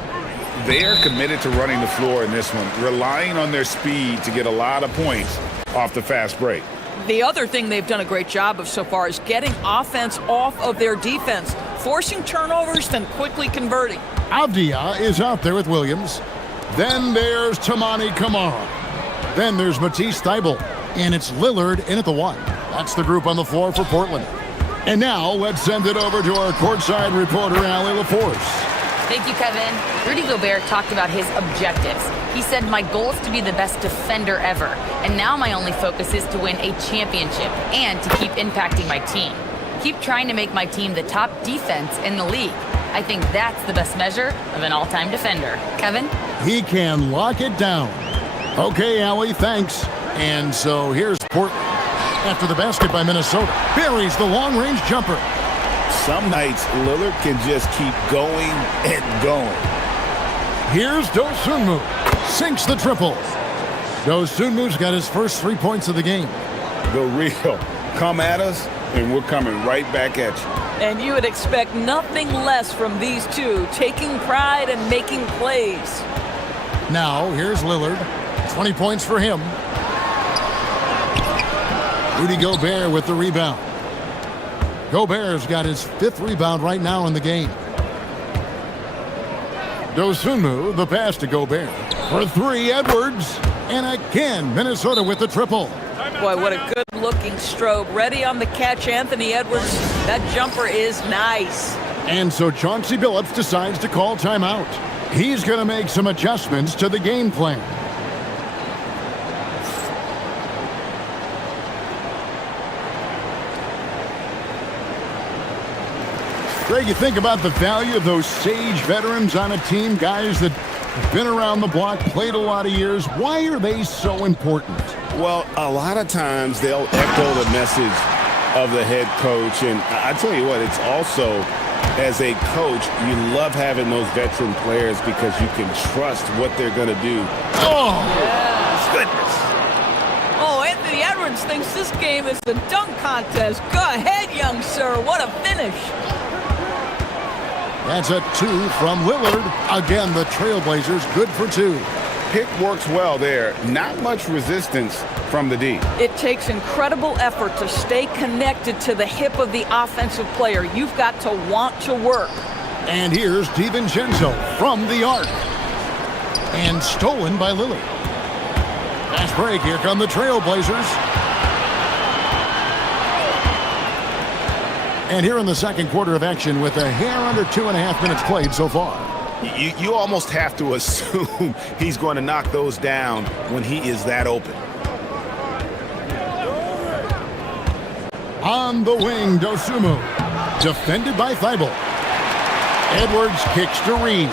They are committed to running the floor in this one, relying on their speed to get a lot of points off the fast break. The other thing they've done a great job of so far is getting offense off of their defense, forcing turnovers, then quickly converting. Avdia is out there with Williams. Then there's Tamani Kamara. Then there's Matisse Thybulle, and it's Lillard in at the 1. That's the group on the floor for Portland. And now let's send it over to our courtside reporter, Allie LaForce. Thank you, Kevin. Rudy Gobert talked about his objectives. He said, "My goal is to be the best defender ever, and now my only focus is to win a championship and to keep impacting my team. Keep trying to make my team the top defense in the league. I think that's the best measure of an all-time defender." Kevin? He can lock it down. Okay, Allie, thanks. And so here's Portland. After the basket by Minnesota, buries the long-range jumper. Some nights, Lillard can just keep going and going. Here's Dosunmu. Sinks the triple. Dosunmu's got his first 3 points of the game. The real. Come at us, and we're coming right back at you. And you would expect nothing less from these two, taking pride and making plays. Now, here's Lillard. 20 points for him. Rudy Gobert with the rebound. Gobert's got his 5th rebound right now in the game. Dosunmu, the pass to Gobert. For 3, Edwards. And again, Minnesota with the triple. Boy, what a good-looking stroke. Ready on the catch, Anthony Edwards. That jumper is nice. And so Chauncey Billups decides to call timeout. He's going to make some adjustments to the game plan. Greg, you think about the value of those sage veterans on a team, guys that have been around the block, played a lot of years. Why are they so important? Well, a lot of times they'll echo the message of the head coach. And I tell you what, it's also, as a coach, you love having those veteran players because you can trust what they're going to do. Oh, yeah. Goodness. Oh, Anthony Edwards thinks this game is the dunk contest. Go ahead, young sir. What a finish. That's a 2 from Lillard. Again, the Trailblazers good for 2. Pick works well there. Not much resistance from the D. It takes incredible effort to stay connected to the hip of the offensive player. You've got to want to work. And here's DiVincenzo from the arc. And stolen by Lillard. Fast break. Here come the Trailblazers. And here in the second quarter of action with a hair under 2.5 minutes played so far. You almost have to assume he's going to knock those down when he is that open. On the wing, Dosunmu. Defended by Thybulle. Edwards kicks to Reed.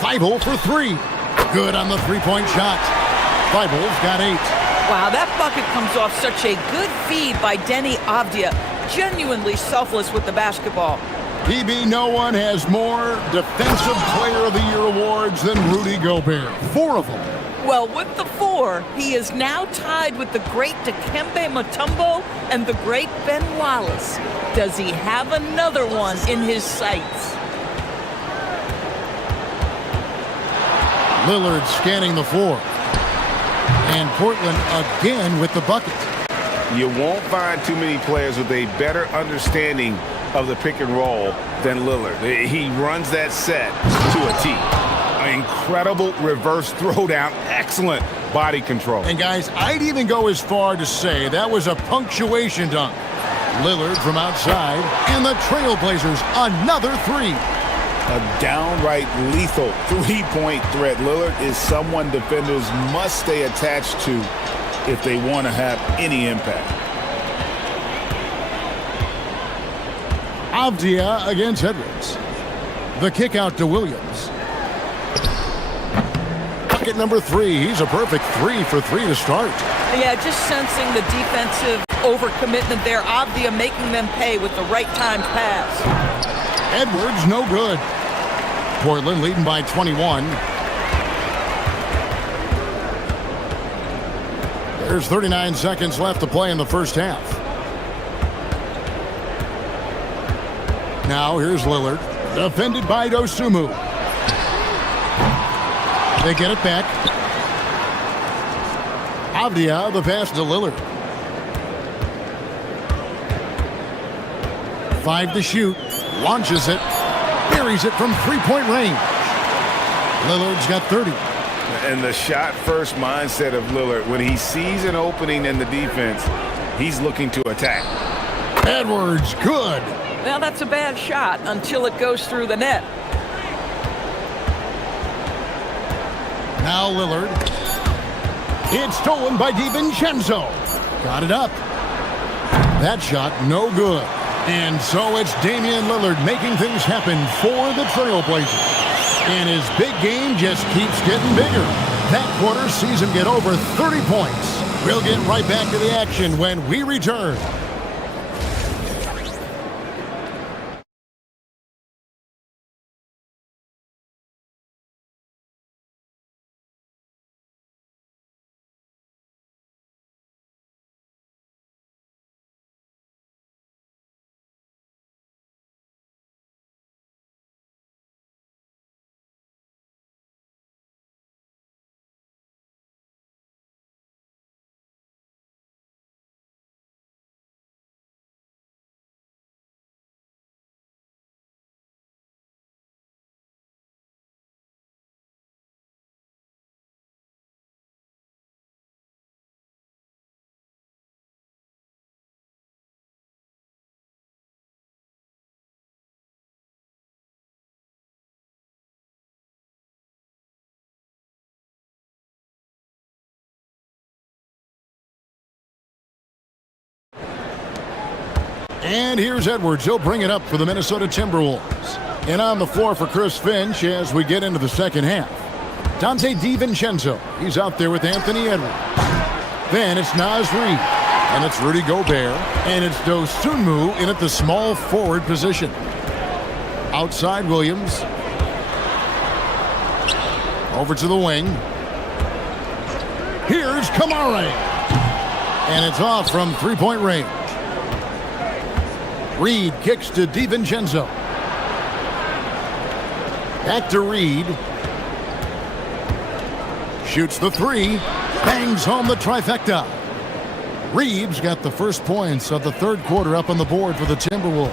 Thybulle for 3. Good on the 3-point shot. Thybulle's got 8. Wow, that bucket comes off such a good feed by Denny Avdia. Genuinely selfless with the basketball. PB, no one has more Defensive Player of the Year awards than Rudy Gobert. 4 of them. Well, with the 4, he is now tied with the great Dikembe Mutombo and the great Ben Wallace. Does he have another one in his sights? Lillard scanning the floor. And Portland again with the bucket. You won't find too many players with a better understanding of the pick and roll than Lillard. He runs that set to a T. An incredible reverse throwdown. Excellent body control. And guys, I'd even go as far to say that was a punctuation dunk. Lillard from outside, and the Trailblazers another three. A downright lethal three-point threat. Lillard is someone defenders must stay attached to if they want to have any impact. Avdia against Edwards. The kick out to Williams. Bucket number 3. He's a perfect 3 for 3 to start. Yeah, just sensing the defensive overcommitment there. Avdia making them pay with the right timed pass. Edwards no good. Portland leading by 21. There's 39 seconds left to play in the first half. Now here's Lillard, defended by Dosunmu. They get it back. Avdia, the pass to Lillard. 5 to shoot, launches it, buries it from three-point range. Lillard's got 30. And the shot-first mindset of Lillard, when he sees an opening in the defense, he's looking to attack. Edwards, good. Now that's a bad shot until it goes through the net. Now Lillard. It's stolen by DiVincenzo. Got it up. That shot no good. And so it's Damian Lillard making things happen for the Trailblazers. And his big game just keeps getting bigger. That quarter sees him get over 30 points. We'll get right back to the action when we return. And here's Edwards. He'll bring it up for the Minnesota Timberwolves. And on the floor for Chris Finch as we get into the second half. Dante DiVincenzo. He's out there with Anthony Edwards. Then it's Naz Reid. And it's Rudy Gobert. And it's Dosunmu in at the small forward position. Outside Williams. Over to the wing. Here's Kamara. And it's off from three-point range. Reid kicks to DiVincenzo. Back to Reid. Shoots the three. Bangs home the trifecta. Reeves got the first points of the third quarter up on the board for the Timberwolves.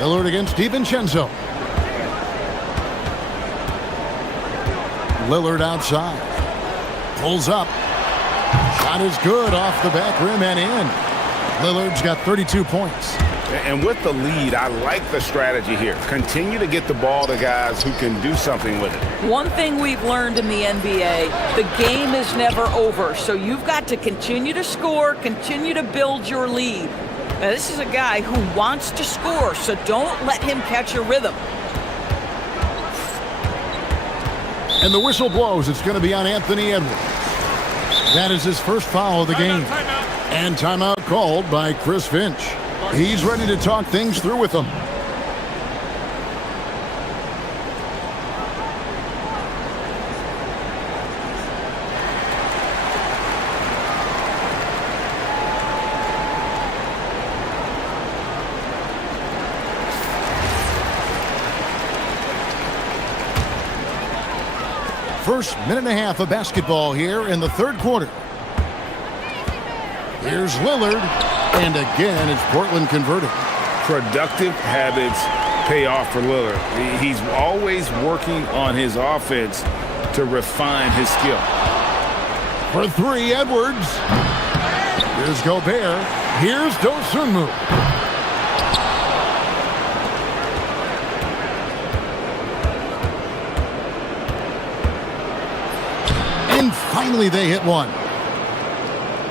Lillard against DiVincenzo. Lillard outside. Pulls up. Shot is good off the back rim and in. Lillard's got 32 points. And with the lead, I like the strategy here. Continue to get the ball to guys who can do something with it. One thing we've learned in the NBA, the game is never over. So you've got to continue to score, continue to build your lead. Now, this is a guy who wants to score, so don't let him catch a rhythm. And the whistle blows. It's going to be on Anthony Edwards. That is his first foul of the game. And timeout called by Chris Finch. He's ready to talk things through with them. first minute and a half of basketball here in the third quarter. Here's Lillard, and again, it's Portland converting. Productive habits pay off for Lillard. He's always working on his offense to refine his skill. For three, Edwards. Here's Gobert. Here's Dosunmu. And finally they hit one.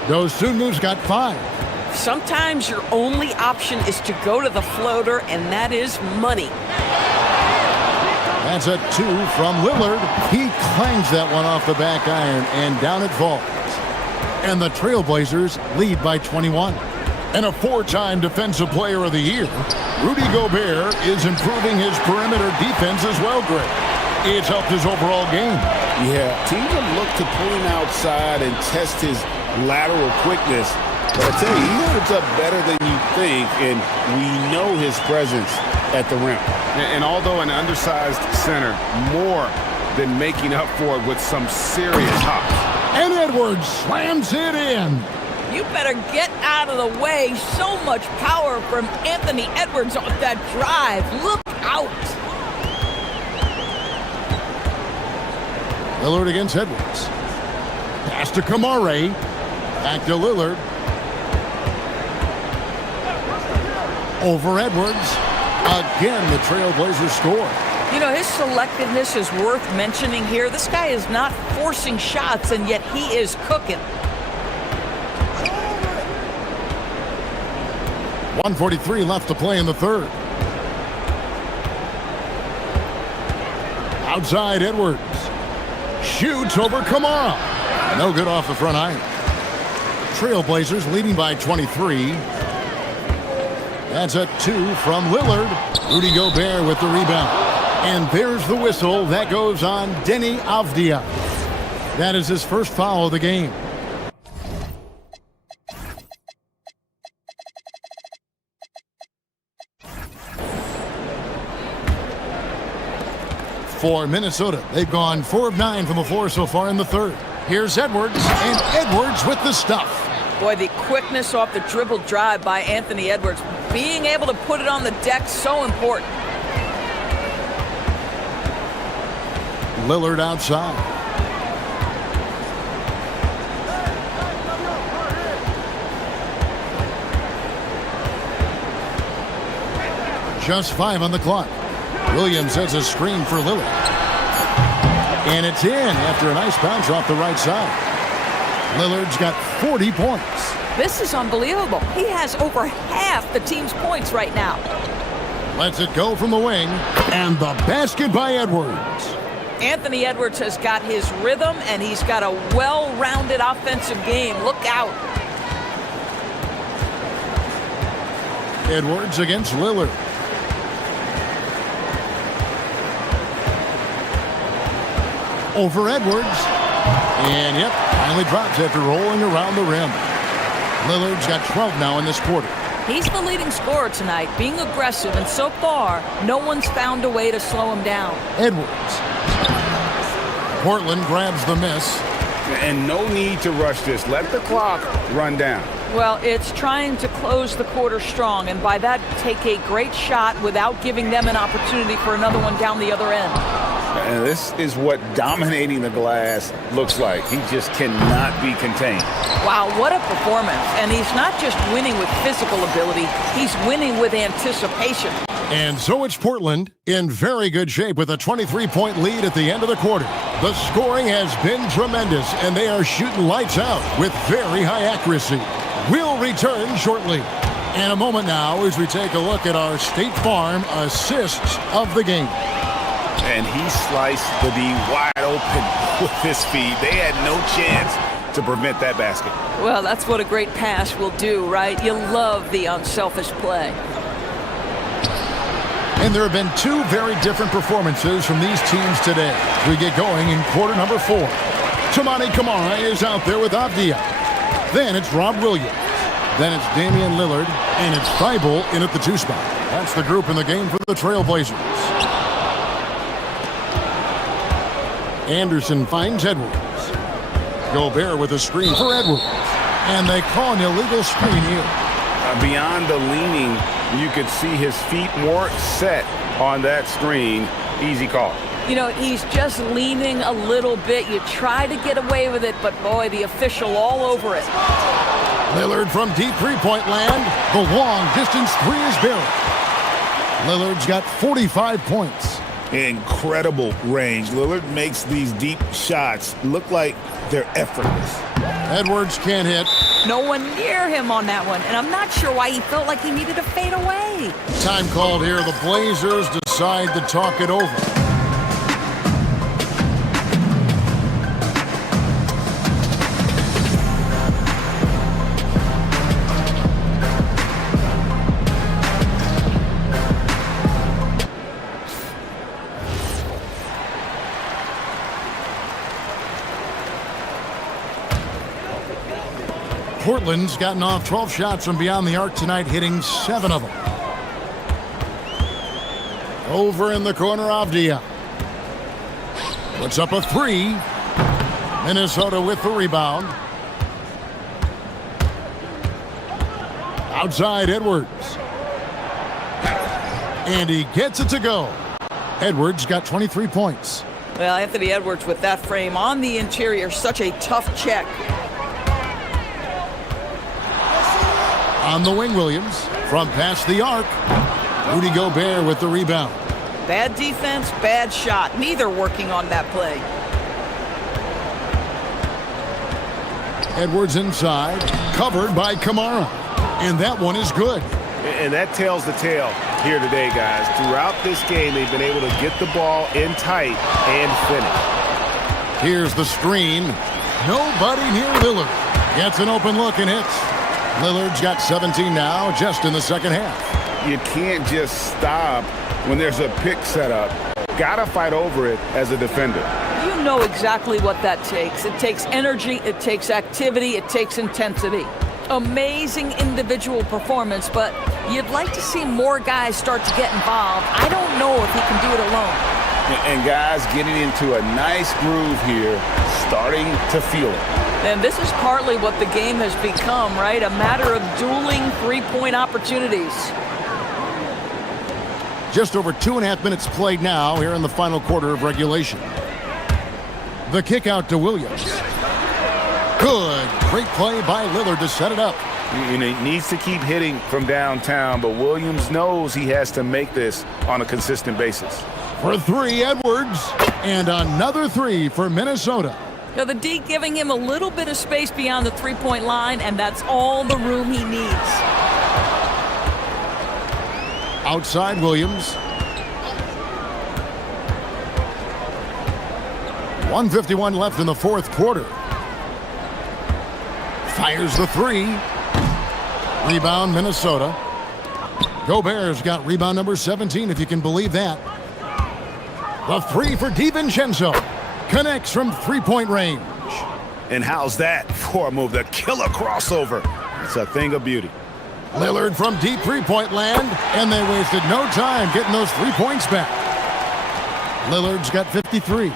Dosunmu's got 5. Sometimes your only option is to go to the floater, and that is money. That's a 2 from Lillard. He clangs that one off the back iron, and down it falls. And the Trailblazers lead by 21. And a 4-time Defensive Player of the Year, Rudy Gobert is improving his perimeter defense as well, Greg. It's helped his overall game. Yeah, teams have looked to pull him outside and test his lateral quickness. But I tell you, he holds up better than you think, and we know his presence at the rim. And although an undersized center, more than making up for it with some serious hops. And Edwards slams it in. You better get out of the way. So much power from Anthony Edwards off that drive. Look out. Lillard against Edwards. Pass to Kamare. Back to Lillard. Over Edwards. Again, the Trailblazers score. You know, his selectiveness is worth mentioning here. This guy is not forcing shots, and yet he is cooking. 1:43 left to play in the third. Outside Edwards. Shoots over Kamara. No good off the front iron. Trailblazers leading by 23. That's a 2 from Lillard. Rudy Gobert with the rebound. And there's the whistle. That goes on Denny Avdia. That is his first foul of the game. For Minnesota, they've gone 4 of 9 from the floor so far in the third. Here's Edwards, and Edwards with the stuff. Boy, the quickness off the dribble drive by Anthony Edwards. Being able to put it on the deck, so important. Lillard outside. Just 5 on the clock. Williams has a screen for Lillard. And it's in after a nice bounce off the right side. Lillard's got 40 points. This is unbelievable. He has over half the team's points right now. Lets it go from the wing. And the basket by Edwards. Anthony Edwards has got his rhythm, and he's got a well-rounded offensive game. Look out. Edwards against Lillard. Over Edwards. And, yep, finally drops after rolling around the rim. Lillard's got 12 now in this quarter. He's the leading scorer tonight, being aggressive, and so far, no one's found a way to slow him down. Edwards. Portland grabs the miss. And no need to rush this. Let the clock run down. Well, it's trying to close the quarter strong, and by that, take a great shot without giving them an opportunity for another one down the other end. And this is what dominating the glass looks like. He just cannot be contained. Wow, what a performance. And he's not just winning with physical ability, he's winning with anticipation. And so it's Portland in very good shape with a 23-point lead at the end of the quarter. The scoring has been tremendous, and they are shooting lights out with very high accuracy. We'll return shortly. In a moment now as we take a look at our State Farm assists of the game. And he sliced the D wide open with his speed. They had no chance to prevent that basket. Well, that's what a great pass will do, right? You love the unselfish play. And there have been 2 very different performances from these teams today. We get going in quarter number 4. Toumani Camara is out there with Avdia. Then it's Rob Williams. Then it's Damian Lillard. And it's Thibault in at the 2 spot. That's the group in the game for the Trailblazers. Anderson finds Edwards. Gobert with a screen for Edwards. And they call an illegal screen here. Beyond the leaning, you could see his feet more set on that screen. Easy call. You know, he's just leaning a little bit. You try to get away with it, but boy, the official all over it. Lillard from deep three-point land. The long-distance three is buried. Lillard's got 45 points. Incredible range. Lillard makes these deep shots look like they're effortless. Edwards can't hit. No one near him on that one, and I'm not sure why he felt like he needed to fade away. Time called here. The Blazers decide to talk it over. Portland's gotten off 12 shots from beyond the arc tonight, hitting 7 of them. Over in the corner, Avdia puts up a 3. Minnesota with the rebound. Outside, Edwards. And he gets it to go. Edwards got 23 points. Well, Anthony Edwards with that frame on the interior, such a tough check. On the wing, Williams from past the arc. Rudy Gobert with the rebound. Bad defense, bad shot. Neither working on that play. Edwards inside, covered by Kamara. And that one is good. And that tells the tale here today, guys. Throughout this game, they've been able to get the ball in tight and finish. Here's the screen. Nobody near Lillard. Gets an open look and hits. Lillard's got 17 now, just in the second half. You can't just stop when there's a pick set up. Gotta fight over it as a defender. You know exactly what that takes. It takes energy, it takes activity, it takes intensity. Amazing individual performance, but you'd like to see more guys start to get involved. I don't know if he can do it alone. And guys getting into a nice groove here, starting to feel it. And this is partly what the game has become, right? A matter of dueling three-point opportunities. Just over 2.5 minutes played now here in the final quarter of regulation. The kick out to Williams. Good. Great play by Lillard to set it up. He needs to keep hitting from downtown, but Williams knows he has to make this on a consistent basis. For 3, Edwards. And another 3 for Minnesota. Now the D giving him a little bit of space beyond the three-point line, and that's all the room he needs. Outside Williams. 1:51 left in the fourth quarter. Fires the 3. Rebound Minnesota. Gobert's got rebound number 17, if you can believe that. The 3 for DiVincenzo. Connects from three-point range. And how's that for a move? The killer crossover. It's a thing of beauty. Lillard from deep three-point land, and they wasted no time getting those 3 points back. Lillard's got 53.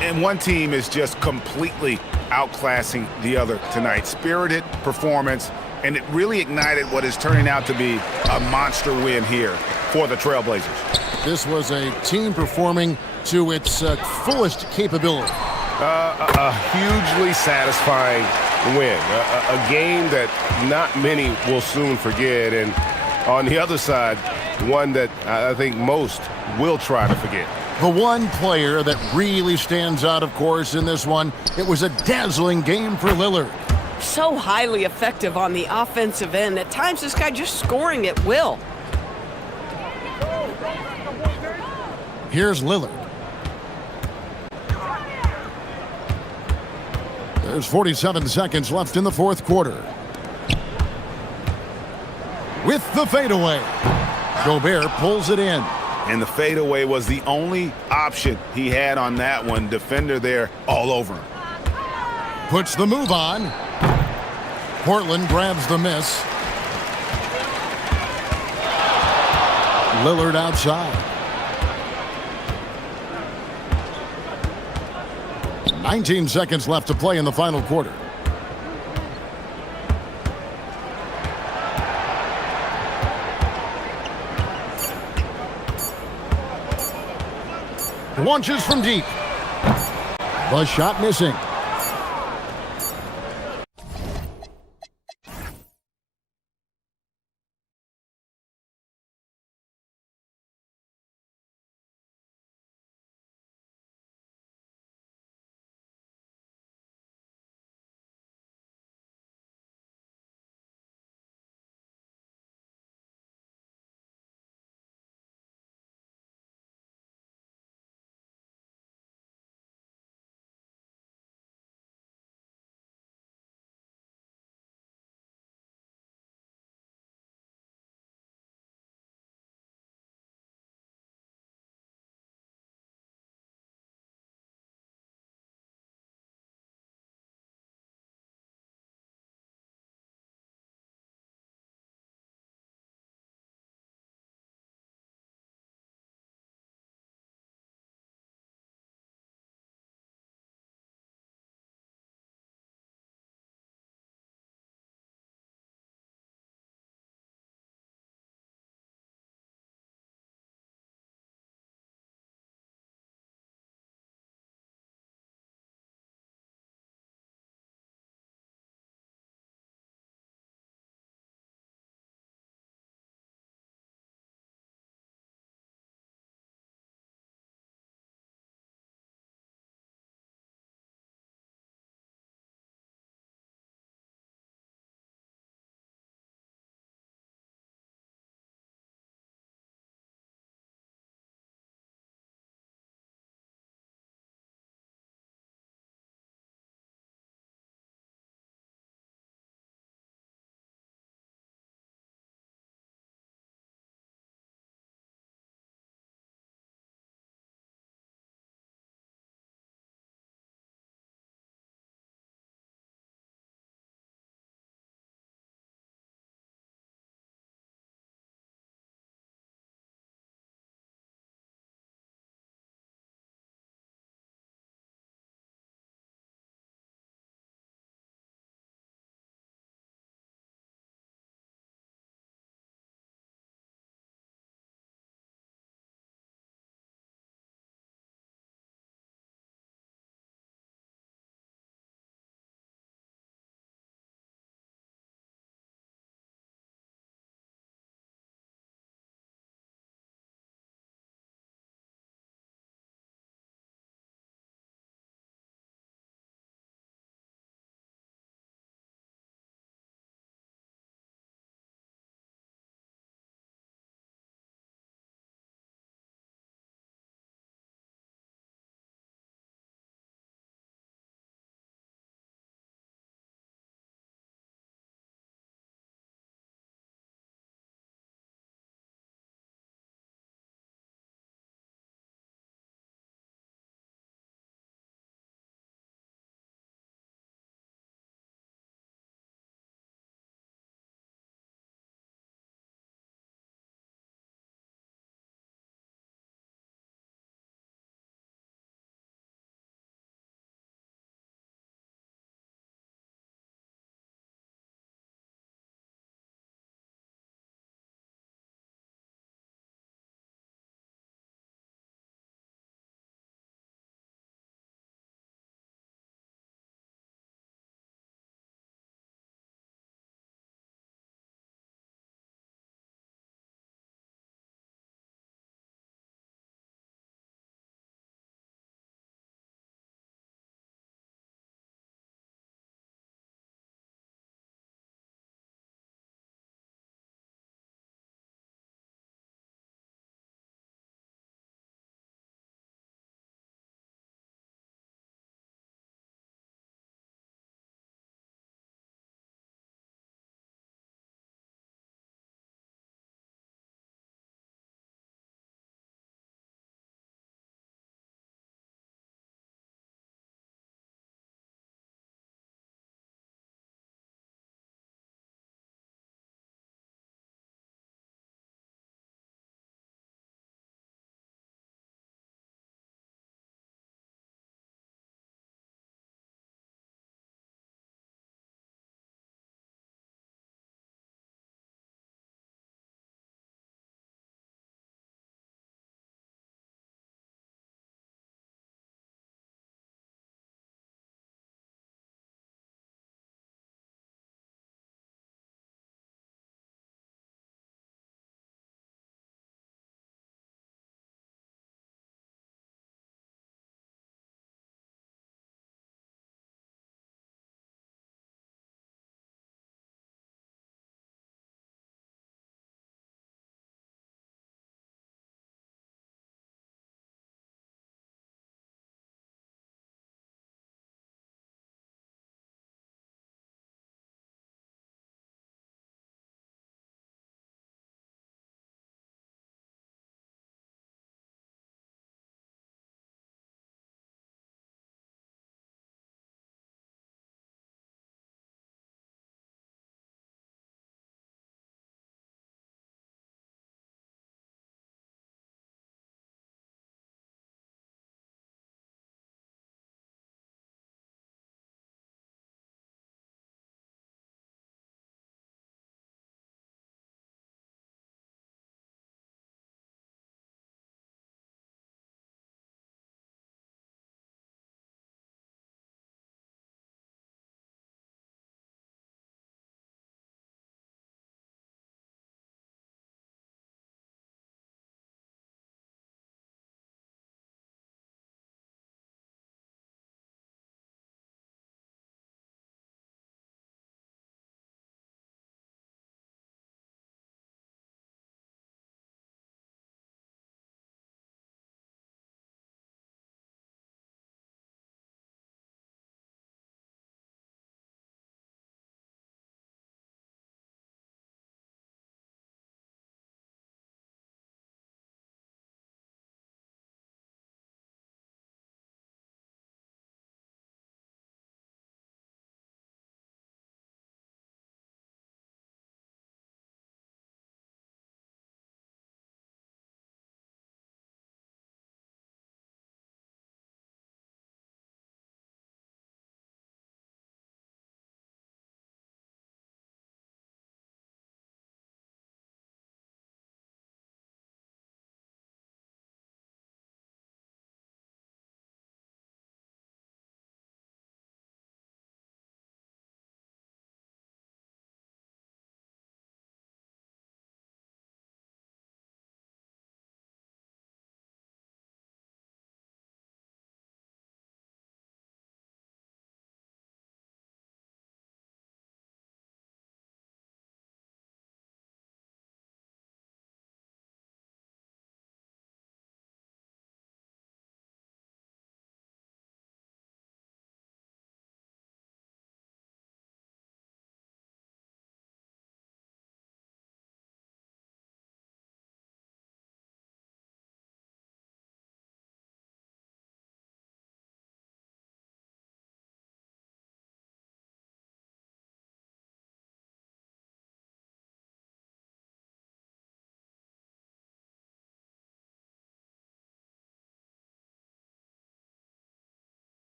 And one team is just completely outclassing the other tonight. Spirited performance, and it really ignited what is turning out to be a monster win here for the Trailblazers. This was a team performing to its fullest capability. A hugely satisfying win. A game that not many will soon forget. And on the other side, one that I think most will try to forget. The one player that really stands out, of course, in this one, it was a dazzling game for Lillard. So highly effective on the offensive end. At times, this guy just scoring at will. Here's Lillard. There's 47 seconds left in the fourth quarter. With the fadeaway, Gobert pulls it in. And the fadeaway was the only option he had on that one. Defender there all over him. Puts the move on. Portland grabs the miss. Lillard outside. 19 seconds left to play in the final quarter. Launches from deep. The shot missing.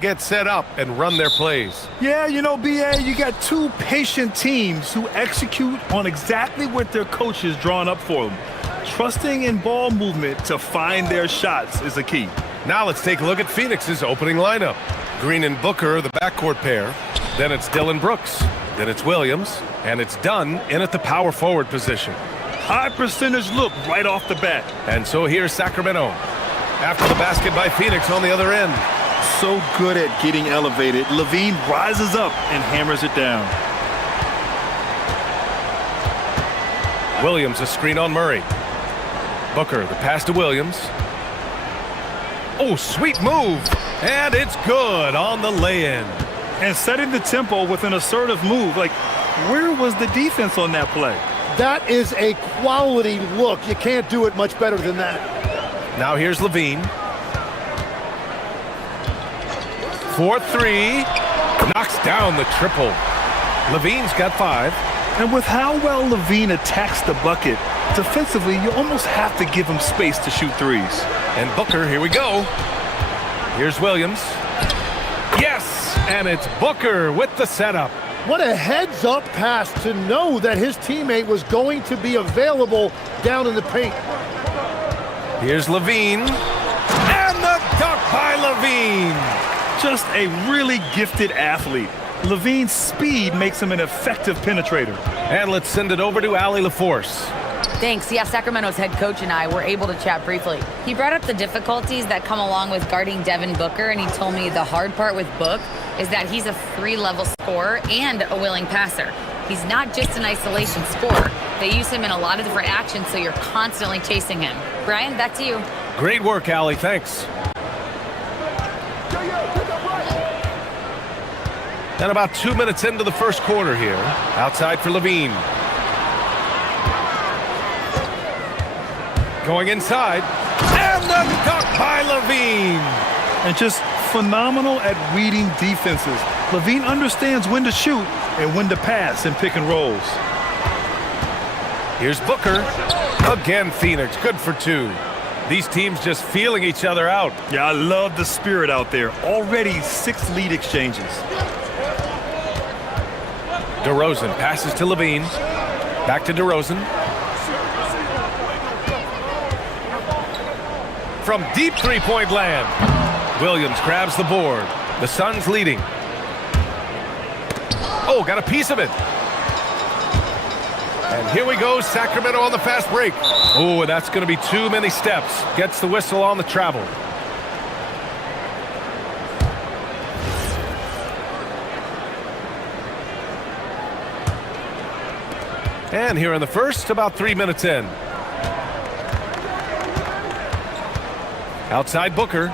get set up and run their plays. Yeah, you know, BA, you got two patient teams who execute on exactly what their coach has drawn up for them. Trusting in ball movement to find their shots is a key. Now let's take a look at Phoenix's opening lineup. Green and Booker, the backcourt pair. Then it's Dylan Brooks. Then it's Williams. And it's Dunn in at the power forward position. High percentage look right off the bat. And so here's Sacramento. After the basket by Phoenix on the other end. So good at getting elevated. Levine rises up and hammers it down. Williams a screen on Murray. Booker, the pass to Williams. Oh, sweet move. And it's good on the lay-in. And setting the tempo with an assertive move. Like, where was the defense on that play? That is a quality look. You can't do it much better than that. Now here's Levine. 4-3. Knocks down the triple. Levine's got 5. And with how well Levine attacks the bucket, defensively, you almost have to give him space to shoot threes. And Booker, here we go. Here's Williams. Yes! And it's Booker with the setup. What a heads-up pass to know that his teammate was going to be available down in the paint. Here's Levine. And the dunk by Levine. Just a really gifted athlete. Levine's speed makes him an effective penetrator. And let's send it over to Allie LaForce. Thanks. Yeah, Sacramento's head coach and I were able to chat briefly. He brought up the difficulties that come along with guarding Devin Booker, and he told me the hard part with Book is that he's a 3-level scorer and a willing passer. He's not just an isolation scorer. They use him in a lot of different actions, so you're constantly chasing him. Brian, back to you. Great work, Allie. Thanks. And about 2 minutes into the first quarter here. Outside for Levine. Going inside. And the dunk by Levine. And just phenomenal at reading defenses. Levine understands when to shoot and when to pass in pick and rolls. Here's Booker. Again, Phoenix. Good for 2. These teams just feeling each other out. Yeah, I love the spirit out there. Already 6 lead exchanges. DeRozan passes to Levine. Back to DeRozan. From deep three-point land. Williams grabs the board. The Suns leading. Oh, got a piece of it. And here we go, Sacramento on the fast break. Oh, and that's going to be too many steps. Gets the whistle on the travel. And here in the first, about 3 minutes in. Outside Booker.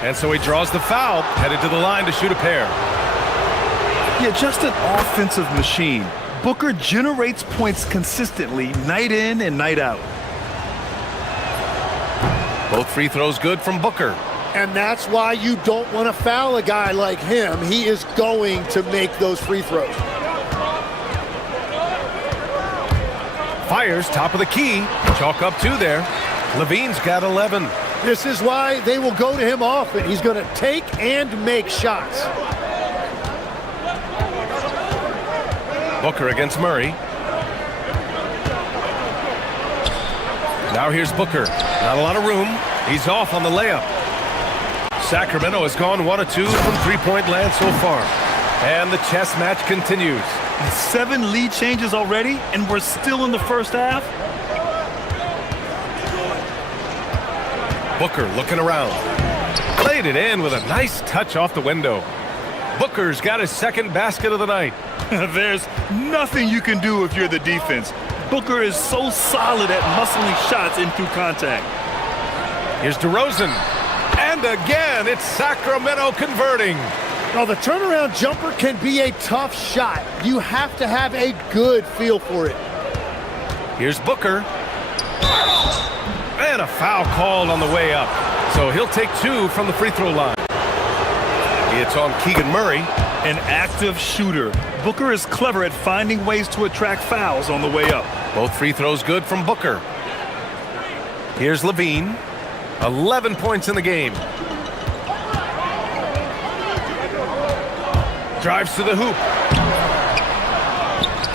And so he draws the foul, headed to the line to shoot a pair. Yeah, just an offensive machine. Booker generates points consistently, night in and night out. Both free throws good from Booker. And that's why you don't want to foul a guy like him. He is going to make those free throws. Fires, top of the key. Chalk up 2 there. Levine's got 11. This is why they will go to him often. He's going to take and make shots. Booker against Murray. Now here's Booker. Not a lot of room. He's off on the layup. Sacramento has gone 1 of 2 from three-point land so far. And the chess match continues. 7 lead changes already, and we're still in the first half. Booker looking around. Played it in with a nice touch off the window. Booker's got his second basket of the night. There's nothing you can do if you're the defense. Booker is so solid at muscling shots in through contact. Here's DeRozan. And again, it's Sacramento converting. Now, the turnaround jumper can be a tough shot. You have to have a good feel for it. Here's Booker. And a foul called on the way up. So he'll take 2 from the free throw line. It's on Keegan Murray. An active shooter. Booker is clever at finding ways to attract fouls on the way up. Both free throws good from Booker. Here's Levine. 11 points in the game. Drives to the hoop.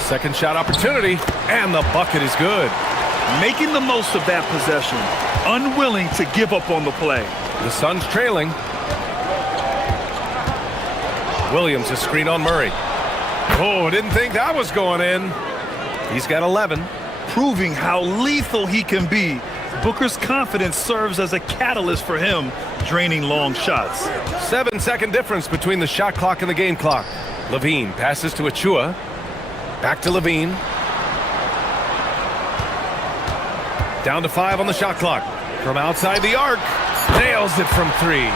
Second shot opportunity, and the bucket is good. Making the most of that possession. Unwilling to give up on the play. The Suns trailing. Williams a screen on Murray. Oh, didn't think that was going in. He's got 11. Proving how lethal he can be. Booker's confidence serves as a catalyst for him, draining long shots. 7-second difference between the shot clock and the game clock. Levine passes to Achua. Back to Levine. Down to 5 on the shot clock. From outside the arc. Nails it from 3.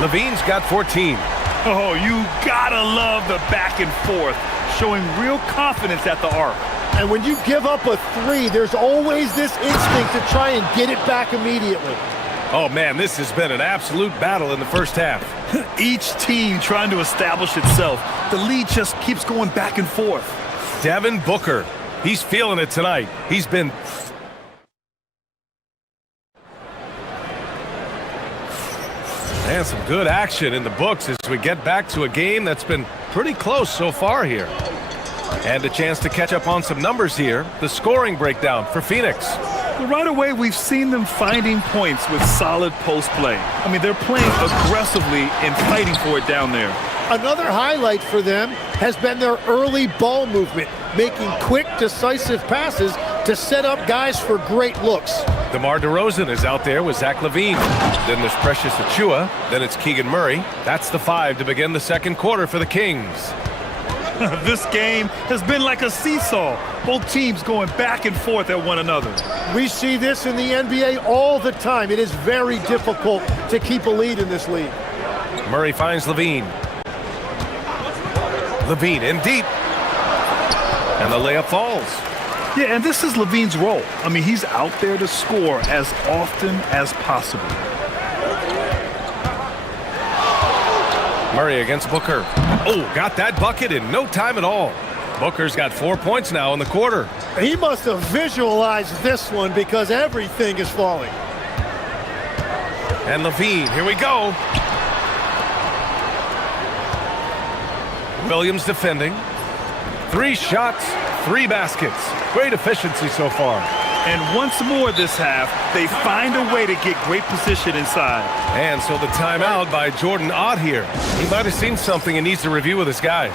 Levine's got 14. Oh, you gotta love the back and forth, showing real confidence at the arc. And when you give up a 3, there's always this instinct to try and get it back immediately. Oh, man, this has been an absolute battle in the first half. Each team trying to establish itself. The lead just keeps going back and forth. Devin Booker, he's feeling it tonight. He's been... And some good action in the books as we get back to a game that's been pretty close so far here. And a chance to catch up on some numbers here. The scoring breakdown for Phoenix. Well, right away, we've seen them finding points with solid post play. I mean, they're playing aggressively and fighting for it down there. Another highlight for them has been their early ball movement, making quick, decisive passes to set up guys for great looks. DeMar DeRozan is out there with Zach LaVine. Then there's Precious Achua. Then it's Keegan Murray. That's the 5 to begin the second quarter for the Kings. This game has been like a seesaw. Both teams going back and forth at one another. We see this in the NBA all the time. It is very difficult to keep a lead in this league. Murray finds LaVine. LaVine in deep. And the layup falls. Yeah, and this is LaVine's role. I mean, he's out there to score as often as possible. Murray against Booker. Oh, got that bucket in no time at all. Booker's got 4 points now in the quarter. He must have visualized this one because everything is falling. And LaVine, here we go. Williams defending. 3 shots, 3 baskets. Great efficiency so far. And once more this half, they find a way to get great position inside. And so the timeout by Jordan Ott here. He might have seen something and needs to review with his guys.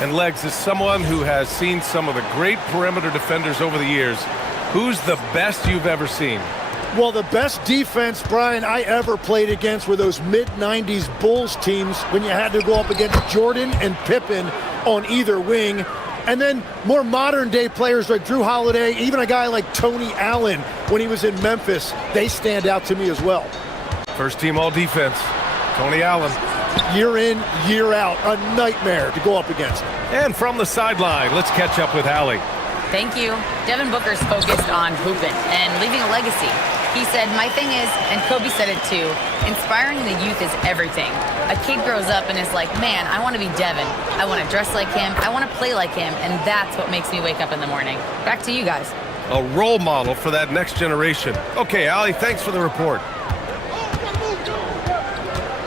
And Legs, is someone who has seen some of the great perimeter defenders over the years. Who's the best you've ever seen? Well, the best defense, Brian, I ever played against were those mid-90s Bulls teams when you had to go up against Jordan and Pippen on either wing. And then more modern-day players like Drew Holiday, even a guy like Tony Allen when he was in Memphis, they stand out to me as well. First team all defense, Tony Allen. Year in, year out, a nightmare to go up against. And from the sideline, let's catch up with Allie. Thank you. Devin Booker's focused on hooping and leaving a legacy. He said, my thing is, and Kobe said it too, inspiring the youth is everything. A kid grows up and is like, man, I want to be Devin. I want to dress like him. I want to play like him. And that's what makes me wake up in the morning. Back to you guys. A role model for that next generation. Okay, Allie, thanks for the report.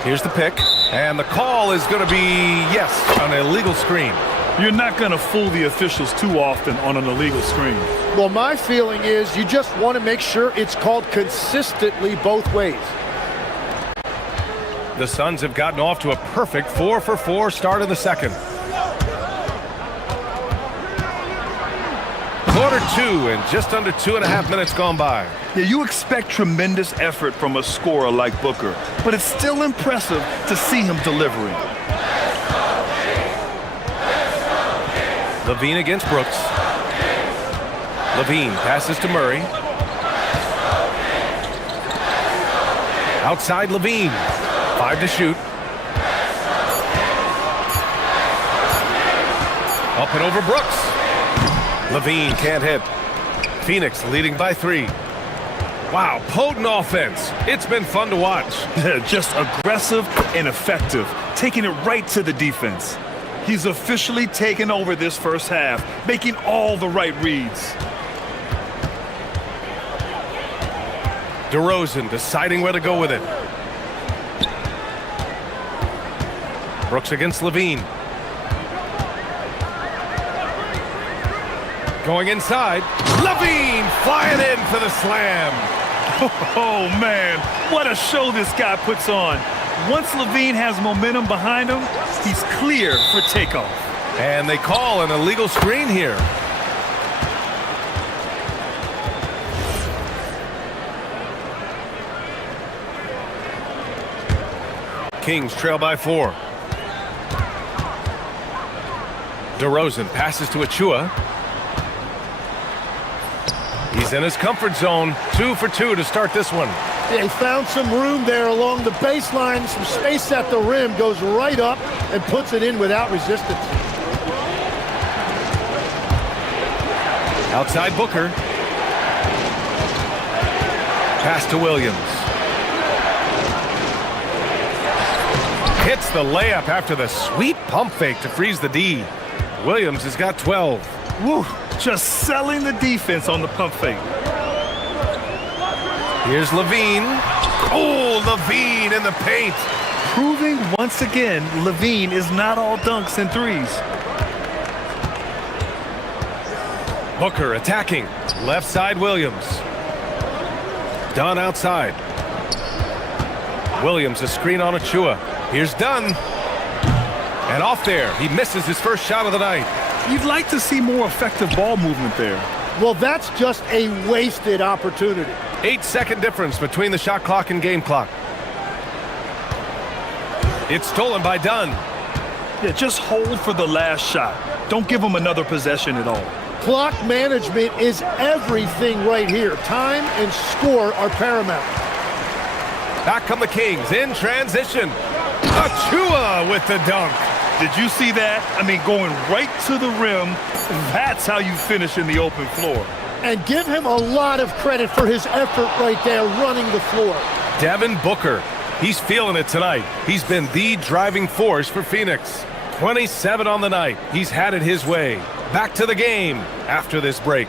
Here's the pick. And the call is going to be, yes, an illegal screen. You're not going to fool the officials too often on an illegal screen. Well, my feeling is you just want to make sure it's called consistently both ways. The Suns have gotten off to a perfect 4-for-4 start in the second. Quarter 2 and just under 2.5 minutes gone by. Yeah, you expect tremendous effort from a scorer like Booker, but it's still impressive to see him delivering. LaVine against Brooks. LaVine passes to Murray. Outside LaVine. 5 to shoot. Up and over Brooks. Levine can't hit. Phoenix leading by 3. Wow, potent offense. It's been fun to watch. Just aggressive and effective, taking it right to the defense. He's officially taken over this first half, making all the right reads. DeRozan deciding where to go with it. Brooks against Levine. Going inside. Levine flying in for the slam. Oh, man, what a show this guy puts on. Once Levine has momentum behind him, he's clear for takeoff. And they call an illegal screen here. Kings trail by 4. DeRozan passes to Achua. He's in his comfort zone. 2 for 2 to start this one. They found some room there along the baseline, some space at the rim, goes right up and puts it in without resistance. Outside Booker. Pass to Williams. Hits the layup after the sweet pump fake to freeze the D. Williams has got 12. Woo, just selling the defense on the pump fake. Here's Levine. Oh, Levine in the paint. Proving once again, Levine is not all dunks and threes. Booker attacking. Left side Williams. Dunn outside. Williams a screen on Achua. Here's Dunn. And off there. He misses his first shot of the night. You'd like to see more effective ball movement there. Well, that's just a wasted opportunity. 8-second difference between the shot clock and game clock. It's stolen by Dunn. Yeah, just hold for the last shot. Don't give him another possession at all. Clock management is everything right here. Time and score are paramount. Back come the Kings in transition. Achua with the dunk. Did you see that? I mean, going right to the rim. That's how you finish in the open floor. And give him a lot of credit for his effort right there running the floor. Devin Booker. He's feeling it tonight. He's been the driving force for Phoenix. 27 on the night. He's had it his way. Back to the game after this break.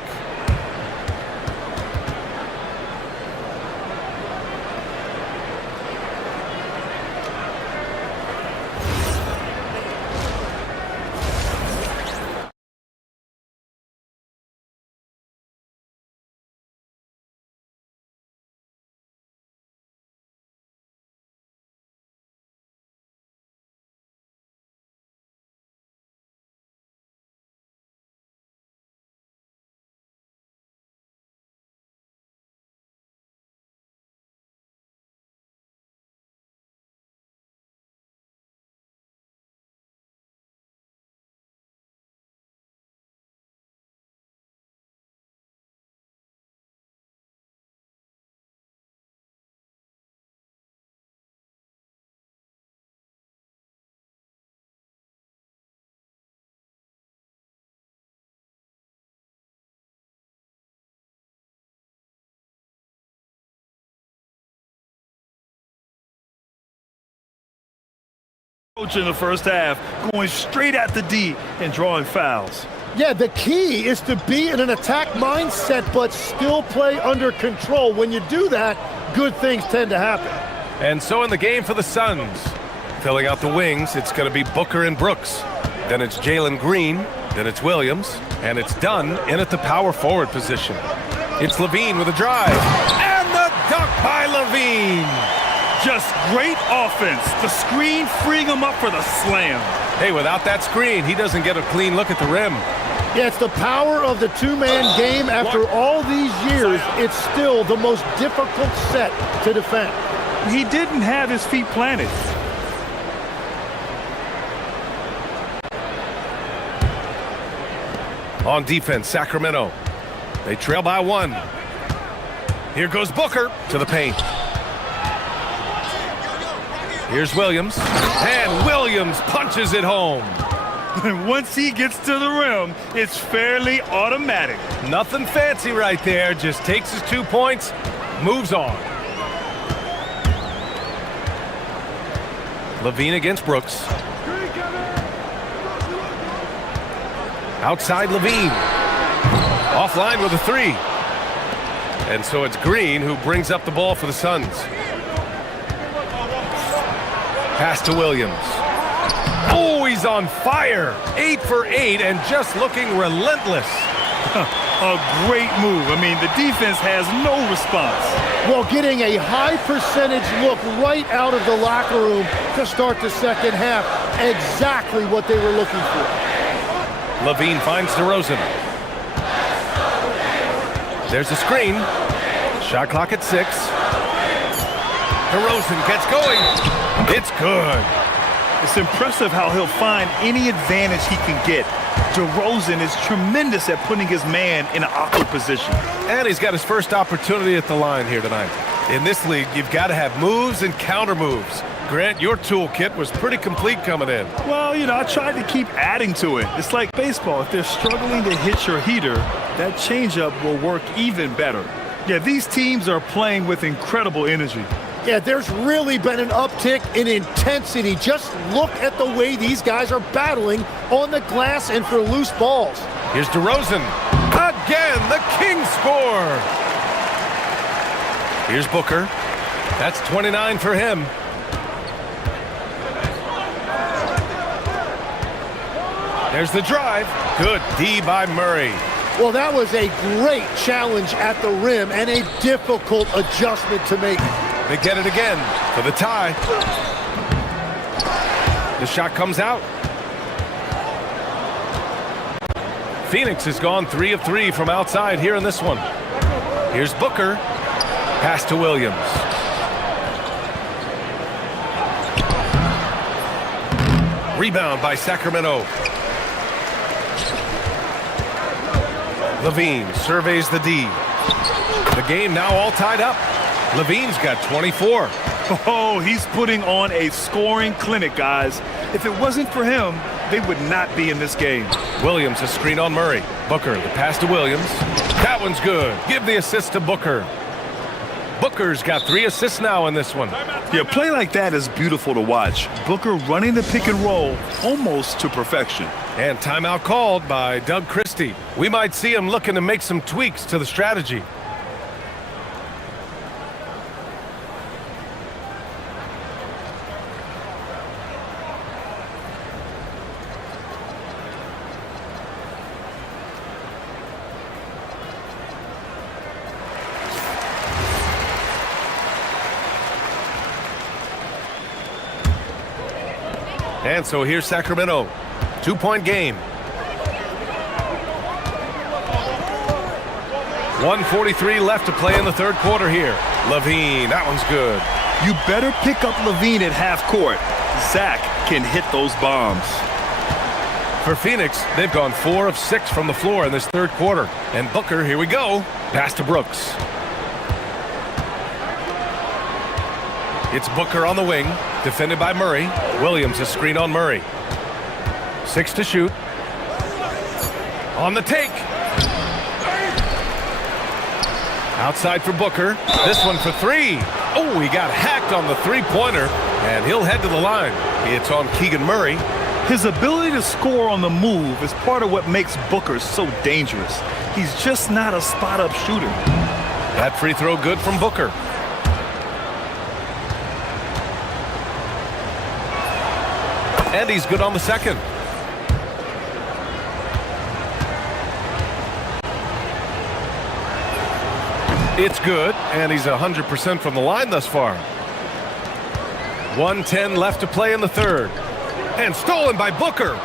Coach in the first half, going straight at the D and drawing fouls. Yeah, the key is to be in an attack mindset, but still play under control. When you do that, good things tend to happen. And so in the game for the Suns, filling out the wings, it's going to be Booker and Brooks. Then it's Jalen Green, then it's Williams, and it's Dunn in at the power forward position. It's Levine with a drive, and the dunk by Levine. Just great offense. The screen freeing him up for the slam. Hey, without that screen, he doesn't get a clean look at the rim. Yeah, it's the power of the two-man game. After all these years, it's still the most difficult set to defend. He didn't have his feet planted. On defense, Sacramento. They trail by 1. Here goes Booker to the paint. Here's Williams, and Williams punches it home. Once he gets to the rim, it's fairly automatic. Nothing fancy right there. Just takes his 2 points, moves on. Levine against Brooks. Outside Levine. Offline with a 3. And so it's Green who brings up the ball for the Suns. Pass to Williams. Oh, he's on fire. 8 for 8 and just looking relentless. A great move. I mean, the defense has no response. Well, getting a high percentage look right out of the locker room to start the second half. Exactly what they were looking for. Levine finds DeRozan. There's a screen. Shot clock at 6. DeRozan gets going. It's good. It's impressive how he'll find any advantage he can get. DeRozan is tremendous at putting his man in an awkward position. And he's got his first opportunity at the line here tonight. In this league, you've got to have moves and counter moves. Grant, your toolkit was pretty complete coming in. Well, you know, I tried to keep adding to it. It's like baseball. If they're struggling to hit your heater, that changeup will work even better. Yeah, these teams are playing with incredible energy. Yeah, there's really been an uptick in intensity. Just look at the way these guys are battling on the glass and for loose balls. Here's DeRozan. Again, the Kings score. Here's Booker. That's 29 for him. There's the drive. Good D by Murray. Well, that was a great challenge at the rim and a difficult adjustment to make. They get it again for the tie. The shot comes out. Phoenix has gone 3 of 3 from outside here in this one. Here's Booker. Pass to Williams. Rebound by Sacramento. Levine surveys the D. The game now all tied up. Levine's got 24. Oh, he's putting on a scoring clinic, guys. If it wasn't for him, they would not be in this game. Williams a screen on Murray. Booker, the pass to Williams. That one's good. Give the assist to Booker. Booker's got 3 assists now in this one. Yeah, play like that is beautiful to watch. Booker running the pick and roll almost to perfection. And timeout called by Doug Christie. We might see him looking to make some tweaks to the strategy. And so here's Sacramento. 2-point game. 1:43 left to play in the third quarter here. Levine, that one's good. You better pick up Levine at half court. Zach can hit those bombs. For Phoenix, they've gone 4 of 6 from the floor in this third quarter. And Booker, here we go. Pass to Brooks. It's Booker on the wing, defended by Murray. Williams a screen on Murray. 6 to shoot. On the take. Outside for Booker. This one for 3. Oh, he got hacked on the three-pointer, and he'll head to the line. It's on Keegan Murray. His ability to score on the move is part of what makes Booker so dangerous. He's just not a spot-up shooter. That free throw good from Booker. And he's good on the second. It's good, and he's 100% from the line thus far. 1:10 left to play in the third. And stolen by Booker.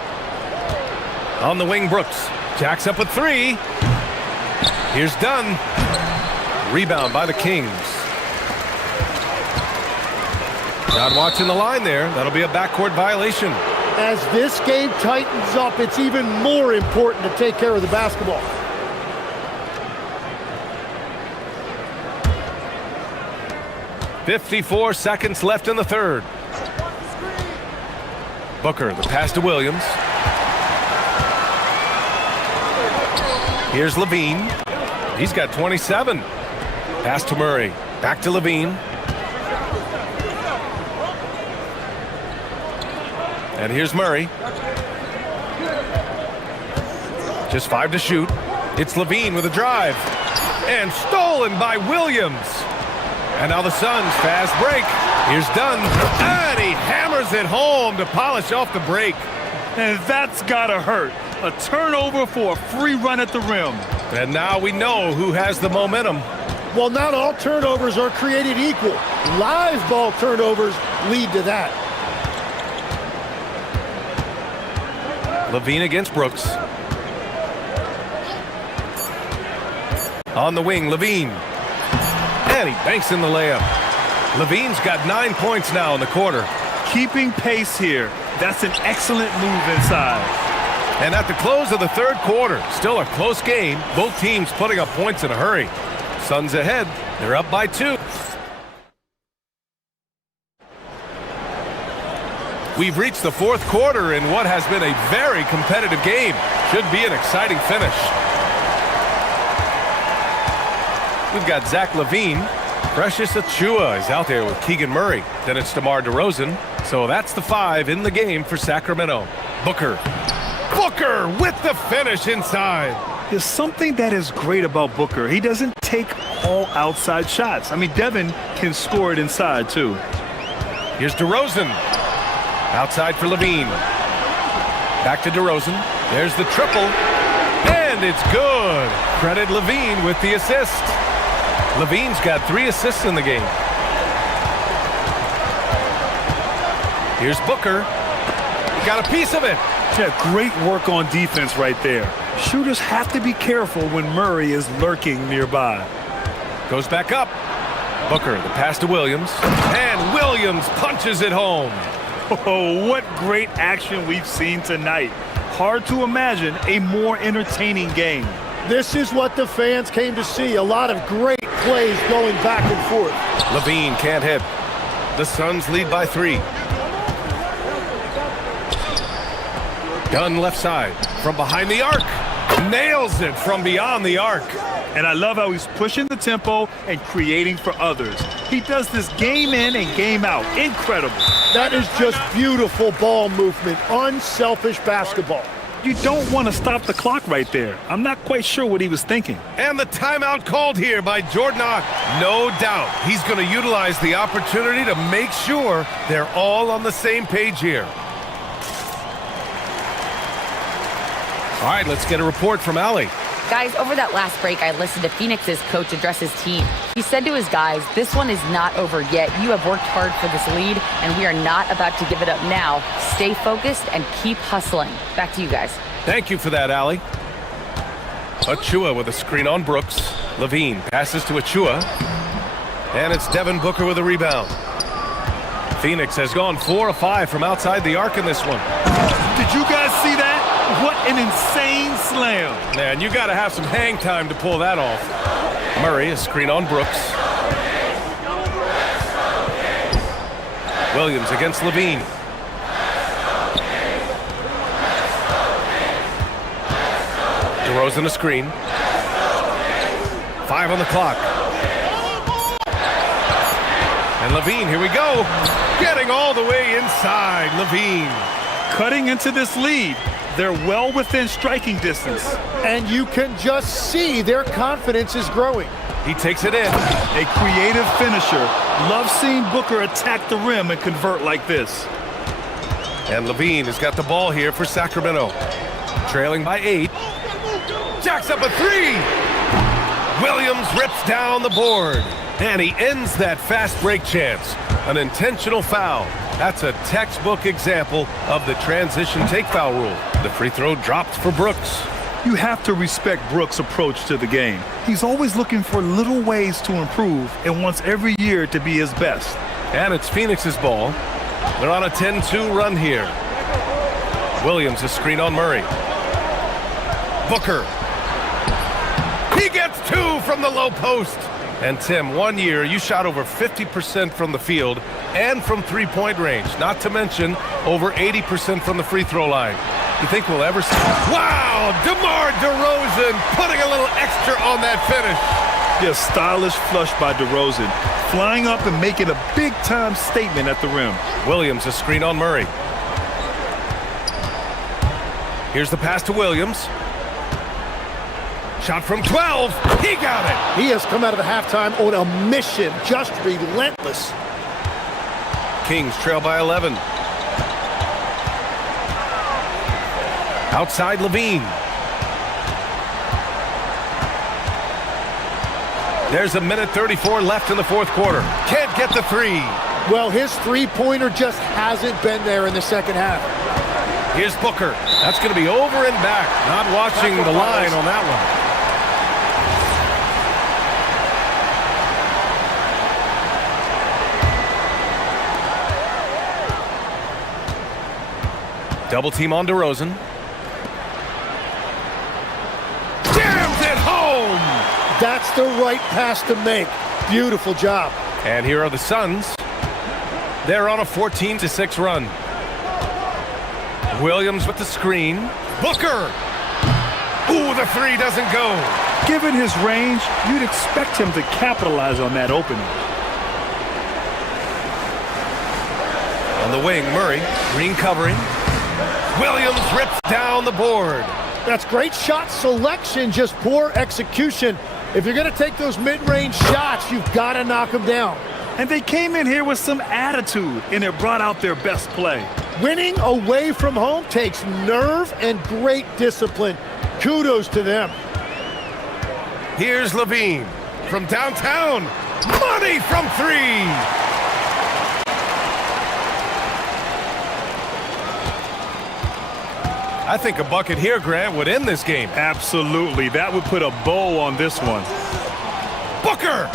On the wing, Brooks. Jacks up with 3. Here's Dunn. Rebound by the Kings. Not watching the line there. That'll be a backcourt violation. As this game tightens up, it's even more important to take care of the basketball. .54 seconds left in the third. Booker, the pass to Williams. Here's Levine. He's got 27. Pass to Murray. Back to Levine. And here's Murray. Just 5 to shoot. It's Levine with a drive. And stolen by Williams. And now the Suns fast break. Here's Dunn. And he hammers it home to polish off the break. And that's gotta hurt. A turnover for a free run at the rim. And now we know who has the momentum. Well, not all turnovers are created equal. Live ball turnovers lead to that. Levine against Brooks. On the wing, Levine. And he banks in the layup. Levine's got 9 points now in the quarter. Keeping pace here. That's an excellent move inside. And at the close of the third quarter, still a close game. Both teams putting up points in a hurry. Suns ahead. They're up by 2. We've reached the fourth quarter in what has been a very competitive game. Should be an exciting finish. We've got Zach Levine. Precious Achiuwa is out there with Keegan Murray. Then it's DeMar DeRozan. So that's the 5 in the game for Sacramento. Booker. Booker with the finish inside. There's something that is great about Booker. He doesn't take all outside shots. I mean, Devin can score it inside, too. Here's DeRozan. Outside for Levine. Back to DeRozan. There's the triple. And it's good. Credit Levine with the assist. Levine's got 3 assists in the game. Here's Booker. He got a piece of it. Yeah, great work on defense right there. Shooters have to be careful when Murray is lurking nearby. Goes back up. Booker, the pass to Williams. And Williams punches it home. Oh, what great action we've seen tonight. Hard to imagine a more entertaining game. This is what the fans came to see. A lot of great plays going back and forth. Levine can't hit. The Suns lead by 3. Dunn left side from behind the arc. Nails it from beyond the arc. And I love how he's pushing the tempo and creating for others. He does this game in and game out. Incredible. That is just beautiful ball movement. Unselfish basketball. You don't want to stop the clock right there. I'm not quite sure what he was thinking. And the timeout called here by Jordan Ott. No doubt he's going to utilize the opportunity to make sure they're all on the same page here. All right, let's get a report from Allie. Guys, over that last break, I listened to Phoenix's coach address his team. He said to his guys, this one is not over yet. You have worked hard for this lead, and we are not about to give it up now. Stay focused and keep hustling. Back to you guys. Thank you for that, Allie. Achiuwa with a screen on Brooks. Levine passes to Achiuwa. And it's Devin Booker with a rebound. Phoenix has gone 4 of 5 from outside the arc in this one. Did you guys see that? What an insane slam. Man, you got to have some hang time to pull that off. Murray, a screen on Brooks. Williams against Levine. DeRozan a screen. 5 on the clock. And Levine, here we go. Getting all the way inside, Levine. Cutting into this lead. They're well within striking distance. And you can just see their confidence is growing. He takes it in. A creative finisher. Love seeing Booker attack the rim and convert like this. And Levine has got the ball here for Sacramento. Trailing by 8. Jacks up a 3. Williams rips down the board. And he ends that fast break chance. An intentional foul. That's a textbook example of the transition take foul rule. The free throw dropped for Brooks. You have to respect Brooks' approach to the game. He's always looking for little ways to improve and wants every year to be his best. And it's Phoenix's ball. They're on a 10-2 run here. Williams a screen on Murray. Booker. He gets 2 from the low post. And Tim, 1 year, you shot over 50% from the field and from three-point range, not to mention over 80% from the free throw line. You think we'll ever see? Wow! DeMar DeRozan putting a little extra on that finish. Just stylish flush by DeRozan, flying up and making a big-time statement at the rim. Williams, a screen on Murray. Here's the pass to Williams. Shot from 12. He got it. He has come out of the halftime on a mission, just relentless. Kings trail by 11. Outside Levine. There's a minute 34 left in the fourth quarter. Can't get the three. Well, his three-pointer just hasn't been there in the second half. Here's Booker. That's going to be over and back. Not watching the line on that one. Double team on DeRozan. Jams it home! That's the right pass to make. Beautiful job. And here are the Suns. They're on a 14-6 run. Williams with the screen. Booker! Ooh, the three doesn't go. Given his range, you'd expect him to capitalize on that opening. On the wing, Murray. Green covering. Williams rips down the board. That's great shot selection, just poor execution. If you're going to take those mid-range shots, you've got to knock them down. And they came in here with some attitude, and it brought out their best play. Winning away from home takes nerve and great discipline. Kudos to them. Here's Levine from downtown. Money from three. I think a bucket here, Grant, would end this game. Absolutely. That would put a bow on this one. Booker!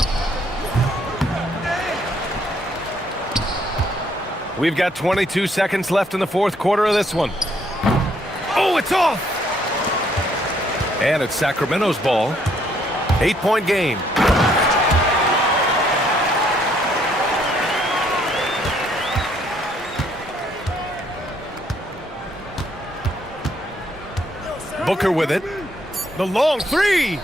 We've got 22 seconds left in the fourth quarter of this one. Oh, it's off! And it's Sacramento's ball. 8-point game. Booker with it. The long three!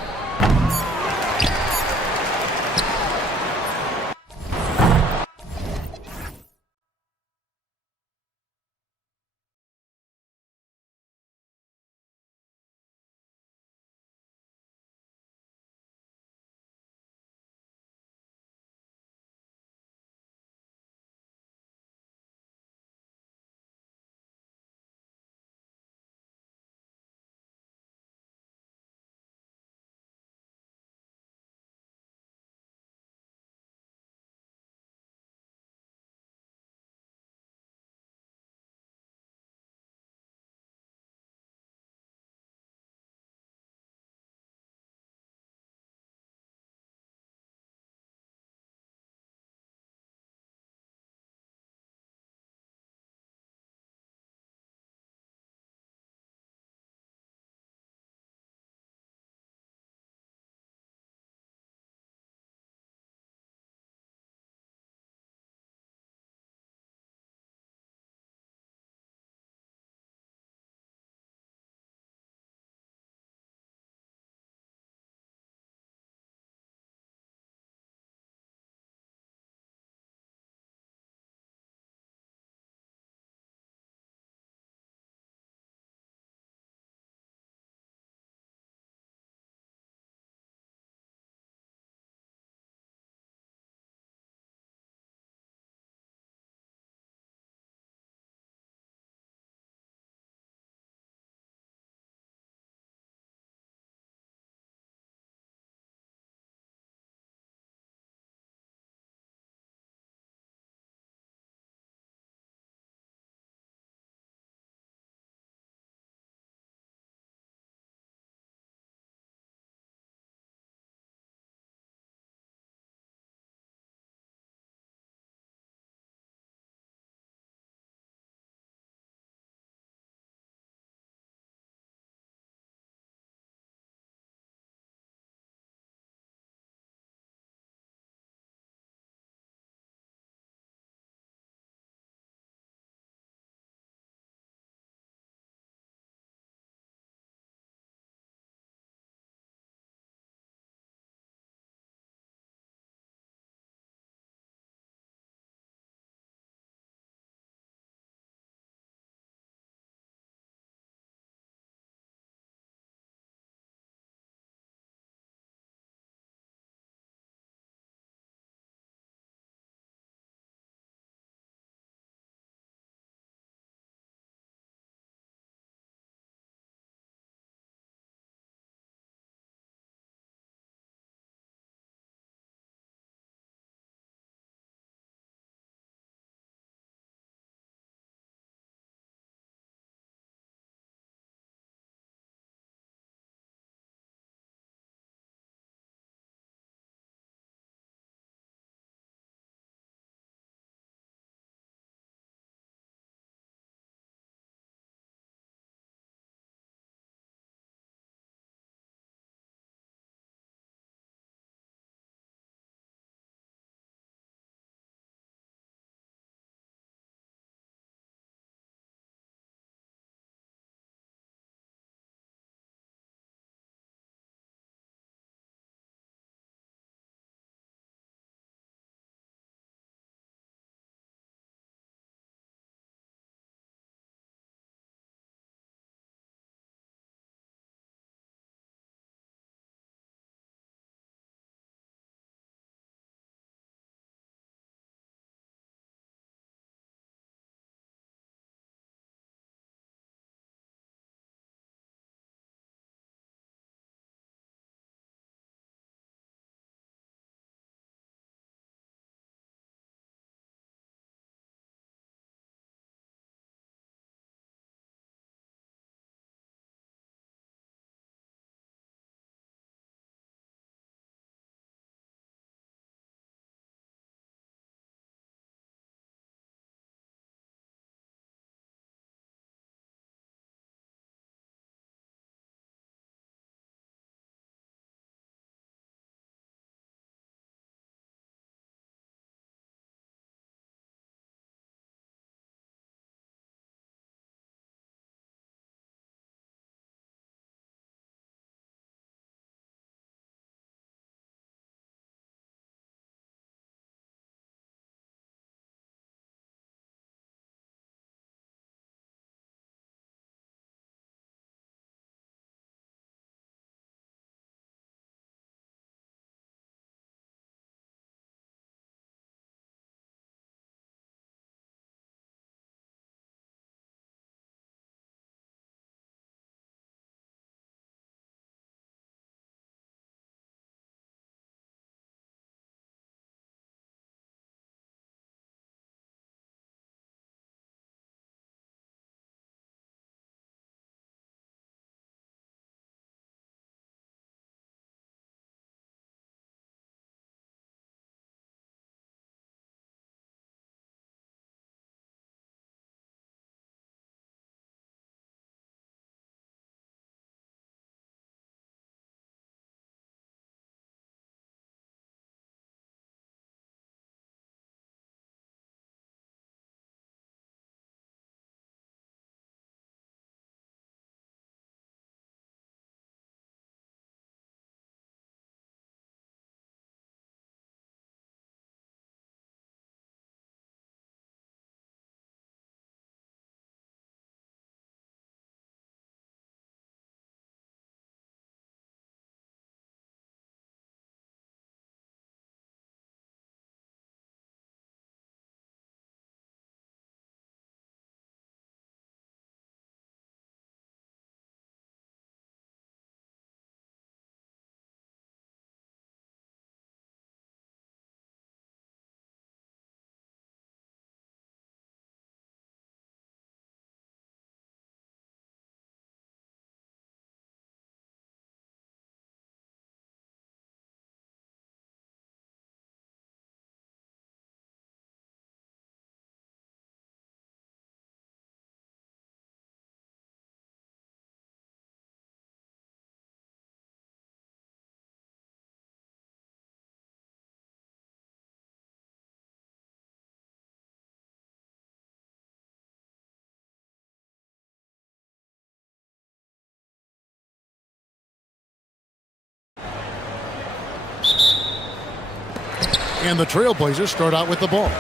And the Trailblazers start out with the ball.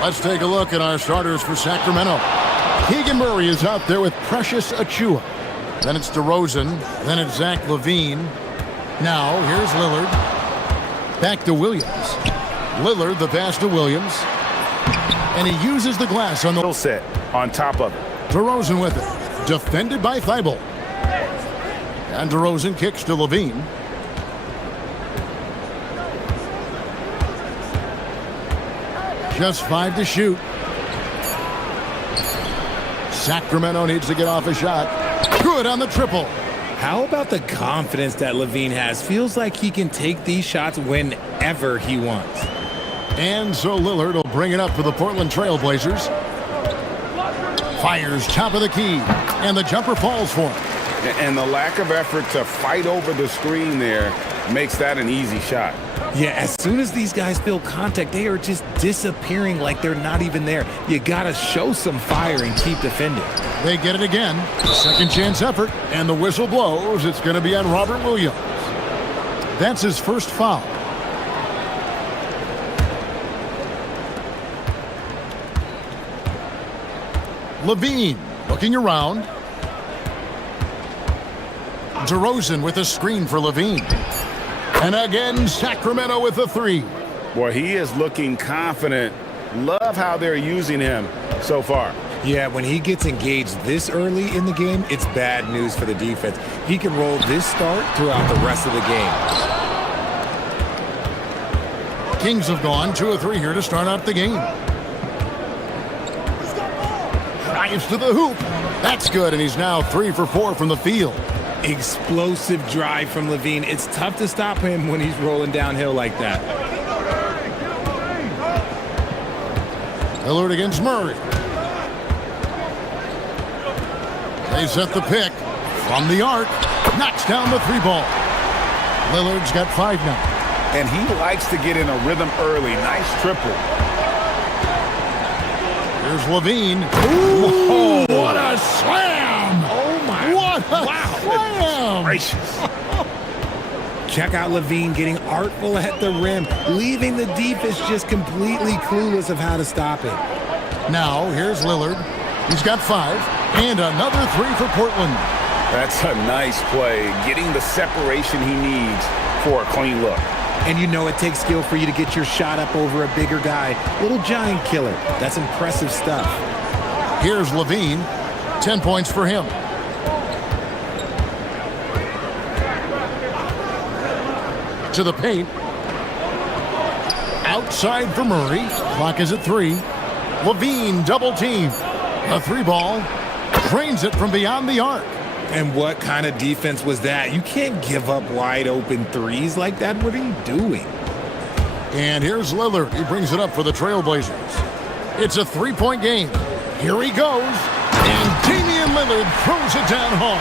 Let's take a look at our starters for Sacramento. Keegan Murray is out there with Precious Achiuwa. Then it's DeRozan. Then it's Zach LaVine. Now, here's Lillard. Back to Williams. Lillard, the pass to Williams. And he uses the glass on the set on top of it. DeRozan with it. Defended by Thibault. And DeRozan kicks to LaVine. Just 5 to shoot. Sacramento needs to get off a shot. Good on the triple. How about the confidence that LaVine has? Feels like he can take these shots whenever he wants. And so Lillard will bring it up for the Portland Trailblazers. Fires top of the key. And the jumper falls for him. And the lack of effort to fight over the screen there makes that an easy shot. Yeah, as soon as these guys feel contact, they are just disappearing like they're not even there. You got to show some fire and keep defending. They get it again. Second chance effort. And the whistle blows. It's going to be on Robert Williams. That's his first foul. LaVine looking around. DeRozan with a screen for LaVine. And again, Sacramento with a three. Boy, he is looking confident. Love how they're using him so far. Yeah, when he gets engaged this early in the game, it's bad news for the defense. He can roll this start throughout the rest of the game. Kings have gone 2 of 3 here to start out the game. Drives to the hoop. That's good, and he's now 3 for 4 from the field. Explosive drive from LaVine. It's tough to stop him when he's rolling downhill like that. Lillard against Murray. They set the pick from the arc. Knocks down the 3 ball. Lillard's got 5 now. And he likes to get in a rhythm early. Nice triple. Here's LaVine. Ooh, what a slam! Oh my! What a slam! Gracious. Check out LaVine getting artful at the rim, leaving the defense just completely clueless of how to stop it. Now here's Lillard. He's got 5 and another 3 for Portland. That's a nice play, getting the separation he needs for a clean look. And you know it takes skill for you to get your shot up over a bigger guy. Little giant killer. That's impressive stuff. Here's LaVine. 10 points for him. To the paint. Outside for Murray. Clock is at 3. LaVine double team. A 3 ball. Trains it from beyond the arc. And what kind of defense was that? You can't give up wide open threes like that. What are you doing? And here's Lillard. He brings it up for the Trailblazers. It's a 3-point game. Here he goes. And Damian Lillard throws it down hard.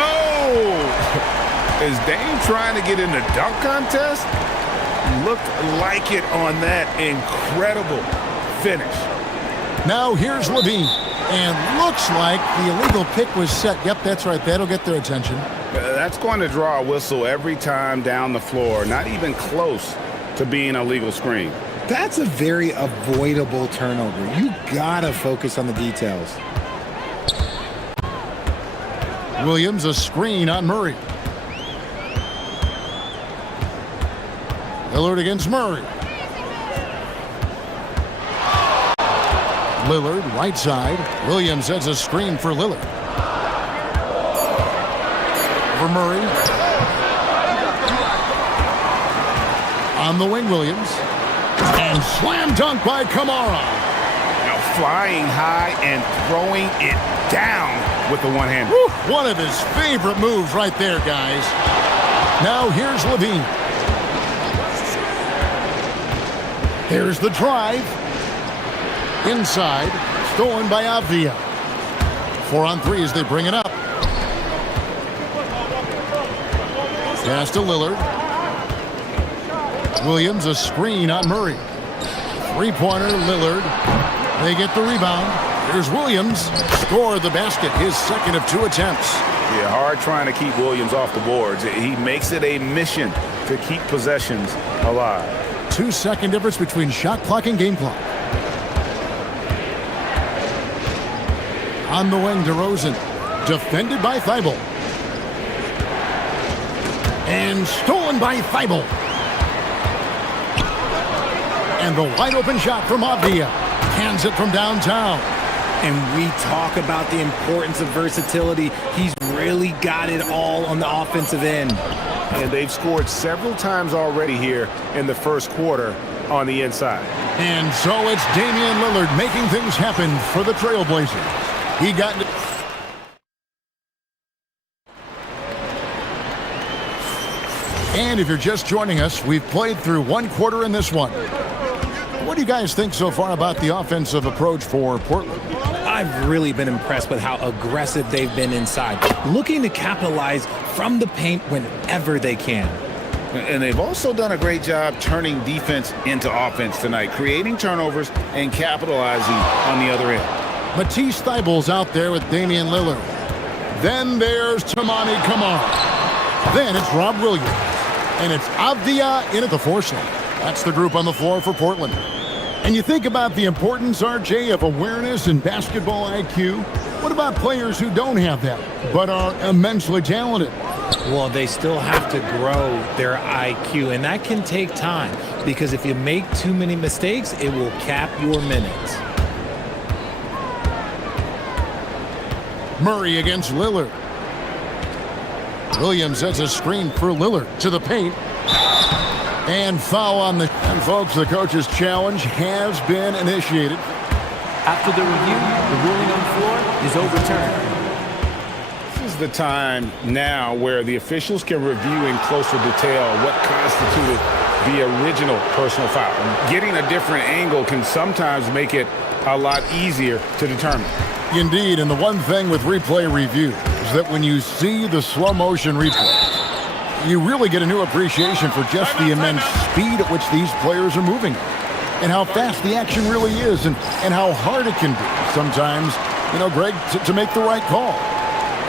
Oh! Is Dame trying to get in the dunk contest? Looked like it on that incredible finish. Now here's LaVine. And looks like the illegal pick was set. Yep, that's right. That'll get their attention. That's going to draw a whistle every time down the floor. Not even close to being a legal screen. That's a very avoidable turnover. You gotta focus on the details. Williams, a screen on Murray. Lillard against Murray. Lillard, right side. Williams has a screen for Lillard. For Murray. On the wing, Williams. And slam dunk by Kamara. Now flying high and throwing it down with the one-hand. One of his favorite moves right there, guys. Now here's LaVine. Here's the drive. Inside, stolen by Avdia. 4 on 3 as they bring it up. Pass to Lillard. Williams, a screen on Murray. 3-pointer, Lillard. They get the rebound. Here's Williams. Scored the basket, his second of 2 attempts. Yeah, hard trying to keep Williams off the boards. He makes it a mission to keep possessions alive. 2-second difference between shot clock and game clock. On the wing, DeRozan. Defended by Thibault. And stolen by Thibault. And the wide open shot from Avdia. Hands it from downtown. And we talk about the importance of versatility. He's really got it all on the offensive end. And they've scored several times already here in the first quarter on the inside. And so it's Damian Lillard making things happen for the Trailblazers. He got... And if you're just joining us, we've played through one quarter in this one. What do you guys think so far about the offensive approach for Portland? I've really been impressed with how aggressive they've been inside, looking to capitalize from the paint whenever they can. And they've also done a great job turning defense into offense tonight, creating turnovers and capitalizing on the other end. Matisse Thybulle's out there with Damian Lillard. Then there's Tamani Kamara. Then it's Rob Williams. And it's Avdia in at the forcing. That's the group on the floor for Portland. And you think about the importance, RJ, of awareness and basketball IQ. What about players who don't have that, but are immensely talented? Well, they still have to grow their IQ, and that can take time, because if you make too many mistakes, it will cap your minutes. Murray against Lillard. Williams has a screen for Lillard to the paint. And foul on the... And folks, the coach's challenge has been initiated. After the review, the ruling on the floor is overturned. This is the time now where the officials can review in closer detail what constituted the original personal foul. And getting a different angle can sometimes make it a lot easier to determine. Indeed, and the one thing with replay review is that when you see the slow motion replay, you really get a new appreciation for just the immense speed at which these players are moving and how fast the action really is and how hard it can be sometimes, you know, Greg, to make the right call.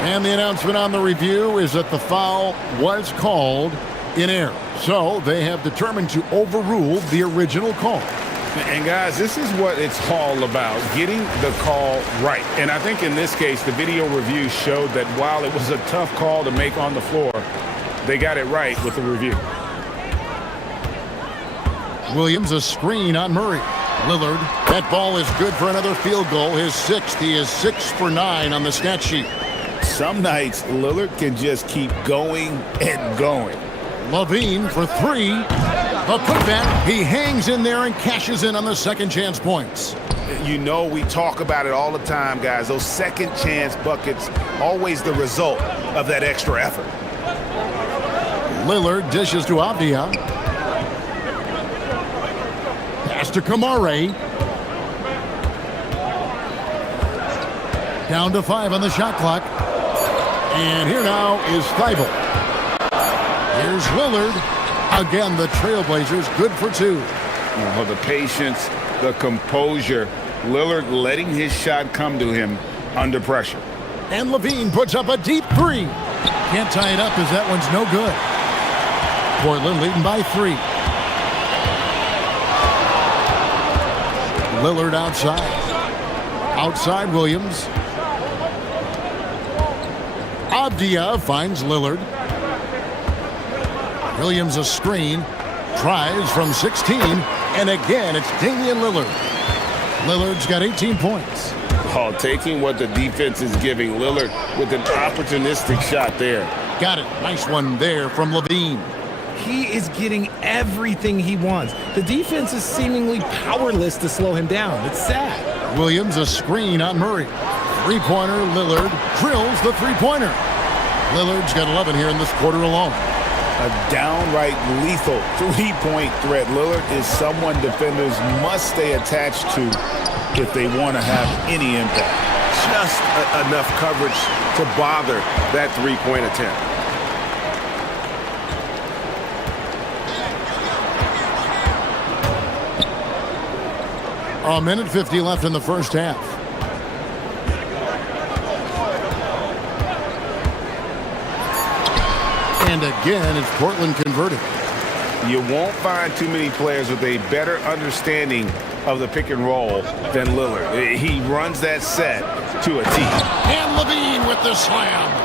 And the announcement on the review is that the foul was called in error. So they have determined to overrule the original call. And guys, this is what it's all about, getting the call right. And I think in this case, the video review showed that while it was a tough call to make on the floor, they got it right with the review. Williams, a screen on Murray. Lillard, that ball is good for another field goal. His sixth. He is 6 for 9 on the stat sheet. Some nights, Lillard can just keep going and going. Levine for 3. The putback. He hangs in there and cashes in on the second chance points. You know, we talk about it all the time, guys. Those second chance buckets, always the result of that extra effort. Lillard dishes to Avdia. Pass to Kamara. Down to 5 on the shot clock. And here now is Thibault. Here's Lillard. Again, the Trailblazers good for 2. Oh, the patience, the composure. Lillard letting his shot come to him under pressure. And Levine puts up a deep 3. Can't tie it up as that one's no good. Portland leading by 3. Lillard outside. Outside Williams. Avdia finds Lillard. Williams a screen. Tries from 16. And again, it's Damian Lillard. Lillard's got 18 points. Oh, taking what the defense is giving Lillard with an opportunistic shot there. Got it. Nice one there from Levine. He is getting everything he wants. The defense is seemingly powerless to slow him down. It's sad. Williams a screen on Murray. Three-pointer, Lillard drills the three-pointer. Lillard's got 11 here in this quarter alone. A downright lethal three-point threat. Lillard is someone defenders must stay attached to if they want to have any impact. Just enough coverage to bother that three-point attempt. A minute 50 left in the first half. And again, it's Portland converted. You won't find too many players with a better understanding of the pick and roll than Lillard. He runs that set to a T. And Levine with the slam.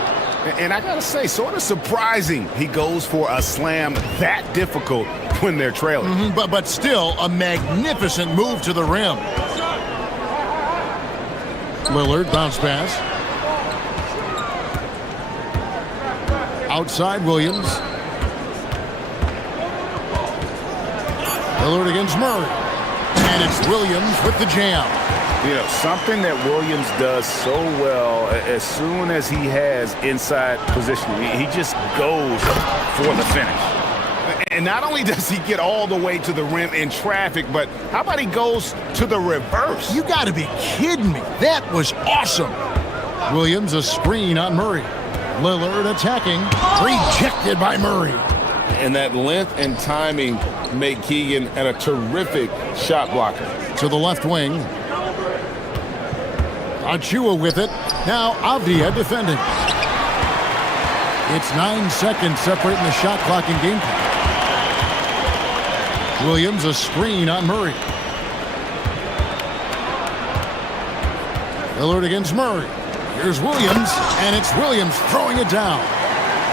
And I got to say, sort of surprising he goes for a slam that difficult when they're trailing. But still a magnificent move to the rim. Lillard, bounce pass. Outside Williams. Lillard against Murray. And it's Williams with the jam. You know, something that Williams does so well, as soon as he has inside position, he just goes for the finish. And not only does he get all the way to the rim in traffic, but how about he goes to the reverse? You got to be kidding me. That was awesome. Williams, a screen on Murray. Lillard attacking. Rejected by Murray. And that length and timing make Keegan a terrific shot blocker. To the left wing. Achua with it. Now Avdia defending. It's 9 seconds separating the shot clock and game clock. Williams, a screen on Murray. Lillard against Murray. Here's Williams, and it's Williams throwing it down.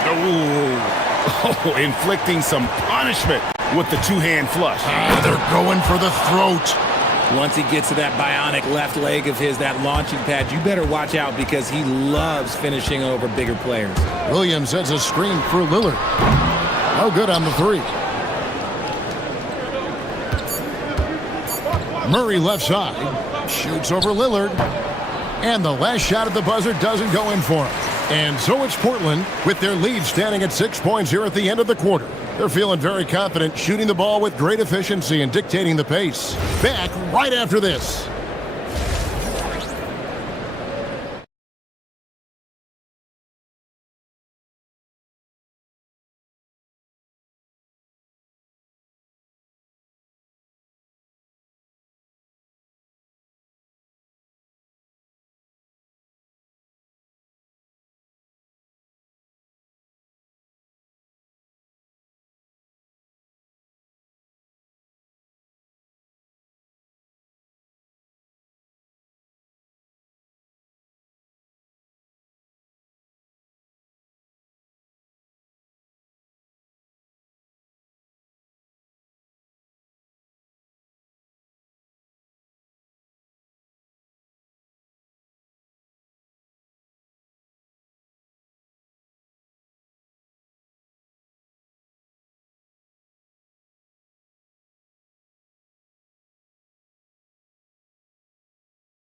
Oh, inflicting some punishment with the two-hand flush. They're going for the throat. Once he gets to that bionic left leg of his, that launching pad, you better watch out because he loves finishing over bigger players. Williams sets a screen for Lillard. No good on the three. Murray left side. Shoots over Lillard. And the last shot at the buzzer doesn't go in for him. And so it's Portland with their lead standing at 6 points here at the end of the quarter. They're feeling very confident, shooting the ball with great efficiency and dictating the pace. Back right after this.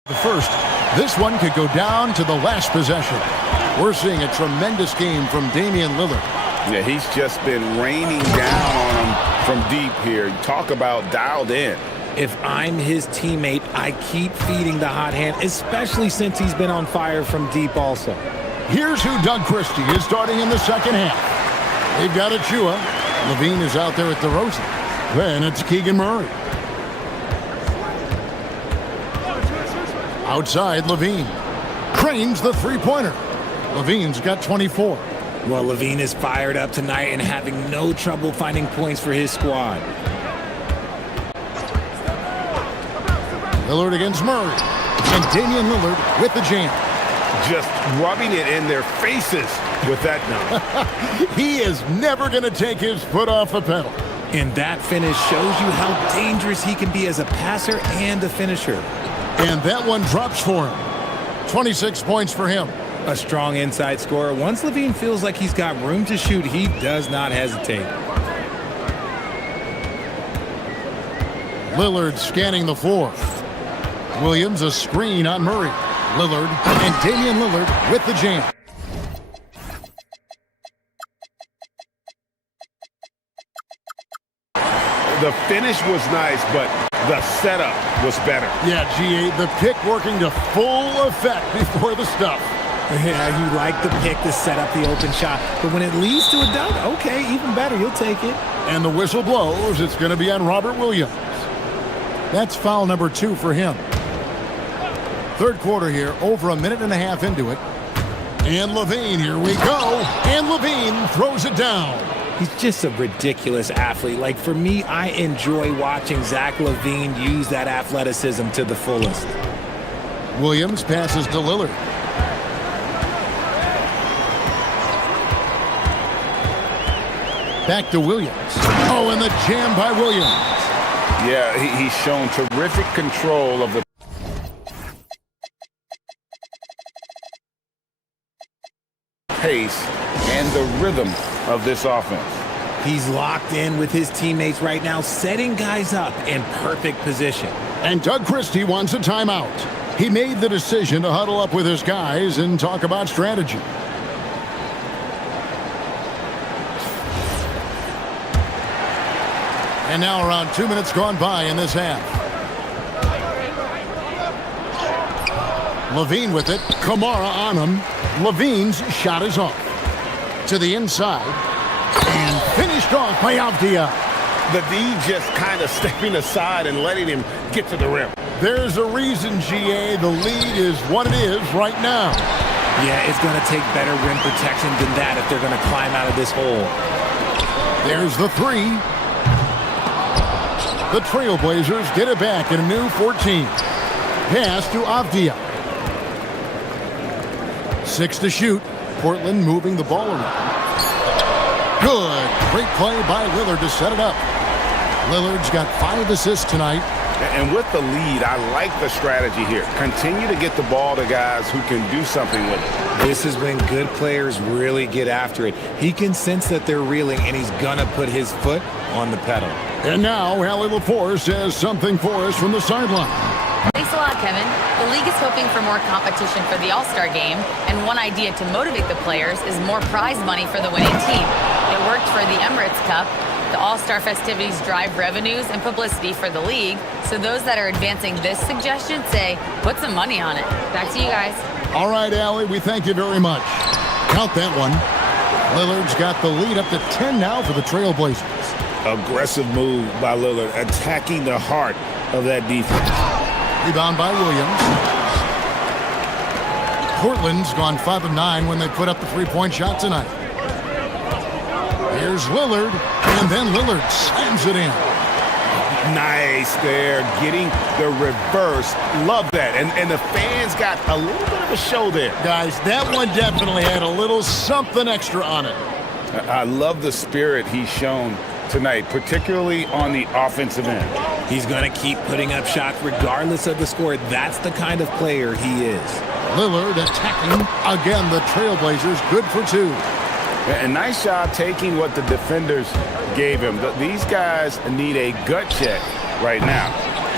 The first, this one could go down to the last possession. We're seeing a tremendous game from Damian Lillard. Yeah, he's just been raining down on him from deep here. Talk about dialed in. If I'm his teammate, I keep feeding the hot hand, especially since he's been on fire from deep also. Here's who Doug Christie is starting in the second half. They've got Achua. Levine is out there at the Rosen. Then it's Keegan Murray. Outside, Levine. Cranes the three-pointer. Levine's got 24. Well, Levine is fired up tonight and having no trouble finding points for his squad. Lillard against Murray. And Damian Lillard with the jam. Just rubbing it in their faces with that number. He is never going to take his foot off the pedal. And that finish shows you how dangerous he can be as a passer and a finisher. And that one drops for him. 26 points for him. A strong inside scorer. Once Levine feels like he's got room to shoot, he does not hesitate. Lillard scanning the floor. Williams a screen on Murray. Lillard and Damian Lillard with the jam. The finish was nice, but the setup was better. Yeah, GA, the pick working to full effect before the stuff. Yeah, you like the pick to set up the open shot, but when it leads to a dunk, okay, even better, you'll take it. And the whistle blows. It's going to be on Robert Williams. That's foul number 2 for him. Third quarter here, over a minute and a half into it. And Levine, here we go. And Levine throws it down. He's just a ridiculous athlete. Like, for me, I enjoy watching Zach LaVine use that athleticism to the fullest. Williams passes to Lillard. Back to Williams. Oh, and the jam by Williams. Yeah, he's shown terrific control of the pace and the rhythm of this offense. He's locked in with his teammates right now, setting guys up in perfect position. And Doug Christie wants a timeout. He made the decision to huddle up with his guys and talk about strategy. And now around 2 minutes gone by in this half. LaVine with it. Kamara on him. LaVine's shot is off. To the inside. And finished off by Avdia. The D just kind of stepping aside and letting him get to the rim. There's a reason, GA, the lead is what it is right now. Yeah, it's going to take better rim protection than that if they're going to climb out of this hole. There's the three. The Trailblazers get it back in a new 14. Pass to Avdia. 6 to shoot. Portland moving the ball around. Good. Great play by Lillard to set it up. Lillard's got 5 assists tonight. And with the lead, I like the strategy here. Continue to get the ball to guys who can do something with it. This is when good players really get after it. He can sense that they're reeling, and he's going to put his foot on the pedal. And now, Allie Laforce has something for us from the sideline. Thanks a lot, Kevin. The league is hoping for more competition for the All-Star game, and one idea to motivate the players is more prize money for the winning team. It worked for the Emirates Cup. The All-Star festivities drive revenues and publicity for the league, so those that are advancing this suggestion say, put some money on it. Back to you guys. All right, Allie, we thank you very much. Count that one. Lillard's got the lead up to 10 now for the Trailblazers. Aggressive move by Lillard, attacking the heart of that defense. Rebound by Williams. Portland's gone 5 of 9 when they put up the three-point shot tonight. Here's Lillard, and then Lillard slams it in. Nice there, getting the reverse. Love that. And the fans got a little bit of a show there. Guys, that one definitely had a little something extra on it. I love the spirit he's shown tonight, particularly on the offensive end. He's going to keep putting up shots regardless of the score. That's the kind of player he is. Lillard attacking. Again, the Trailblazers good for 2. And nice job taking what the defenders gave him. These guys need a gut check right now.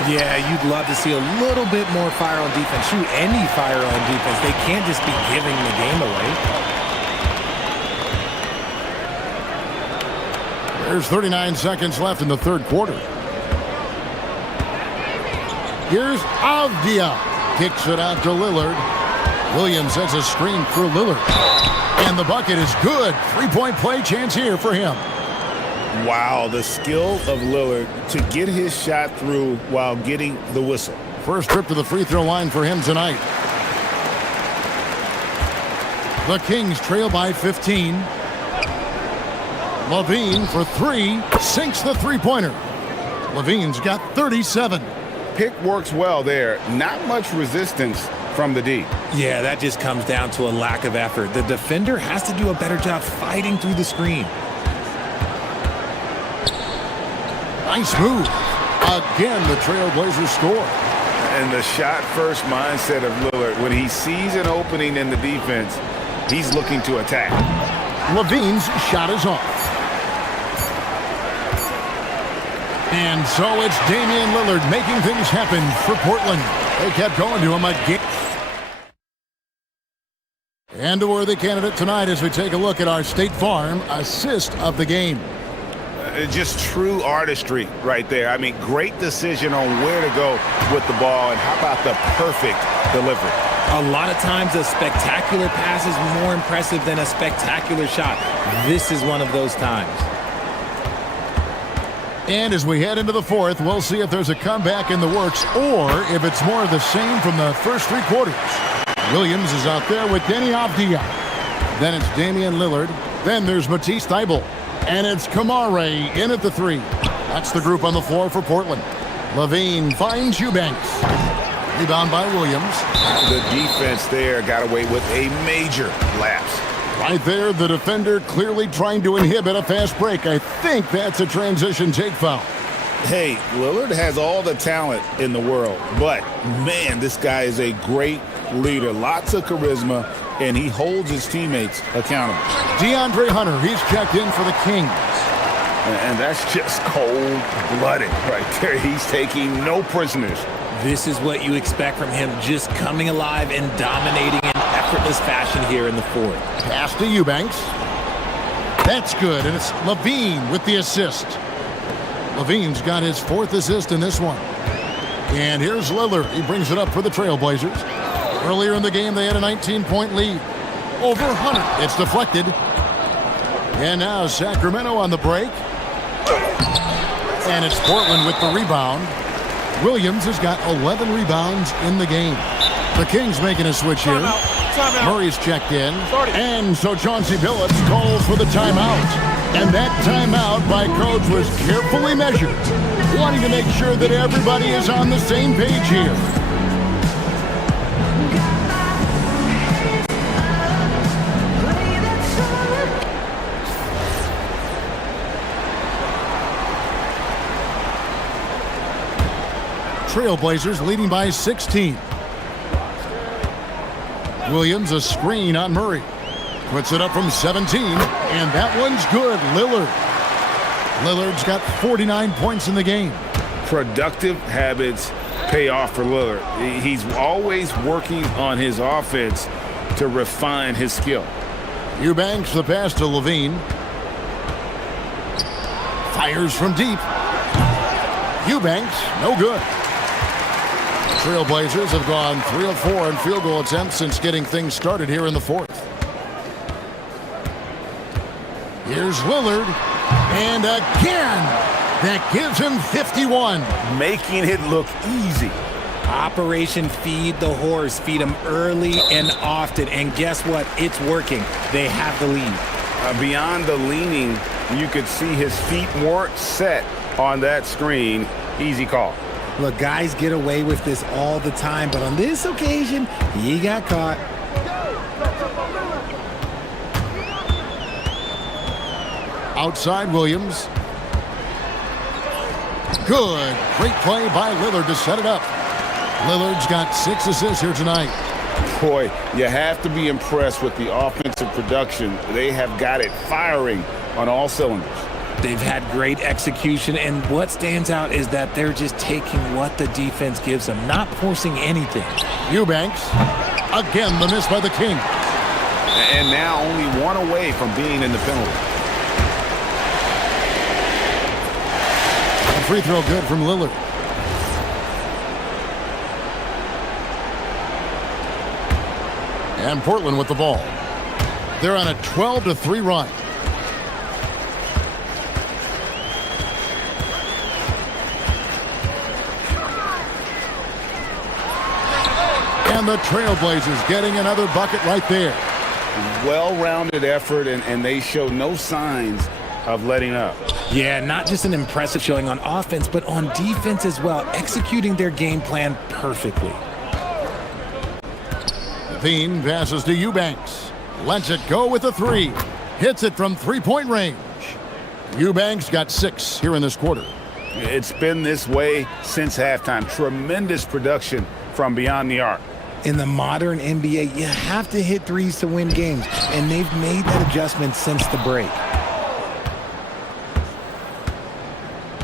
Yeah, you'd love to see a little bit more fire on defense. Shoot, any fire on defense. They can't just be giving the game away. There's 39 seconds left in the third quarter. Here's Avdia. Kicks it out to Lillard. Williams has a screen for Lillard. And the bucket is good. 3-point play chance here for him. Wow, the skill of Lillard to get his shot through while getting the whistle. First trip to the free throw line for him tonight. The Kings trail by 15. LaVine for 3, sinks the three-pointer. LaVine's got 37. Pick works well there. Not much resistance from the D. Yeah, that just comes down to a lack of effort. The defender has to do a better job fighting through the screen. Nice move. Again, the Trailblazers score. And the shot-first mindset of Lillard, when he sees an opening in the defense, he's looking to attack. LaVine's shot is off. And so it's Damian Lillard making things happen for Portland. They kept going to him again. And a worthy candidate tonight as we take a look at our State Farm assist of the game. Just true artistry right there. I mean, great decision on where to go with the ball, and how about the perfect delivery? A lot of times a spectacular pass is more impressive than a spectacular shot. This is one of those times. And as we head into the fourth, we'll see if there's a comeback in the works or if it's more of the same from the first 3 quarters. Williams is out there with Denny Avdia. Then it's Damian Lillard. Then there's Matisse Thybulle. And it's Kamare in at the 3. That's the group on the floor for Portland. Levine finds Eubanks. Rebound by Williams. The defense there got away with a major lapse. Right there, the defender clearly trying to inhibit a fast break. I think that's a transition take foul. Hey, Lillard has all the talent in the world, but man, this guy is a great leader. Lots of charisma, and he holds his teammates accountable. DeAndre Hunter, he's checked in for the Kings. And that's just cold-blooded right there. He's taking no prisoners. This is what you expect from him, just coming alive and dominating in effortless fashion here in the fourth. Pass to Eubanks. That's good, and it's Levine with the assist. Levine's got his 4th assist in this one. And here's Lillard. He brings it up for the Trailblazers. Earlier in the game, they had a 19-point lead over Hunter. It's deflected. And now Sacramento on the break. And it's Portland with the rebound. Williams has got 11 rebounds in the game. The Kings making a switch here. Murray's checked in. And so Chauncey Billups calls for the timeout. And that timeout by coach was carefully measured, wanting to make sure that everybody is on the same page here. Trailblazers leading by 16. Williams a screen on Murray. Puts it up from 17, and that one's good. Lillard's got 49 points in the game. Productive habits pay off for Lillard. He's always working on his offense to refine his skill. Eubanks the pass to Levine. Fires from deep. Eubanks, no good. Trailblazers have gone 3 of 4 in field goal attempts since getting things started here in the fourth. Here's Lillard, and again, that gives him 51. Making it look easy. Operation Feed the Horse. Feed him early and often, and guess what? It's working. They have the lead. Beyond the leaning, you could see his feet weren't set on that screen. Easy call. Look, guys get away with this all the time, but on this occasion, he got caught. Outside Williams. Good. Great play by Lillard to set it up. Lillard's got 6 assists here tonight. Boy, you have to be impressed with the offensive production. They have got it firing on all cylinders. They've had great execution, and what stands out is that they're just taking what the defense gives them, not forcing anything. Eubanks, again the miss by the King. And now only 1 away from being in the penalty. A free throw good from Lillard. And Portland with the ball. They're on a 12-3 run. And the Trailblazers getting another bucket right there. Well-rounded effort, and they show no signs of letting up. Yeah, not just an impressive showing on offense, but on defense as well, executing their game plan perfectly. Levine passes to Eubanks. Lets it go with a 3. Hits it from 3-point range. Eubanks got 6 here in this quarter. It's been this way since halftime. Tremendous production from beyond the arc. In the modern NBA, you have to hit threes to win games, and they've made that adjustment since the break.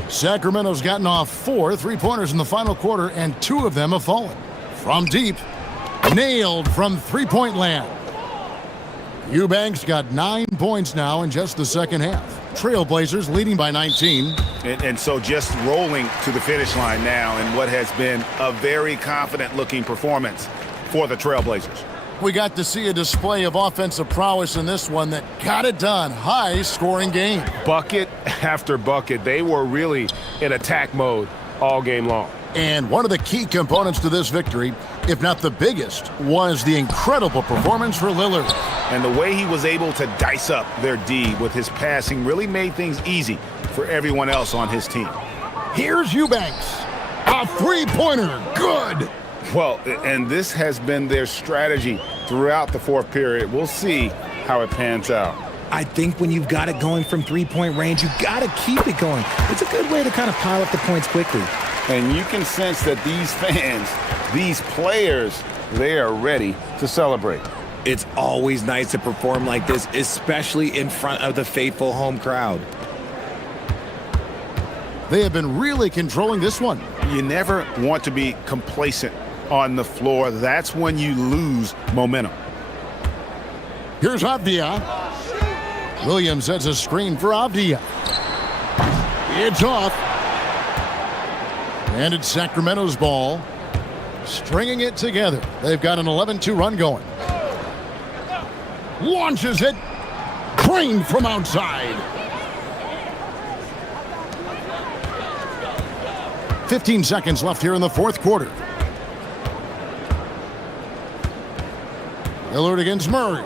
Sacramento's gotten off 4 3-pointers in the final quarter, and 2 of them have fallen. From deep, nailed from 3-point land. Eubanks got 9 points now in just the second half. Trailblazers leading by 19. And so just rolling to the finish line now in what has been a very confident-looking performance for the Trailblazers. We got to see a display of offensive prowess in this one that got it done. High-scoring game. Bucket after bucket. They were really in attack mode all game long. And one of the key components to this victory, if not the biggest, was the incredible performance for Lillard. And the way he was able to dice up their D with his passing really made things easy for everyone else on his team. Here's Eubanks. A three-pointer. Good. Well, and this has been their strategy throughout the fourth period. We'll see how it pans out. I think when you've got it going from three-point range, you've got to keep it going. It's a good way to kind of pile up the points quickly. And you can sense that these fans, these players, they are ready to celebrate. It's always nice to perform like this, especially in front of the faithful home crowd. They have been really controlling this one. You never want to be complacent on the floor. That's when you lose momentum. Here's Avdia. Williams sets a screen for Avdia. It's off. And it's Sacramento's ball. Stringing it together. They've got an 11-2 run going. Launches it. Trained from outside. 15 seconds left here in the fourth quarter. Lillard against Murray.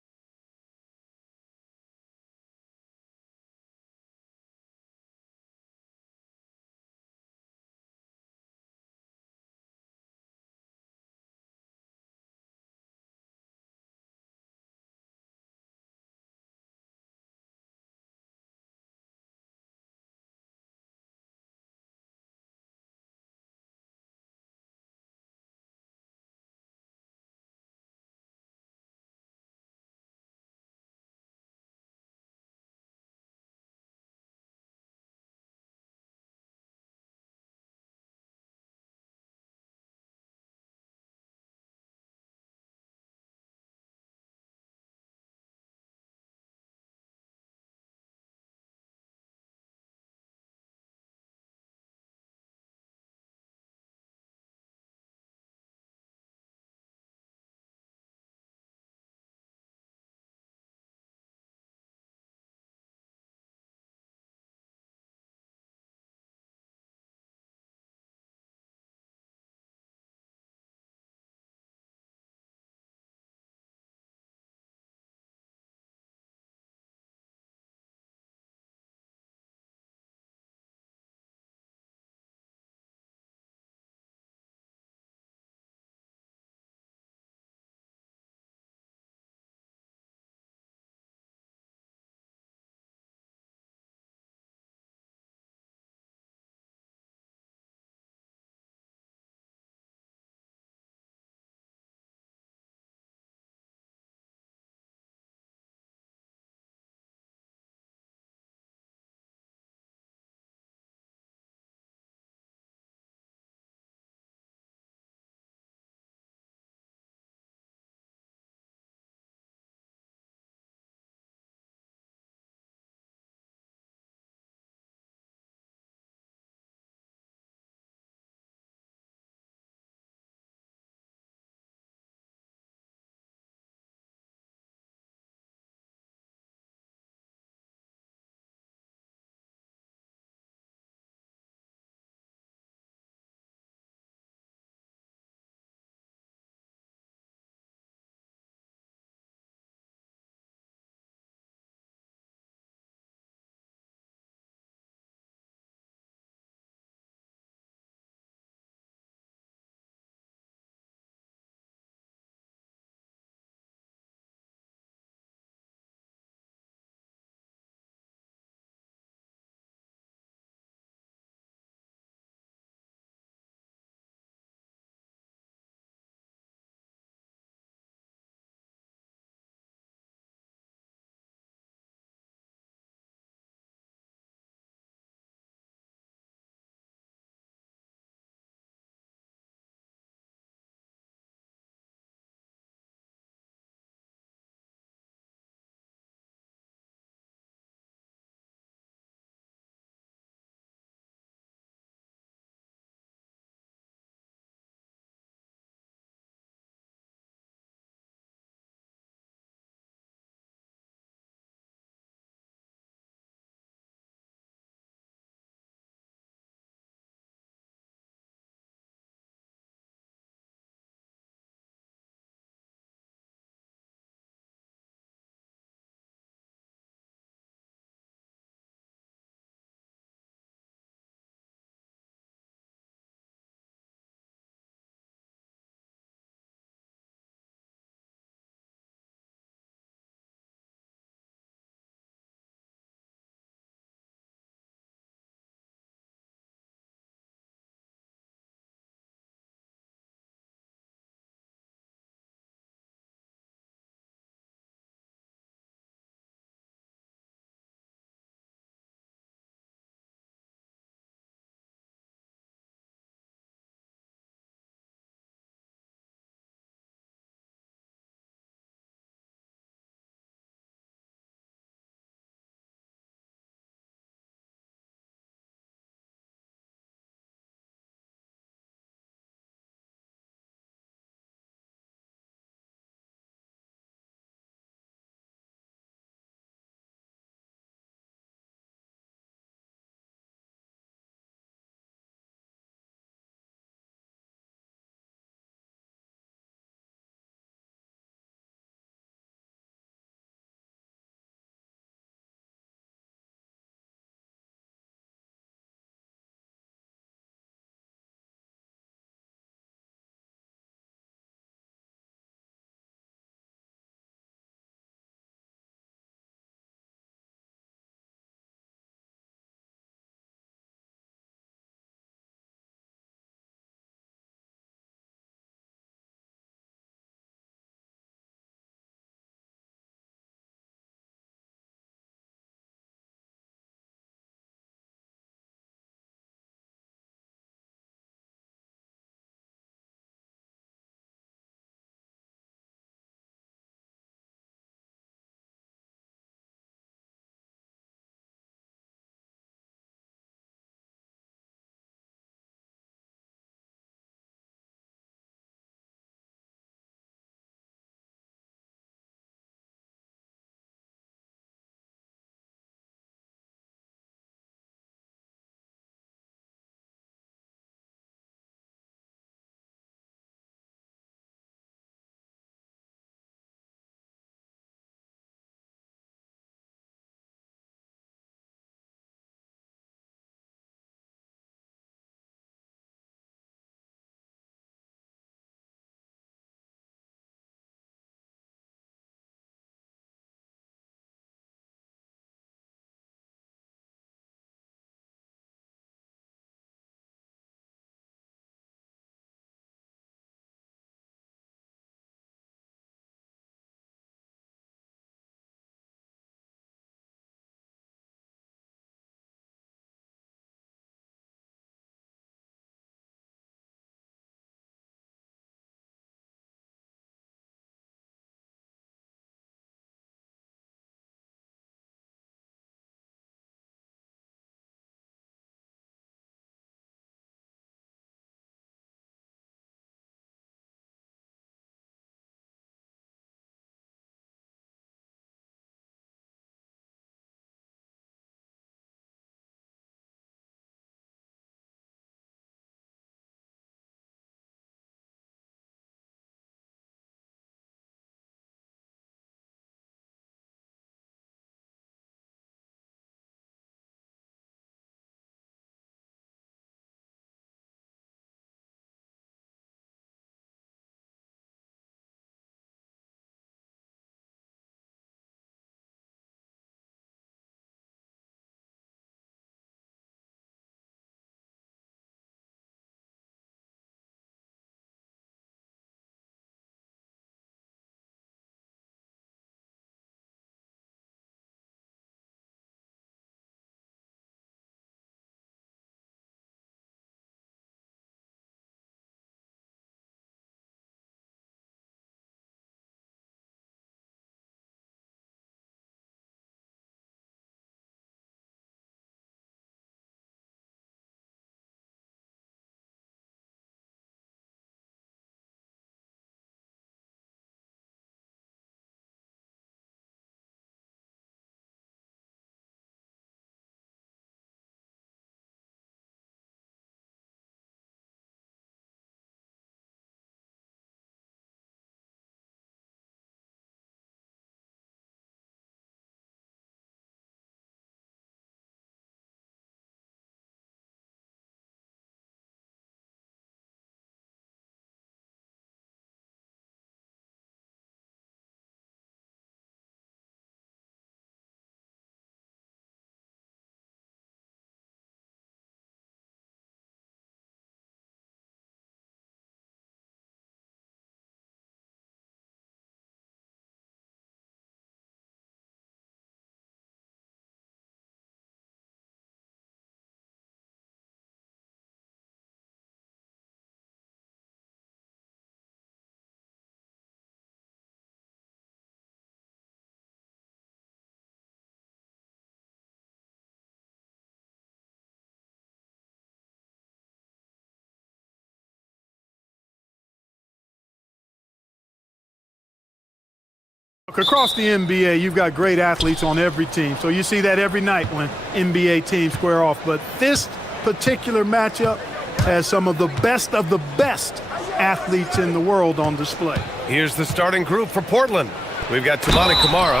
Across the NBA, you've got great athletes on every team, so you see that every night when NBA teams square off. But this particular matchup has some of the best athletes in the world on display. Here's the starting group for Portland. We've got Toumani Camara,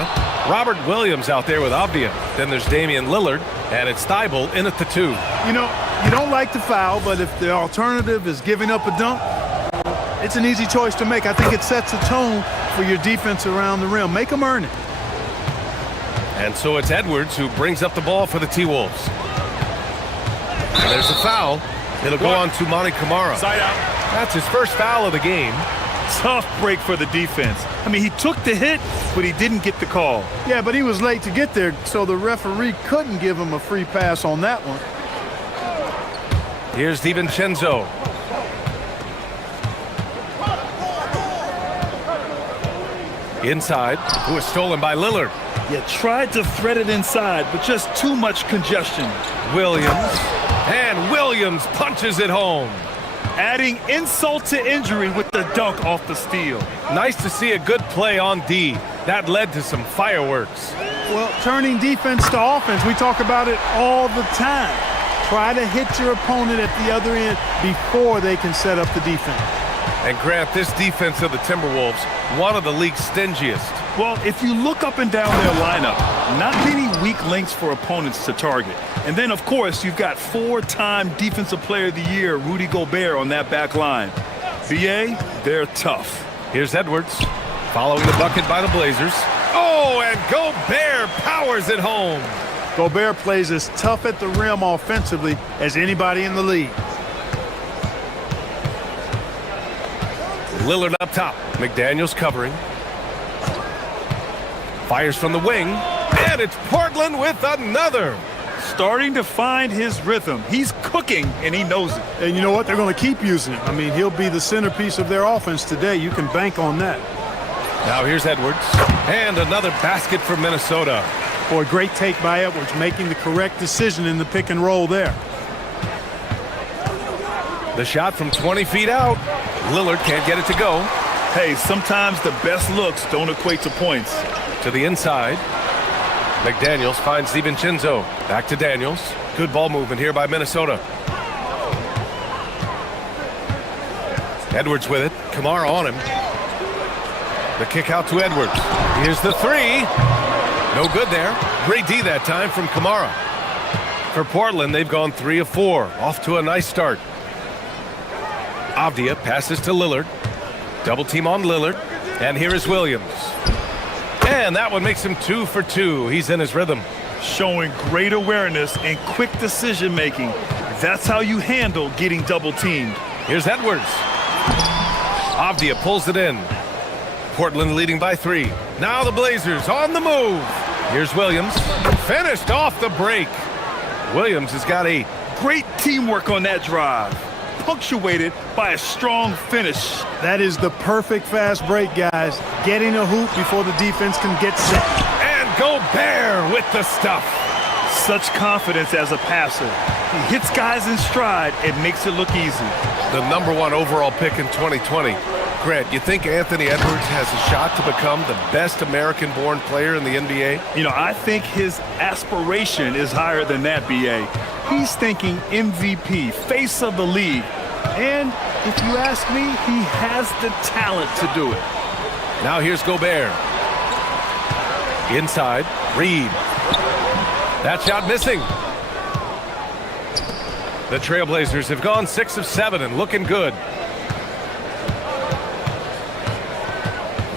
Robert Williams out there with Avdia. Then there's Damian Lillard, and it's Thibault in at the 2. You know, you don't like to foul, but if the alternative is giving up a dunk, it's an easy choice to make. I think it sets a tone for your defense around the rim. Make them earn it. And so it's Edwards who brings up the ball for the T-Wolves. And there's a foul. It'll go on to Toumani Camara. Side out. That's his first foul of the game. Tough break for the defense. I mean, he took the hit, but he didn't get the call. Yeah, but he was late to get there, so the referee couldn't give him a free pass on that one. Here's DiVincenzo. Inside, who is stolen by Lillard. Yeah, tried to thread it inside, but just too much congestion. Williams, and Williams punches it home. Adding insult to injury with the dunk off the steal. Nice to see a good play on D. That led to some fireworks. Well, turning defense to offense, we talk about it all the time. Try to hit your opponent at the other end before they can set up the defense. And Grant, this defense of the Timberwolves, one of the league's stingiest. Well, if you look up and down their lineup, not many weak links for opponents to target. And then, of course, you've got 4-time Defensive Player of the Year, Rudy Gobert, on that back line. BA, they're tough. Here's Edwards, following the bucket by the Blazers. Oh, and Gobert powers it home. Gobert plays as tough at the rim offensively as anybody in the league. Lillard up top. McDaniels covering. Fires from the wing. And it's Portland with another. Starting to find his rhythm. He's cooking, and he knows it. And you know what? They're going to keep using him. I mean, he'll be the centerpiece of their offense today. You can bank on that. Now here's Edwards. And another basket for Minnesota. Boy, great take by Edwards, making the correct decision in the pick and roll there. The shot from 20 feet out. Lillard can't get it to go. Hey, sometimes the best looks don't equate to points. To the inside. McDaniels finds DiVincenzo. Back to Daniels. Good ball movement here by Minnesota. Edwards with it. Camara on him. The kick out to Edwards. Here's the 3. No good there. Great D that time from Camara. For Portland, they've gone 3 of 4. Off to a nice start. Avdia passes to Lillard. Double team on Lillard. And here is Williams. And that one makes him 2 for 2. He's in his rhythm. Showing great awareness and quick decision making. That's how you handle getting double teamed. Here's Edwards. Avdia pulls it in. Portland leading by 3. Now the Blazers on the move. Here's Williams. Finished off the break. Williams has got a great teamwork on that drive. Punctuated by a strong finish. That is the perfect fast break, guys. Getting a hoop before the defense can get set. And Gobert with the stuff. Such confidence as a passer. He hits guys in stride and makes it look easy. The #1 overall pick in 2020. Grant, you think Anthony Edwards has a shot to become the best American-born player in the NBA? You know, I think his aspiration is higher than that, BA. He's thinking MVP, face of the league. And if you ask me, he has the talent to do it. Now here's Gobert. Inside, Reed. That shot missing. The Trailblazers have gone 6 of 7 and looking good.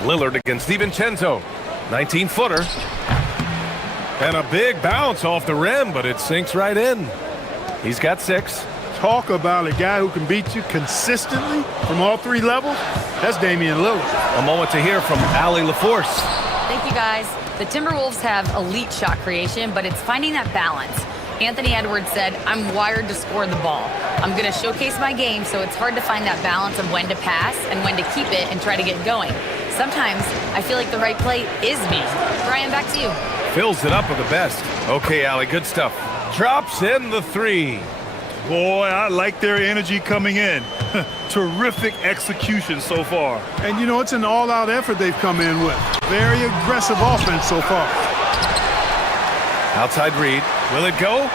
Lillard against DiVincenzo. 19-footer. And a big bounce off the rim, but it sinks right in. He's got 6. Talk about a guy who can beat you consistently from all 3 levels. That's Damian Lillard. A moment to hear from Allie LaForce. Thank you, guys. The Timberwolves have elite shot creation, but it's finding that balance. Anthony Edwards said, "I'm wired to score the ball. I'm going to showcase my game, so it's hard to find that balance of when to pass and when to keep it and try to get going. Sometimes I feel like the right play is me." Brian, back to you. Fills it up with the best. Okay, Allie, good stuff. Drops in the 3. Boy, I like their energy coming in. Terrific execution so far. And, you know, it's an all-out effort they've come in with. Very aggressive offense so far. Outside Reed. Will it go?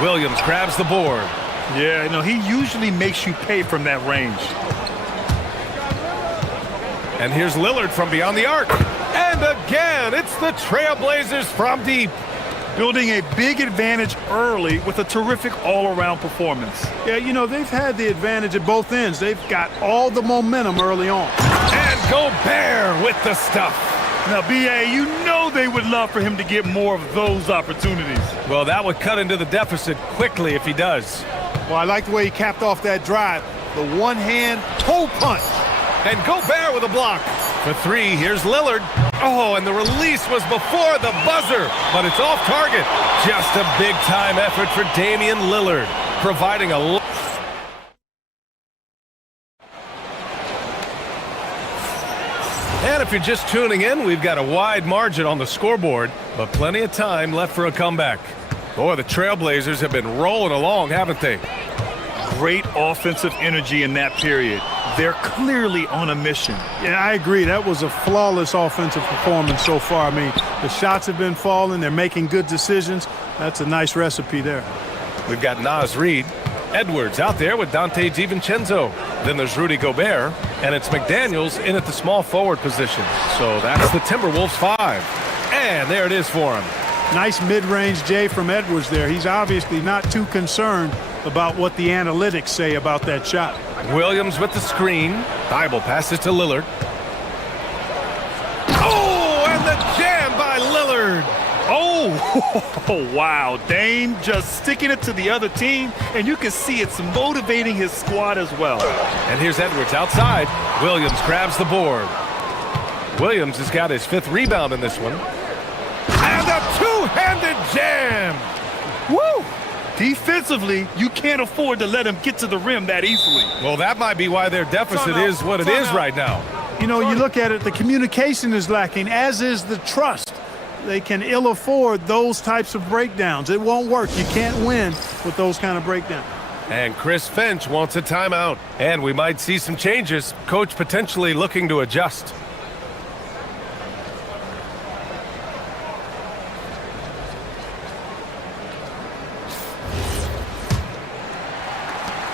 Williams grabs the board. Yeah, you know, he usually makes you pay from that range. And here's Lillard from beyond the arc. And again, it's the Trailblazers from deep. Building a big advantage early with a terrific all-around performance. Yeah, you know, they've had the advantage at both ends. They've got all the momentum early on. And Gobert with the stuff. Now, B.A., you know they would love for him to get more of those opportunities. Well, that would cut into the deficit quickly if he does. Well, I like the way he capped off that drive. The one-hand toe punch. And Gobert with a block. For three, here's Lillard. Oh, and the release was before the buzzer, but it's off target. Just a big-time effort for Damian Lillard, providing a... And if you're just tuning in, we've got a wide margin on the scoreboard, but plenty of time left for a comeback. Boy, the Trailblazers have been rolling along, haven't they? Great offensive energy in that period. They're clearly on a mission. Yeah, I agree. That was a flawless offensive performance so far. I mean, the shots have been falling. They're making good decisions. That's a nice recipe there. We've got Naz Reid. Edwards out there with Dante DiVincenzo. Then there's Rudy Gobert, and it's McDaniels in at the small forward position. So that's the Timberwolves 5. And there it is for him. Nice mid-range J from Edwards there. He's obviously not too concerned about what the analytics say about that shot. Williams with the screen. Thibault passes to Lillard. Oh, and the jam by Lillard. Oh, wow. Dame just sticking it to the other team, and you can see it's motivating his squad as well. And here's Edwards outside. Williams grabs the board. Williams has got his 5th rebound in this one. And a two-handed jam. Woo! Defensively, you can't afford to let him get to the rim that easily. Well, that might be why their deficit is what it is right now. You know, you look at it, the communication is lacking, as is the trust. They can ill afford those types of breakdowns. It won't work. You can't win with those kind of breakdowns. And Chris Finch wants a timeout. And we might see some changes. Coach potentially looking to adjust.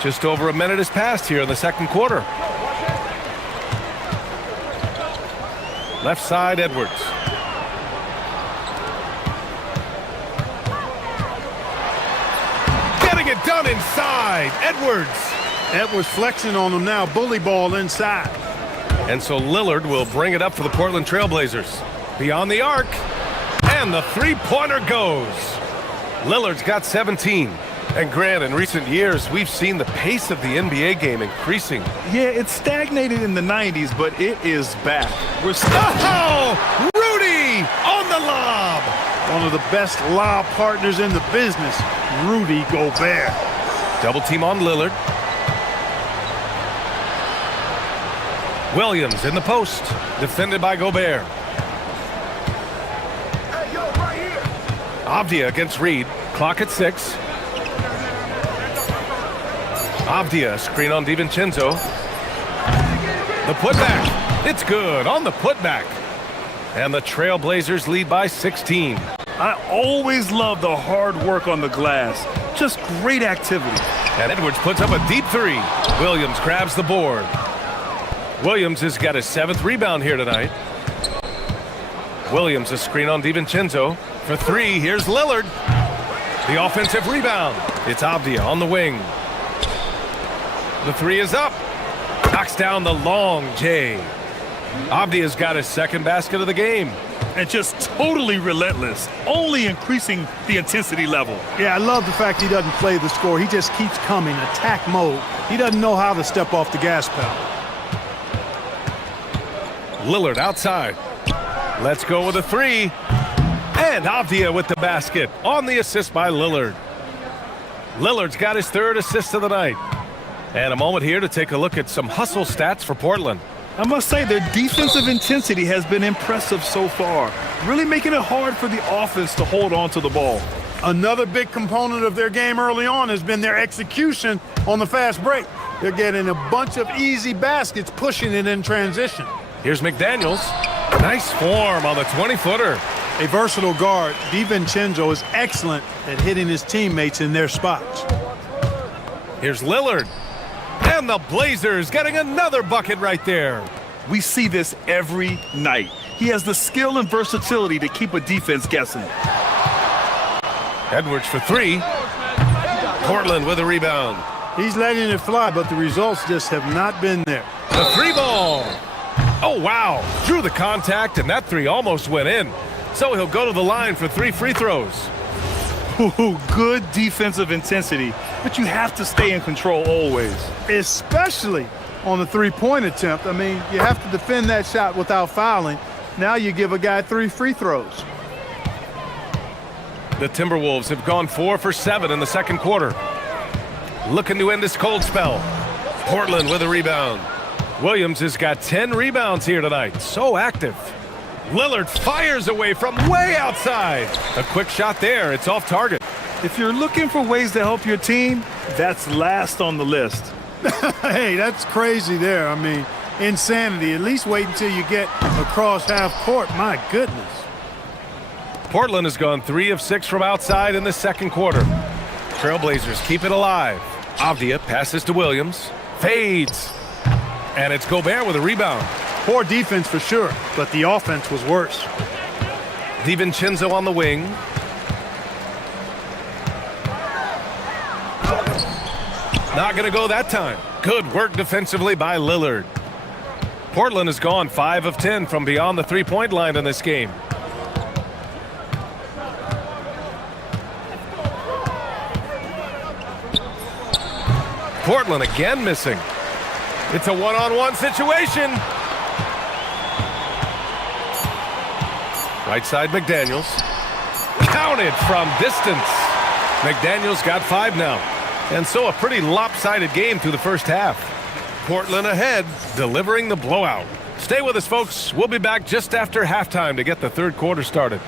Just over a minute has passed here in the second quarter. Left side, Edwards. Getting it done inside, Edwards. Edwards flexing on them now, bully ball inside. And so Lillard will bring it up for the Portland Trailblazers. Beyond the arc, and the three-pointer goes. Lillard's got 17. And Grant, in recent years, we've seen the pace of the NBA game increasing. Yeah, it stagnated in the 90s, but it is back. Oh! Rudy on the lob! One of the best lob partners in the business, Rudy Gobert. Double team on Lillard. Williams in the post, defended by Gobert. Avdia against Reed, clock at 6. Avdia, screen on DiVincenzo. The putback. It's good on the putback. And the Trailblazers lead by 16. I always love the hard work on the glass. Just great activity. And Edwards puts up a deep 3. Williams grabs the board. Williams has got his 7th rebound here tonight. Williams, a screen on DiVincenzo. For 3, here's Lillard. The offensive rebound. It's Avdia on the wing. The 3 is up. Knocks down the long J. Avdia's got his 2nd basket of the game. And just totally relentless, only increasing the intensity level. Yeah, I love the fact he doesn't play the score. He just keeps coming, attack mode. He doesn't know how to step off the gas pedal. Lillard outside. Let's go with a 3. And Avdia with the basket on the assist by Lillard. Lillard's got his 3rd assist of the night. And a moment here to take a look at some hustle stats for Portland. I must say their defensive intensity has been impressive so far, really making it hard for the offense to hold on to the ball. Another big component of their game early on has been their execution on the fast break. They're getting a bunch of easy baskets, pushing it in transition. Here's McDaniels. Nice form on the 20-footer. A versatile guard, DiVincenzo is excellent at hitting his teammates in their spots. Here's Lillard. And the Blazers getting another bucket right there. We see this every night. He has the skill and versatility to keep a defense guessing. Edwards for three. Portland with a rebound. He's letting it fly, but the results just have not been there. The three ball. Oh, wow. Drew the contact, and that three almost went in. So he'll go to the line for 3 free throws. Ooh, good defensive intensity, but you have to stay in control always. Especially on the three-point attempt. I mean, you have to defend that shot without fouling. Now you give a guy 3 free throws. The Timberwolves have gone 4 for 7 in the second quarter. Looking to end this cold spell. Portland with a rebound. Williams has got 10 rebounds here tonight. So active. Lillard fires away from way outside. A quick shot there. It's off target. If you're looking for ways to help your team, that's last on the list. Hey, that's crazy there. I mean, insanity. At least wait until you get across half court. My goodness. Portland has gone 3 of 6 from outside in the second quarter. Trailblazers keep it alive. Avdia passes to Williams. Fades. And it's Gobert with a rebound. Poor defense for sure, but the offense was worse. DiVincenzo on the wing. Not going to go that time. Good work defensively by Lillard. Portland has gone 5 of 10 from beyond the three-point line in this game. Portland again missing. It's a one-on-one situation. Right side McDaniels. Counted from distance. McDaniels got 5 now. And so a pretty lopsided game through the first half. Portland ahead, delivering the blowout. Stay with us, folks. We'll be back just after halftime to get the third quarter started.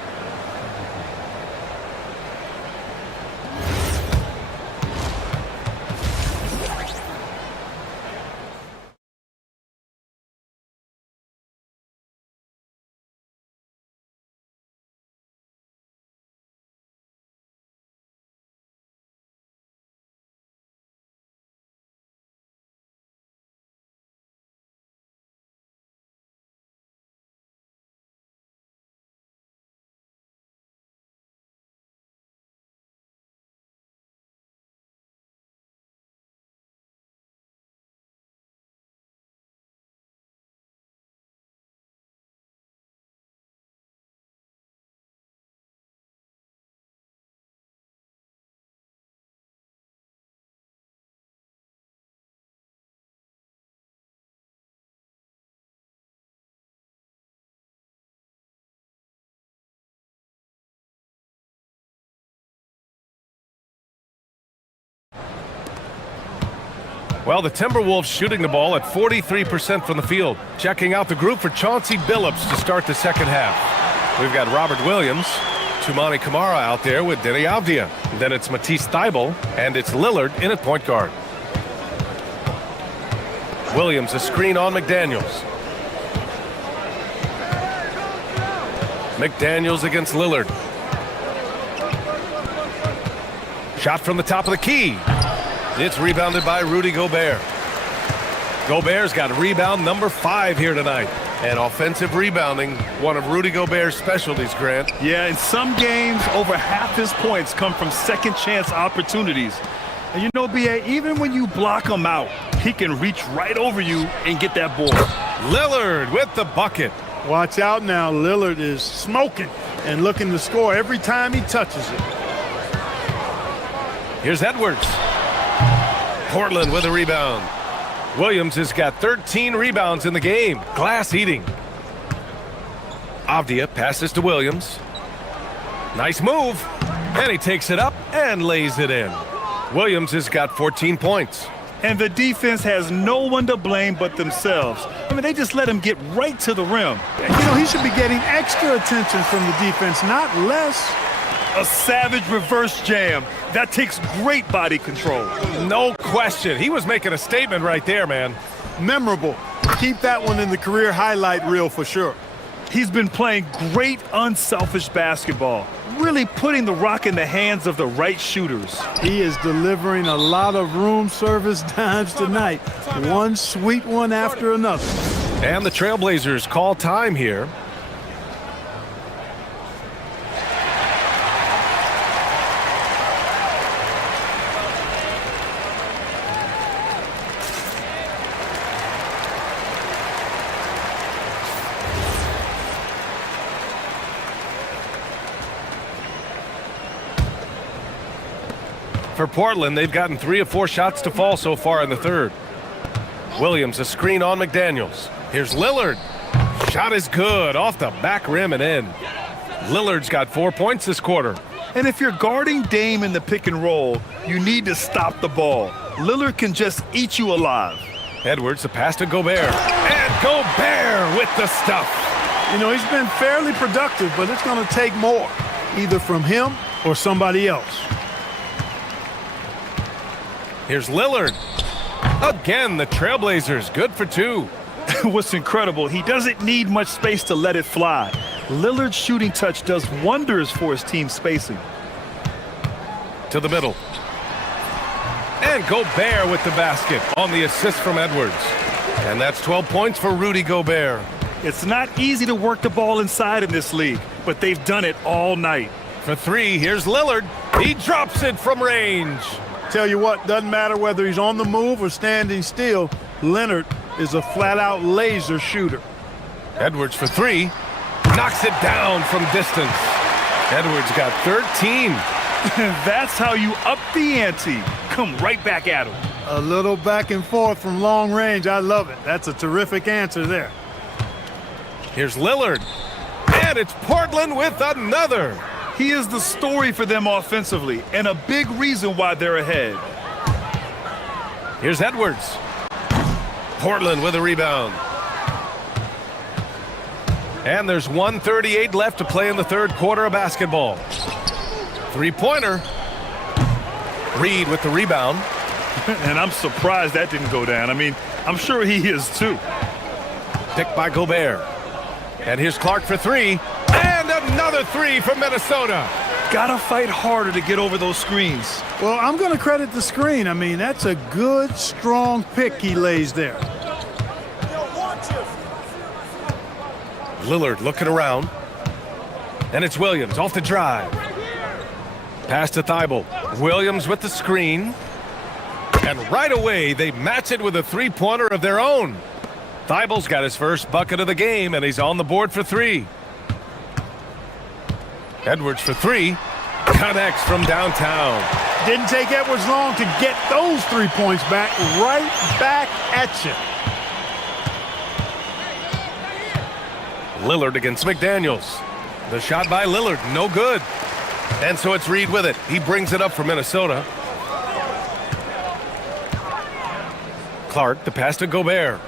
Well, the Timberwolves shooting the ball at 43% from the field. Checking out the group for Chauncey Billups to start the second half. We've got Robert Williams, Toumani Camara out there with Denny Avdia. Then it's Matisse Thybulle, and it's Lillard in at point guard. Williams a screen on McDaniels. McDaniels against Lillard. Shot from the top of the key. It's rebounded by Rudy Gobert. Gobert's got rebound number 5 here tonight. And offensive rebounding, one of Rudy Gobert's specialties, Grant. Yeah, in some games, over half his points come from second chance opportunities. And you know, B.A., even when you block him out, he can reach right over you and get that ball. Lillard with the bucket. Watch out now. Lillard is smoking and looking to score every time he touches it. Here's Edwards. Portland with a rebound. Williams has got 13 rebounds in the game. Glass eating. Avdia passes to Williams. Nice move. And he takes it up and lays it in. Williams has got 14 points. And the defense has no one to blame but themselves. I mean, they just let him get right to the rim. You know, he should be getting extra attention from the defense, not less. A savage reverse jam. That takes great body control. No question. He was making a statement right there, man. Memorable. Keep that one in the career highlight reel for sure. He's been playing great unselfish basketball, really putting the rock in the hands of the right shooters. He is delivering a lot of room service dimes tonight. One sweet one after another. And the Trailblazers call time here. For Portland, they've gotten 3 of 4 shots to fall so far in the third. Williams, a screen on McDaniels. Here's Lillard. Shot is good, off the back rim and in. Lillard's got 4 points this quarter. And if you're guarding Dame in the pick and roll, you need to stop the ball. Lillard can just eat you alive. Edwards, the pass to Gobert. And Gobert with the stuff. You know, he's been fairly productive, but it's going to take more, either from him or somebody else. Here's Lillard. Again, the Trailblazers, good for 2. What's incredible, he doesn't need much space to let it fly. Lillard's shooting touch does wonders for his team spacing. To the middle. And Gobert with the basket on the assist from Edwards. And that's 12 points for Rudy Gobert. It's not easy to work the ball inside in this league, but they've done it all night. For 3, here's Lillard. He drops it from range. Tell you what, doesn't matter whether he's on the move or standing still, Leonard is a flat-out laser shooter. Edwards for 3. Knocks it down from distance. Edwards got 13. That's how you up the ante. Come right back at him. A little back and forth from long range. I love it. That's a terrific answer there. Here's Lillard. And it's Portland with another. He is the story for them offensively, and a big reason why they're ahead. Here's Edwards. Portland with a rebound. And there's 1:38 left to play in the third quarter of basketball. 3-pointer. Reed with the rebound. And I'm surprised that didn't go down. I mean, I'm sure he is too. Picked by Gobert. And here's Clark for 3. And another 3 from Minnesota. Gotta fight harder to get over those screens. Well, I'm going to credit the screen. I mean, that's a good, strong pick he lays there. Lillard looking around. And it's Williams off the drive. Pass to Thibault. Williams with the screen. And right away, they match it with a 3-pointer of their own. Thibault's got his first bucket of the game, and he's on the board for 3. Edwards for 3. Connects from downtown. Didn't take Edwards long to get those 3 points back. Right back at you. Lillard against McDaniels. The shot by Lillard, no good. And so it's Reed with it. He brings it up for Minnesota. Clark, the pass to Gobert.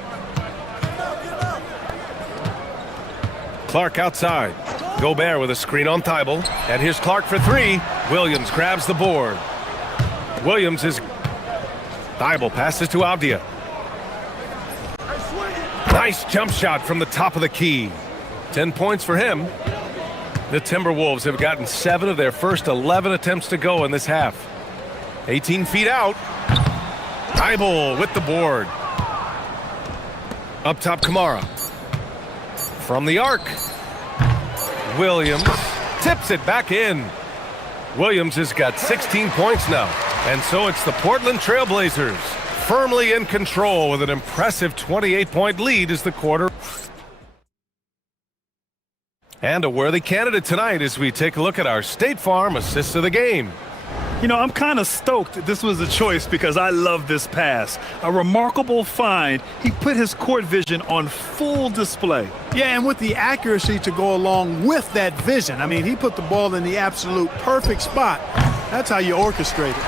Clark outside. Gobert with a screen on Thibault. And here's Clark for 3. Williams grabs the board. Williams is... Thibault passes to Avdia. Nice jump shot from the top of the key. 10 points for him. The Timberwolves have gotten 7 of their first 11 attempts to go in this half. 18 feet out. Thibault with the board. Up top, Kamara. From the arc. Williams tips it back in. Williams has got 16 points now. And so it's the Portland Trailblazers firmly in control with an impressive 28-point lead as the quarter. And a worthy candidate tonight as we take a look at our State Farm assists of the game. You know, I'm kind of stoked this was a choice because I love this pass. A remarkable find. He put his court vision on full display. Yeah, and with the accuracy to go along with that vision. I mean, he put the ball in the absolute perfect spot. That's how you orchestrate it.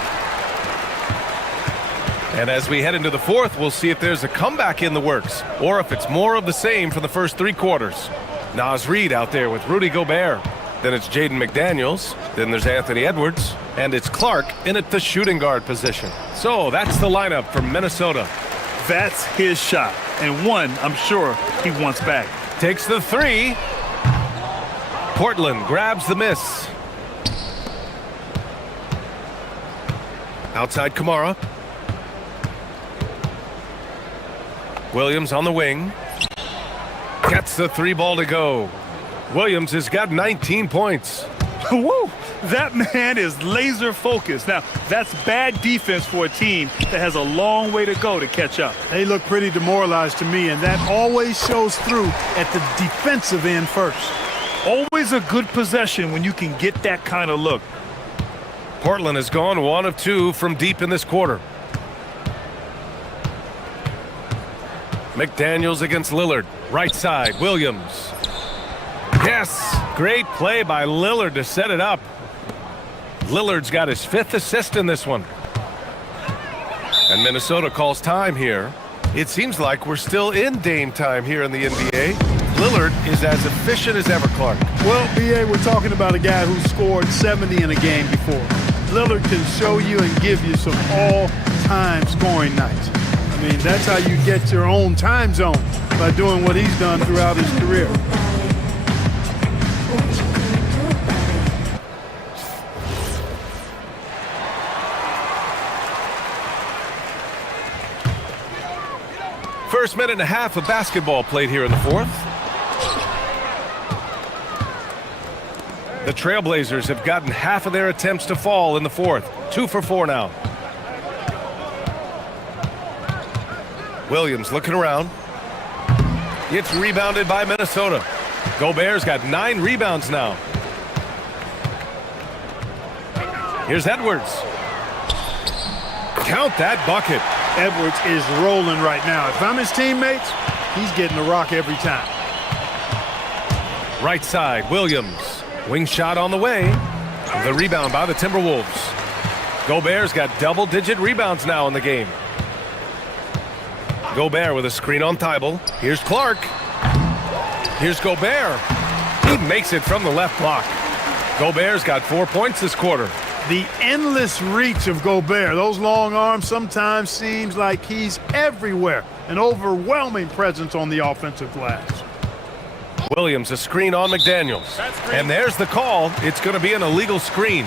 And as we head into the fourth, we'll see if there's a comeback in the works or if it's more of the same for the first 3 quarters. Naz Reid out there with Rudy Gobert. Then it's Jaden McDaniels. Then there's Anthony Edwards. And it's Clark in at the shooting guard position. So that's the lineup for Minnesota. That's his shot. And one, I'm sure, he wants back. Takes the three. Portland grabs the miss. Outside Kamara. Williams on the wing. Gets the three ball to go. Williams has got 19 points. Woo! That man is laser focused. Now, that's bad defense for a team that has a long way to go to catch up. They look pretty demoralized to me, and that always shows through at the defensive end first. Always a good possession when you can get that kind of look. Portland has gone 1 of 2 from deep in this quarter. McDaniels against Lillard. Right side, Williams. Yes, great play by Lillard to set it up. Lillard's got his 5th assist in this one. And Minnesota calls time here. It seems like we're still in Dame time here in the NBA. Lillard is as efficient as ever, Clark. Well, BA, we're talking about a guy who scored 70 in a game before. Lillard can show you and give you some all-time scoring nights. I mean, that's how you get your own time zone, by doing what he's done throughout his career. First minute and a half of basketball played here in the fourth. The Trailblazers have gotten half of their attempts to fall in the fourth. 2 for 4 now. Williams looking around. It's rebounded by Minnesota. Gobert's got 9 rebounds now. Here's Edwards. Count that bucket. Edwards is rolling right now. If I'm his teammates, he's getting the rock every time. Right side, Williams. Wing shot on the way. The rebound by the Timberwolves. Gobert's got double-digit rebounds now in the game. Gobert with a screen on Thibault. Here's Clark. Here's Gobert. He makes it from the left block. Gobert's got 4 points this quarter. The endless reach of Gobert. Those long arms sometimes seems like he's everywhere. An overwhelming presence on the offensive glass. Williams, a screen on McDaniels. And there's the call. It's going to be an illegal screen.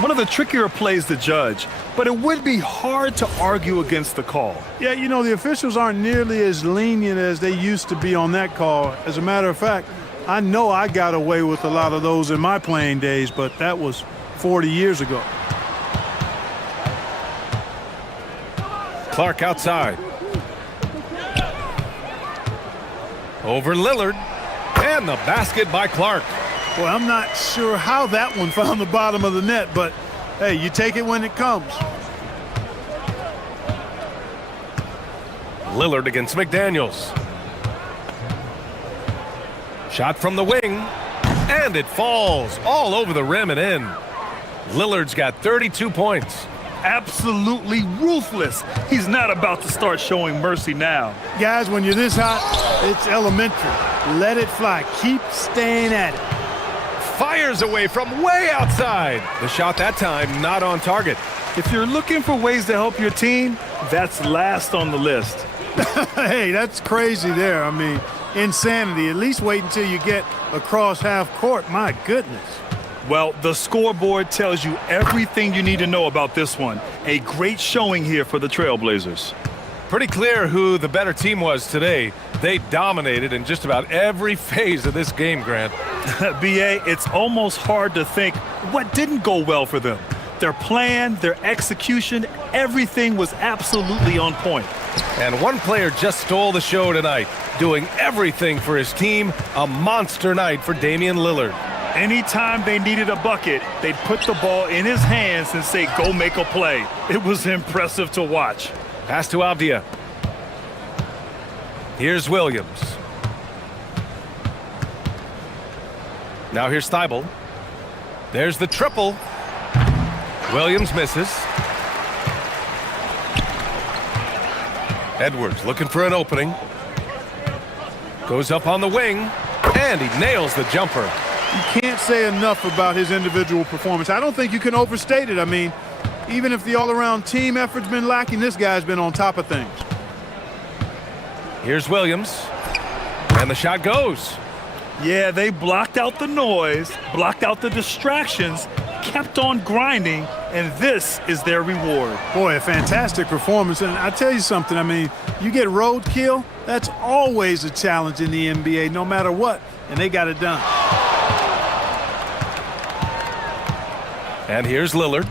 One of the trickier plays to judge, but it would be hard to argue against the call. Yeah, you know, the officials aren't nearly as lenient as they used to be on that call. As a matter of fact, I know I got away with a lot of those in my playing days, but that was 40 years ago. Clark outside. Over Lillard. And the basket by Clark. Well, I'm not sure how that one found the bottom of the net, but hey, you take it when it comes. Lillard against McDaniels. Shot from the wing. And it falls all over the rim and in. Lillard's got 32 points. Absolutely ruthless. He's not about to start showing mercy now. Guys, when you're this hot, it's elementary. Let it fly. Keep staying at it. Fires away from way outside. The shot that time not on target. If you're looking for ways to help your team, that's last on the list. Hey, that's crazy there. I mean, insanity. At least wait until you get across half court. My goodness. Well, the scoreboard tells you everything you need to know about this one. A great showing here for the Trailblazers. Pretty clear who the better team was today. They dominated in just about every phase of this game, Grant. BA, it's almost hard to think what didn't go well for them. Their plan, their execution, everything was absolutely on point. And one player just stole the show tonight, doing everything for his team. A monster night for Damian Lillard. Anytime they needed a bucket, they'd put the ball in his hands and say, go make a play. It was impressive to watch. Pass to Avdia. Here's Williams. Now here's Thibault. There's the triple. Williams misses. Edwards looking for an opening. Goes up on the wing, and he nails the jumper. You can't say enough about his individual performance. I don't think you can overstate it. I mean, even if the all-around team effort's been lacking, this guy's been on top of things. Here's Williams. And the shot goes. Yeah, they blocked out the noise, blocked out the distractions, kept on grinding, and this is their reward. Boy, a fantastic performance. And I tell you something, I mean, you get roadkill, that's always a challenge in the NBA, no matter what, and they got it done. And here's Lillard.